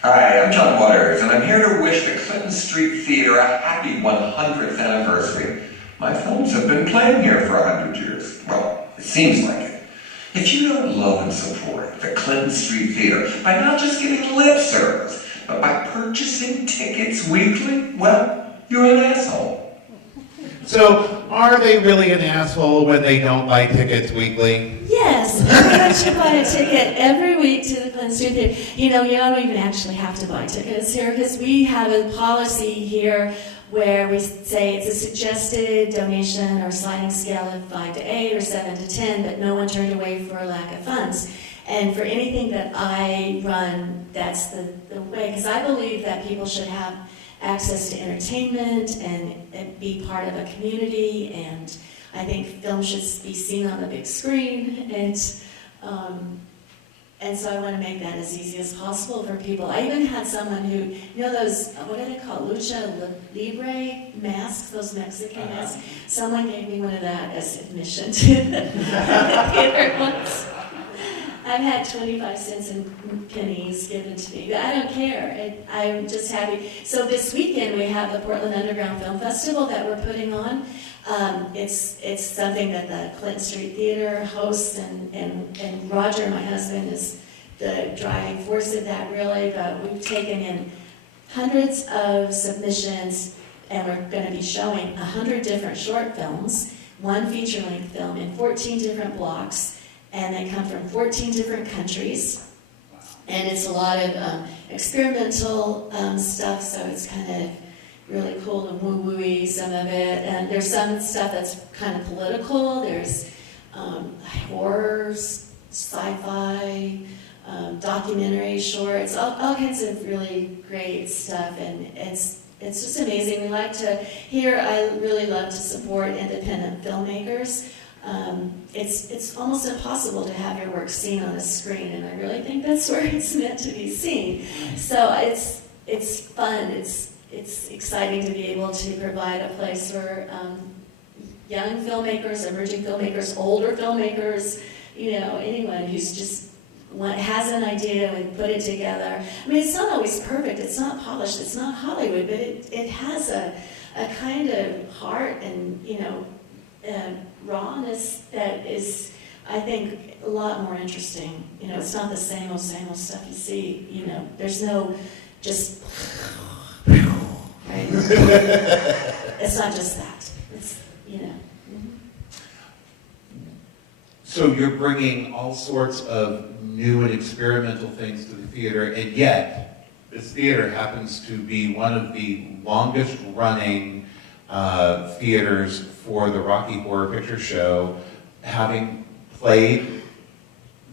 Hi, I'm John Waters, and I'm here to wish the Clinton Street Theater a happy 100th anniversary. My films have been playing here for 100 years. Well, it seems like it. If you don't love and support the Clinton Street Theater by not just getting lip service, but by purchasing tickets weekly, well, you're an asshole. So, are they really an asshole when they don't buy tickets weekly? Yes, everyone should buy a ticket every week to the Clinton Street Theater. You don't even actually have to buy tickets here, because we have a policy here where we say it's a suggested donation or sliding scale of 5 to 8 or 7 to 10, but no one turned away for a lack of funds. And for anything that I run, that's the way, because I believe that people should have access to entertainment and be part of a community, and I think film should be seen on the big screen, and so I want to make that as easy as possible for people. I even had someone who, those, what are they called, lucha libre masks, those Mexican masks? Someone gave me one of that as admission to the theater once. I've had 25 cents in pennies given to me, but I don't care. I'm just happy. So this weekend we have the Portland Underground Film Festival that we're putting on. It's something that the Clinton Street Theater hosts, and Roger, my husband, is the driving force of that, really. But we've taken in hundreds of submissions, and we're going to be showing 100 different short films, one feature-length film in 14 different blocks. And they come from 14 different countries. And it's a lot of experimental stuff, so it's kind of really cool and woo-woo-y, some of it. And there's some stuff that's kind of political. There's horrors, sci-fi, documentary shorts, all kinds of really great stuff. And it's just amazing. We like to, I really love to support independent filmmakers. It's almost impossible to have your work seen on a screen, and I really think that's where it's meant to be seen. So it's fun. It's exciting to be able to provide a place for young filmmakers, emerging filmmakers, older filmmakers, anyone who's just has an idea and put it together. I mean, it's not always perfect. It's not polished. It's not Hollywood, but it has a kind of heart and rawness that is, I think, a lot more interesting. It's not the same old stuff you see. There's no just, right? It's not just that. It's, So you're bringing all sorts of new and experimental things to the theater, and yet this theater happens to be one of the longest running theaters for the Rocky Horror Picture Show, having played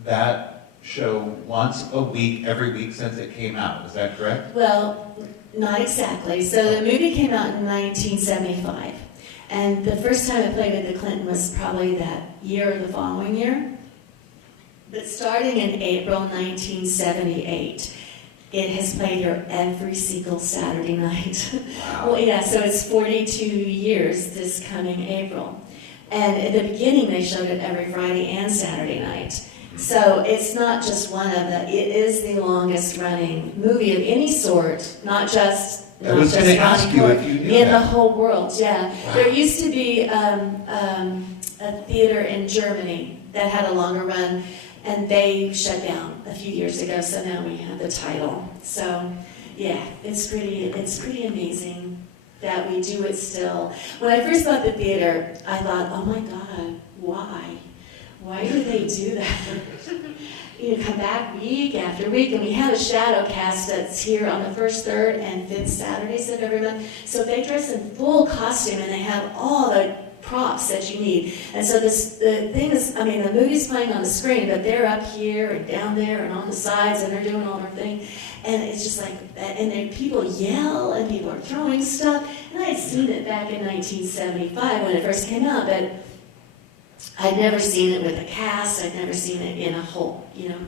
that show once a week, every week since it came out. Is that correct? Well, not exactly. So the movie came out in 1975. And the first time I played at the Clinton was probably that year or the following year. But starting in April 1978, it has played here every single Saturday night. Wow. Well, yeah, so it's 42 years this coming April. And at the beginning, they showed it every Friday and Saturday night. So it's not just one of it is the longest running movie of any sort, not just I was going to ask you if you knew in that. the whole world, yeah. Wow. There used to be a theater in Germany that had a longer run, and they shut down a few years ago, so now we have the title. So, yeah, it's pretty amazing that we do it still. When I first bought the theater, I thought, oh my God, why? why do they do that? You know, come back week after week, and we have a shadow cast that's here on the first, third, and fifth Saturdays of every month. So they dress in full costume, and they have all the props that you need. And so the thing is, I mean, the movie's playing on the screen, but they're up here and down there and on the sides, and they're doing all their thing. And it's just like, and then people yell, and people are throwing stuff. And I had seen it back in 1975 when it first came out, but I'd never seen it with a cast. I'd never seen it in a whole, you know,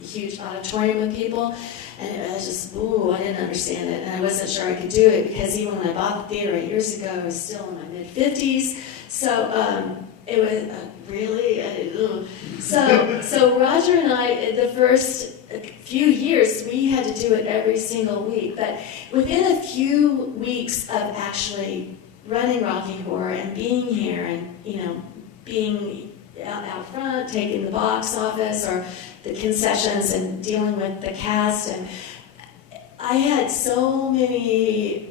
huge auditorium of people. And I was just, ooh, I didn't understand it. And I wasn't sure I could do it because even when I bought the theater 8 years ago, I was still in my mid-50s. So it was really, So Roger and I, the first few years, we had to do it every single week. But within a few weeks of actually running Rocky Horror and being here and, you know, being out front, taking the box office or the concessions and dealing with the cast, and I had so many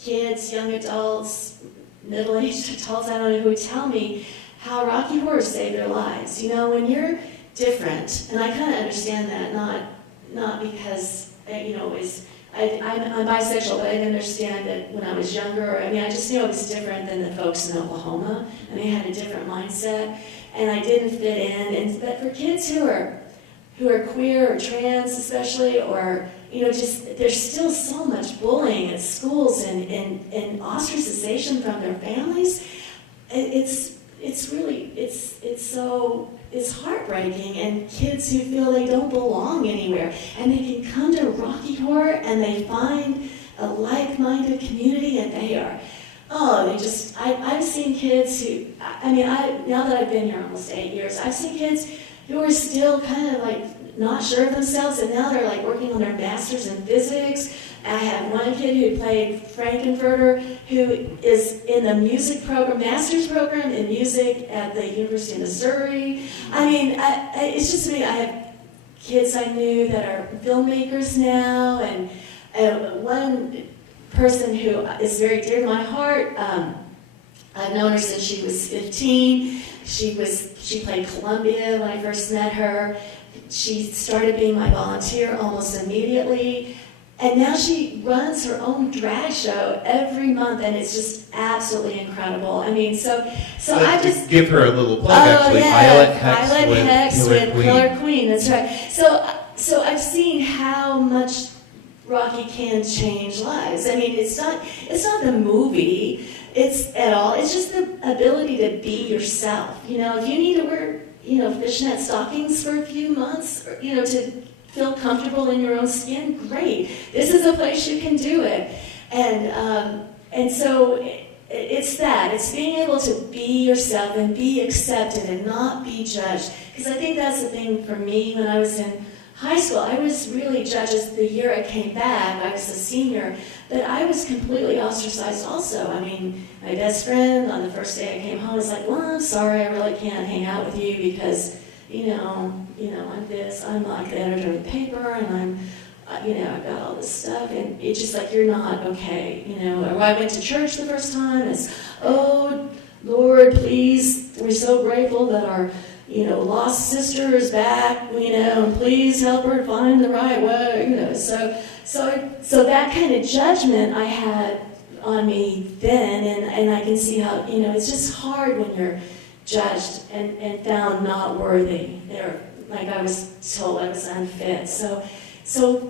kids, young adults, middle-aged adults, I don't know, who would tell me how Rocky Horror saved their lives. You know, when you're different, and I kind of understand that, not because, you know, I'm bisexual, but I didn't understand it when I was younger. I mean, I just knew I was different than the folks in Oklahoma, and they had a different mindset, and I didn't fit in. But for kids who are queer or trans, especially, or you know, just there's still so much bullying at schools and ostracization from their families. It's heartbreaking, and kids who feel they don't belong anywhere, and they can come to Rocky Horror and they find a like-minded community, and they are, I've seen kids who, now that I've been here almost 8 years, I've seen kids who are still kind of like not sure of themselves, and now they're like working on their master's in physics. I have one kid who played Frankenfurter, who is in the music program, master's program in music at the University of Missouri. I mean, it's just me. I have kids I knew that are filmmakers now, and one person who is very dear to my heart. I've known her since she was 15. She played Columbia when I first met her. She started being my volunteer almost immediately. And now she runs her own drag show every month, and it's just absolutely incredible. I mean, so I just give her a little plug. Actually, yeah, Violet Hex with Killer Queen. That's right. So I've seen how much Rocky can change lives. I mean, it's not the movie. It's just the ability to be yourself. You know, if you need to wear, you know, fishnet stockings for a few months, you know, to feel comfortable in your own skin, great. This is a place you can do it. And so it's that. It's being able to be yourself and be accepted and not be judged. Because I think that's the thing for me when I was in high school. I was really judged as the year I came back. I was a senior. But I was completely ostracized also. I mean, my best friend on the first day I came home was like, well, I'm sorry, I really can't hang out with you because you know, I'm this, I'm like the editor of the paper, and I'm, I've got all this stuff, and it's just like, you're not okay, you know. Or I went to church the first time, it's, oh, Lord, please, we're so grateful that our, lost sister is back, and please help her find the right way, So that kind of judgment I had on me then, and I can see how, it's just hard when you're judged and found not worthy. Like I was told I was unfit. So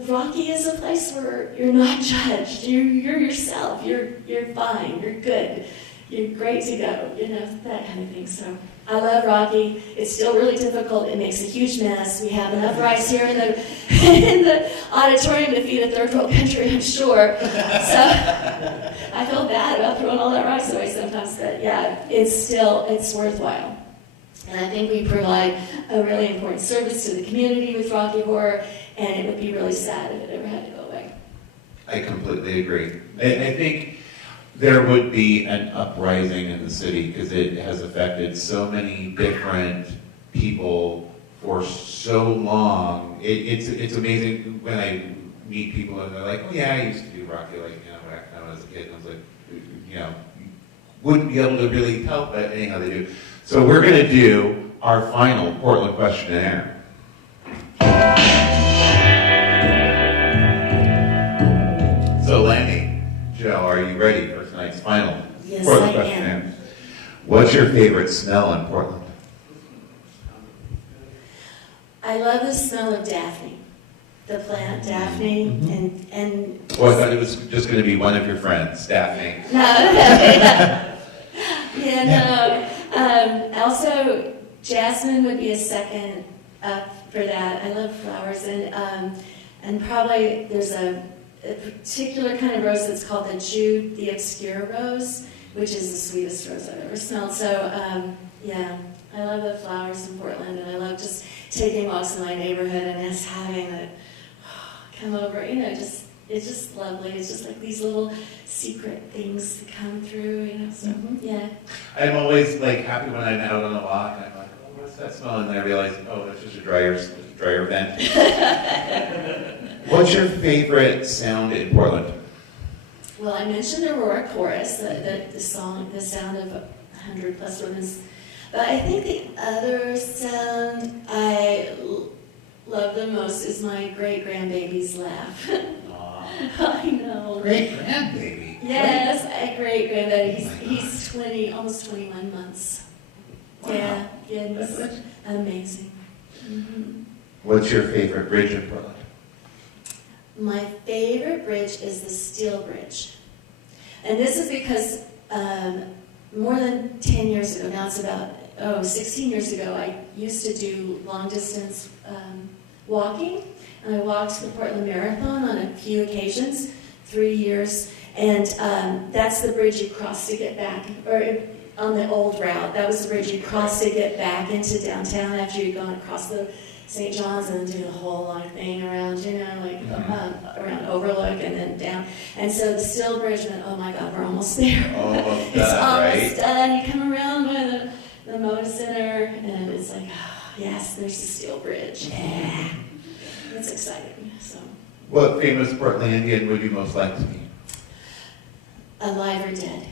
Rocky is a place where you're not judged. You're yourself. You're fine. You're good. You're great to go. That kind of thing. So I love Rocky. It's still really difficult. It makes a huge mess. We have enough rice here in the auditorium to feed a third world country, I'm sure. So I feel bad about throwing all that rice away sometimes, but yeah, it's worthwhile. And I think we provide a really important service to the community with Rocky Horror, and it would be really sad if it ever had to go away. I completely agree. I think there would be an uprising in the city because it has affected so many different people for so long. It's amazing when I meet people and they're like, oh yeah, I used to do Rocky back when I was a kid. And I was like, wouldn't be able to really tell, but anyhow they do. So we're going to do our final Portland questionnaire. So Lani Jo, are you ready for tonight's final Yes, Portland I questionnaire? am. What's your favorite smell in Portland? I love the smell of Daphne, the plant Daphne, and Oh, I thought it was just going to be one of your friends, Daphne. Also, jasmine would be a second up for that. I love flowers, and probably there's a particular kind of rose that's called the Jude the Obscure rose, which is the sweetest rose I've ever smelled. So, I love the flowers in Portland, and I love just taking walks in my neighborhood and just having it come over. It's just lovely. It's just like these little secret things that come through. So yeah. I'm always like happy when I'm out on a walk and I'm like, oh, what's that smell? And then I realize, oh, that's just a dryer vent. What's your favorite sound in Portland? Well, I mentioned Aurora Chorus, the sound of 100 plus women's. But I think the other sound I love the most is my great-grandbaby's laugh. I know. Great-grandbaby? Yes, a great-grandbaby. He's 20, almost 21 months. Wow. Yeah, he's amazing. What's your favorite bridge in Portland? My favorite bridge is the Steel Bridge. And this is because more than 10 years ago, now it's about 16 years ago, I used to do long-distance walking. And I walked the Portland Marathon on a few occasions, 3 years. And that's the bridge you cross to get back, or on the old route. That was the bridge you cross to get back into downtown after you'd gone across the St. John's and do the whole long thing around, around Overlook and then down. And so the Steel Bridge went, oh my God, we're almost there. Almost It's done, almost right? done. You come around by the Moda Center and it's like, yes, there's the Steel Bridge. Yeah. It's exciting. So. What famous Portlandian would you most like to meet? Alive or dead?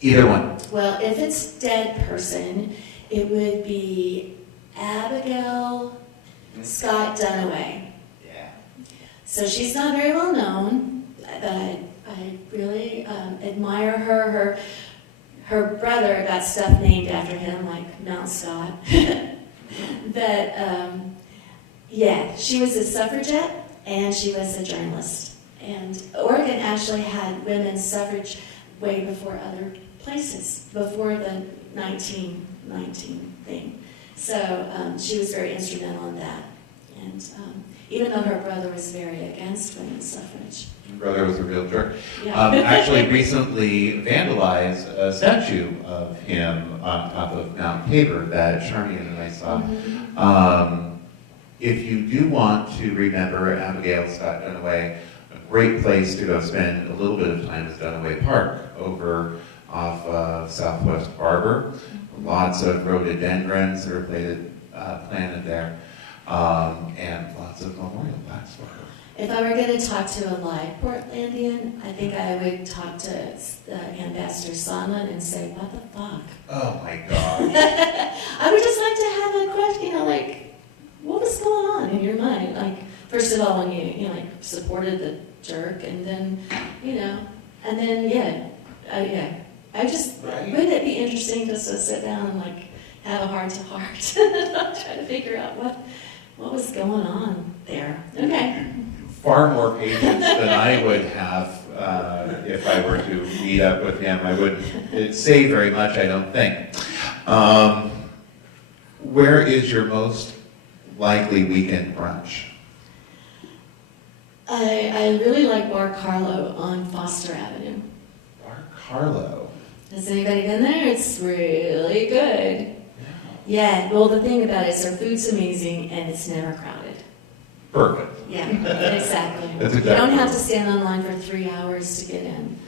Either one. Well, if it's dead person, it would be Abigail Scott Dunaway. Yeah. So she's not very well known, but I really admire her. Her brother got stuff named after him, like Mount Scott. But she was a suffragette and she was a journalist. And Oregon actually had women's suffrage way before other places, before the 1919 thing. So she was very instrumental in that. And even though her brother was very against women's suffrage. Your brother was a real jerk. Yeah. Actually recently vandalized a statue of him on top of Mount Tabor that Charmian and I saw. If you do want to remember Abigail Scott Dunaway, a great place to go spend a little bit of time is Dunaway Park over off of Southwest Arbor. Lots of rhododendrons that are planted there, and lots of memorial plaques for her. If I were going to talk to a live Portlandian, I think I would talk to Ambassador Sondland and say, what the fuck? Oh my God. I would just like to have a question, what was going on in your mind? First of all, when you supported the jerk, and then, I just, wouldn't it be interesting just to sit down and have a heart-to-heart, try to figure out what was going on there. Okay. Far more patience than I would have if I were to meet up with him. I wouldn't say very much, I don't think. Where is your most likely weekend brunch? I really like Bar Carlo on Foster Avenue. Bar Carlo? Has anybody been there? It's really good. Yeah, well, the thing about it is their food's amazing and it's never crowded. Perfect. Yeah, exactly. That's exactly. You don't have to stand online for 3 hours to get in.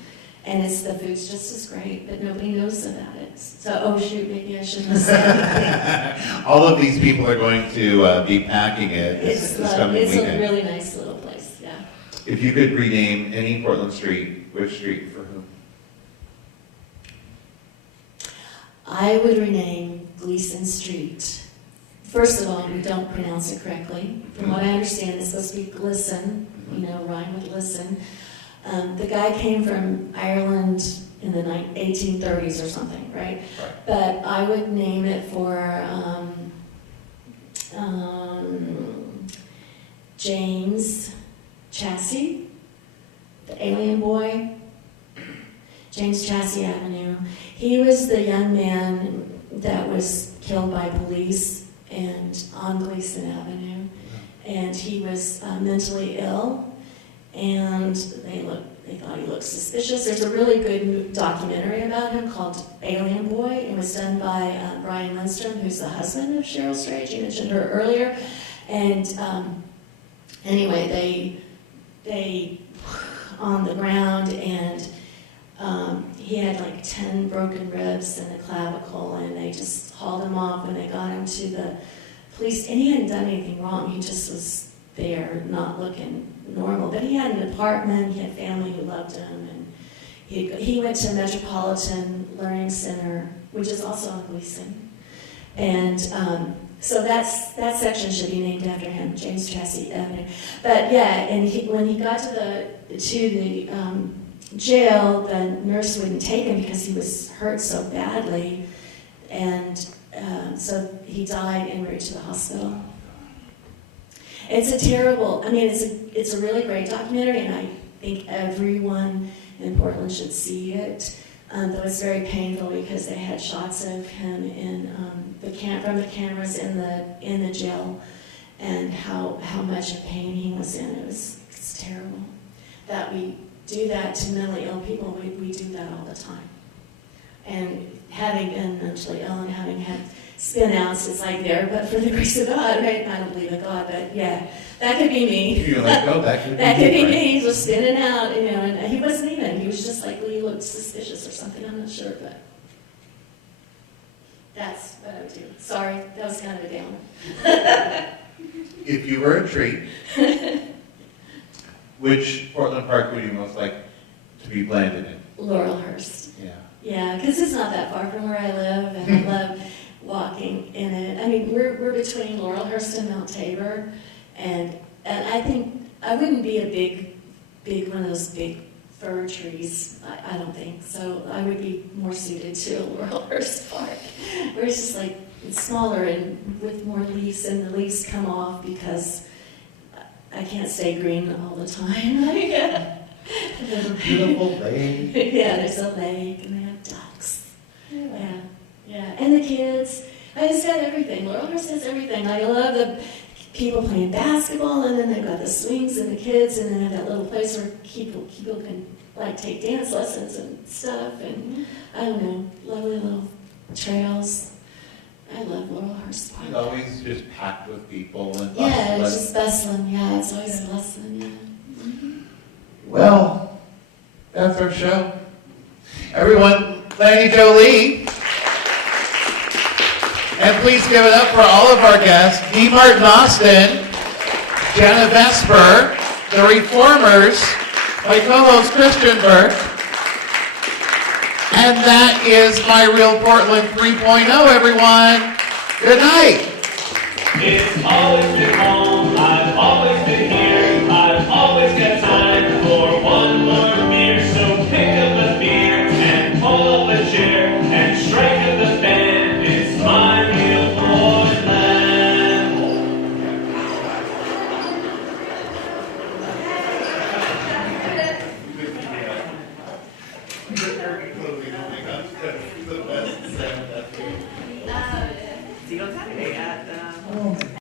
And the food's just as great, but nobody knows about it. So, maybe I shouldn't have said anything. All of these people are going to be packing it this coming weekend. A really nice little place, yeah. If you could rename any Portland street, which street for whom? I would rename Gleason Street. First of all, we don't pronounce it correctly. From what I understand, it's supposed to be glisten, rhyme with listen. The guy came from Ireland in the 1830s or something, right? But I would name it for James Chassie, the alien boy. James Chassie Avenue. He was the young man that was killed by police and on Gleason Avenue, and he was mentally ill, and they thought he looked suspicious. There's a really good documentary about him called Alien Boy. It was done by Brian Lindstrom, who's the husband of Cheryl Strayed. You mentioned her earlier, and anyway, they on the ground, and he had like 10 broken ribs and a clavicle, and they just hauled him off when they got him to the police. And he hadn't done anything wrong. He just was there, not looking normal. But he had an apartment. He had family who loved him, and he went to Metropolitan Learning Center, which is also on Gleason. And so that section should be named after him, James Chassie Avenue. But yeah, and when he got to the jail, the nurse wouldn't take him because he was hurt so badly, and so he died en route to the hospital. It's a terrible, it's a really great documentary, and I think everyone in Portland should see it. Though it's very painful because they had shots of him in from the cameras in the jail, and how much of pain he was in. It's terrible that we do that to mentally ill people. We do that all the time. And having been mentally ill and having had spin outs, it's like there, but for the grace of God, right? I don't believe in God, but yeah, that could be me. You're like, oh, that could be that could be right. me, just spinning out, and he wasn't even. He was just like, he looked suspicious or something, I'm not sure, but that's what I would do. Sorry, that was kind of a downer. If you were a tree, which Portland Park would you most like to be planted in? Laurelhurst. Yeah. Yeah, because it's not that far from where I live, and I love walking in it. We're between Laurelhurst and Mount Tabor, and I think I wouldn't be a big one of those big fir trees. I don't think so. I would be more suited to Laurelhurst Park, where it's just like it's smaller and with more leaves, and the leaves come off because I can't stay green all the time. There's a beautiful lake. Yeah, there's a lake, and they have ducks. Yeah. And the kids. I just got everything. Laurelhurst has everything. I love the people playing basketball, and then they've got the swings and the kids, and then they have that little place where people can take dance lessons and stuff, and I don't know, lovely little trails. I love Laurelhurst Park. It's always just packed with people and yeah, it's just bustling. Yeah, it's always bustling. Yeah. Mm-hmm. Well, that's our show. Everyone, Lani Jo Leigh. And please give it up for all of our guests. D. Martin Austin, Jenna Vesper, The Reformers, my co-host Christian Burke. And that is My Real Portland 3.0, everyone. Good night. It's always been home, I've always been here, I've always got time for one more beer, so pick up a beer and pull up a chair and strike up the band. It's My Real See you on Saturday at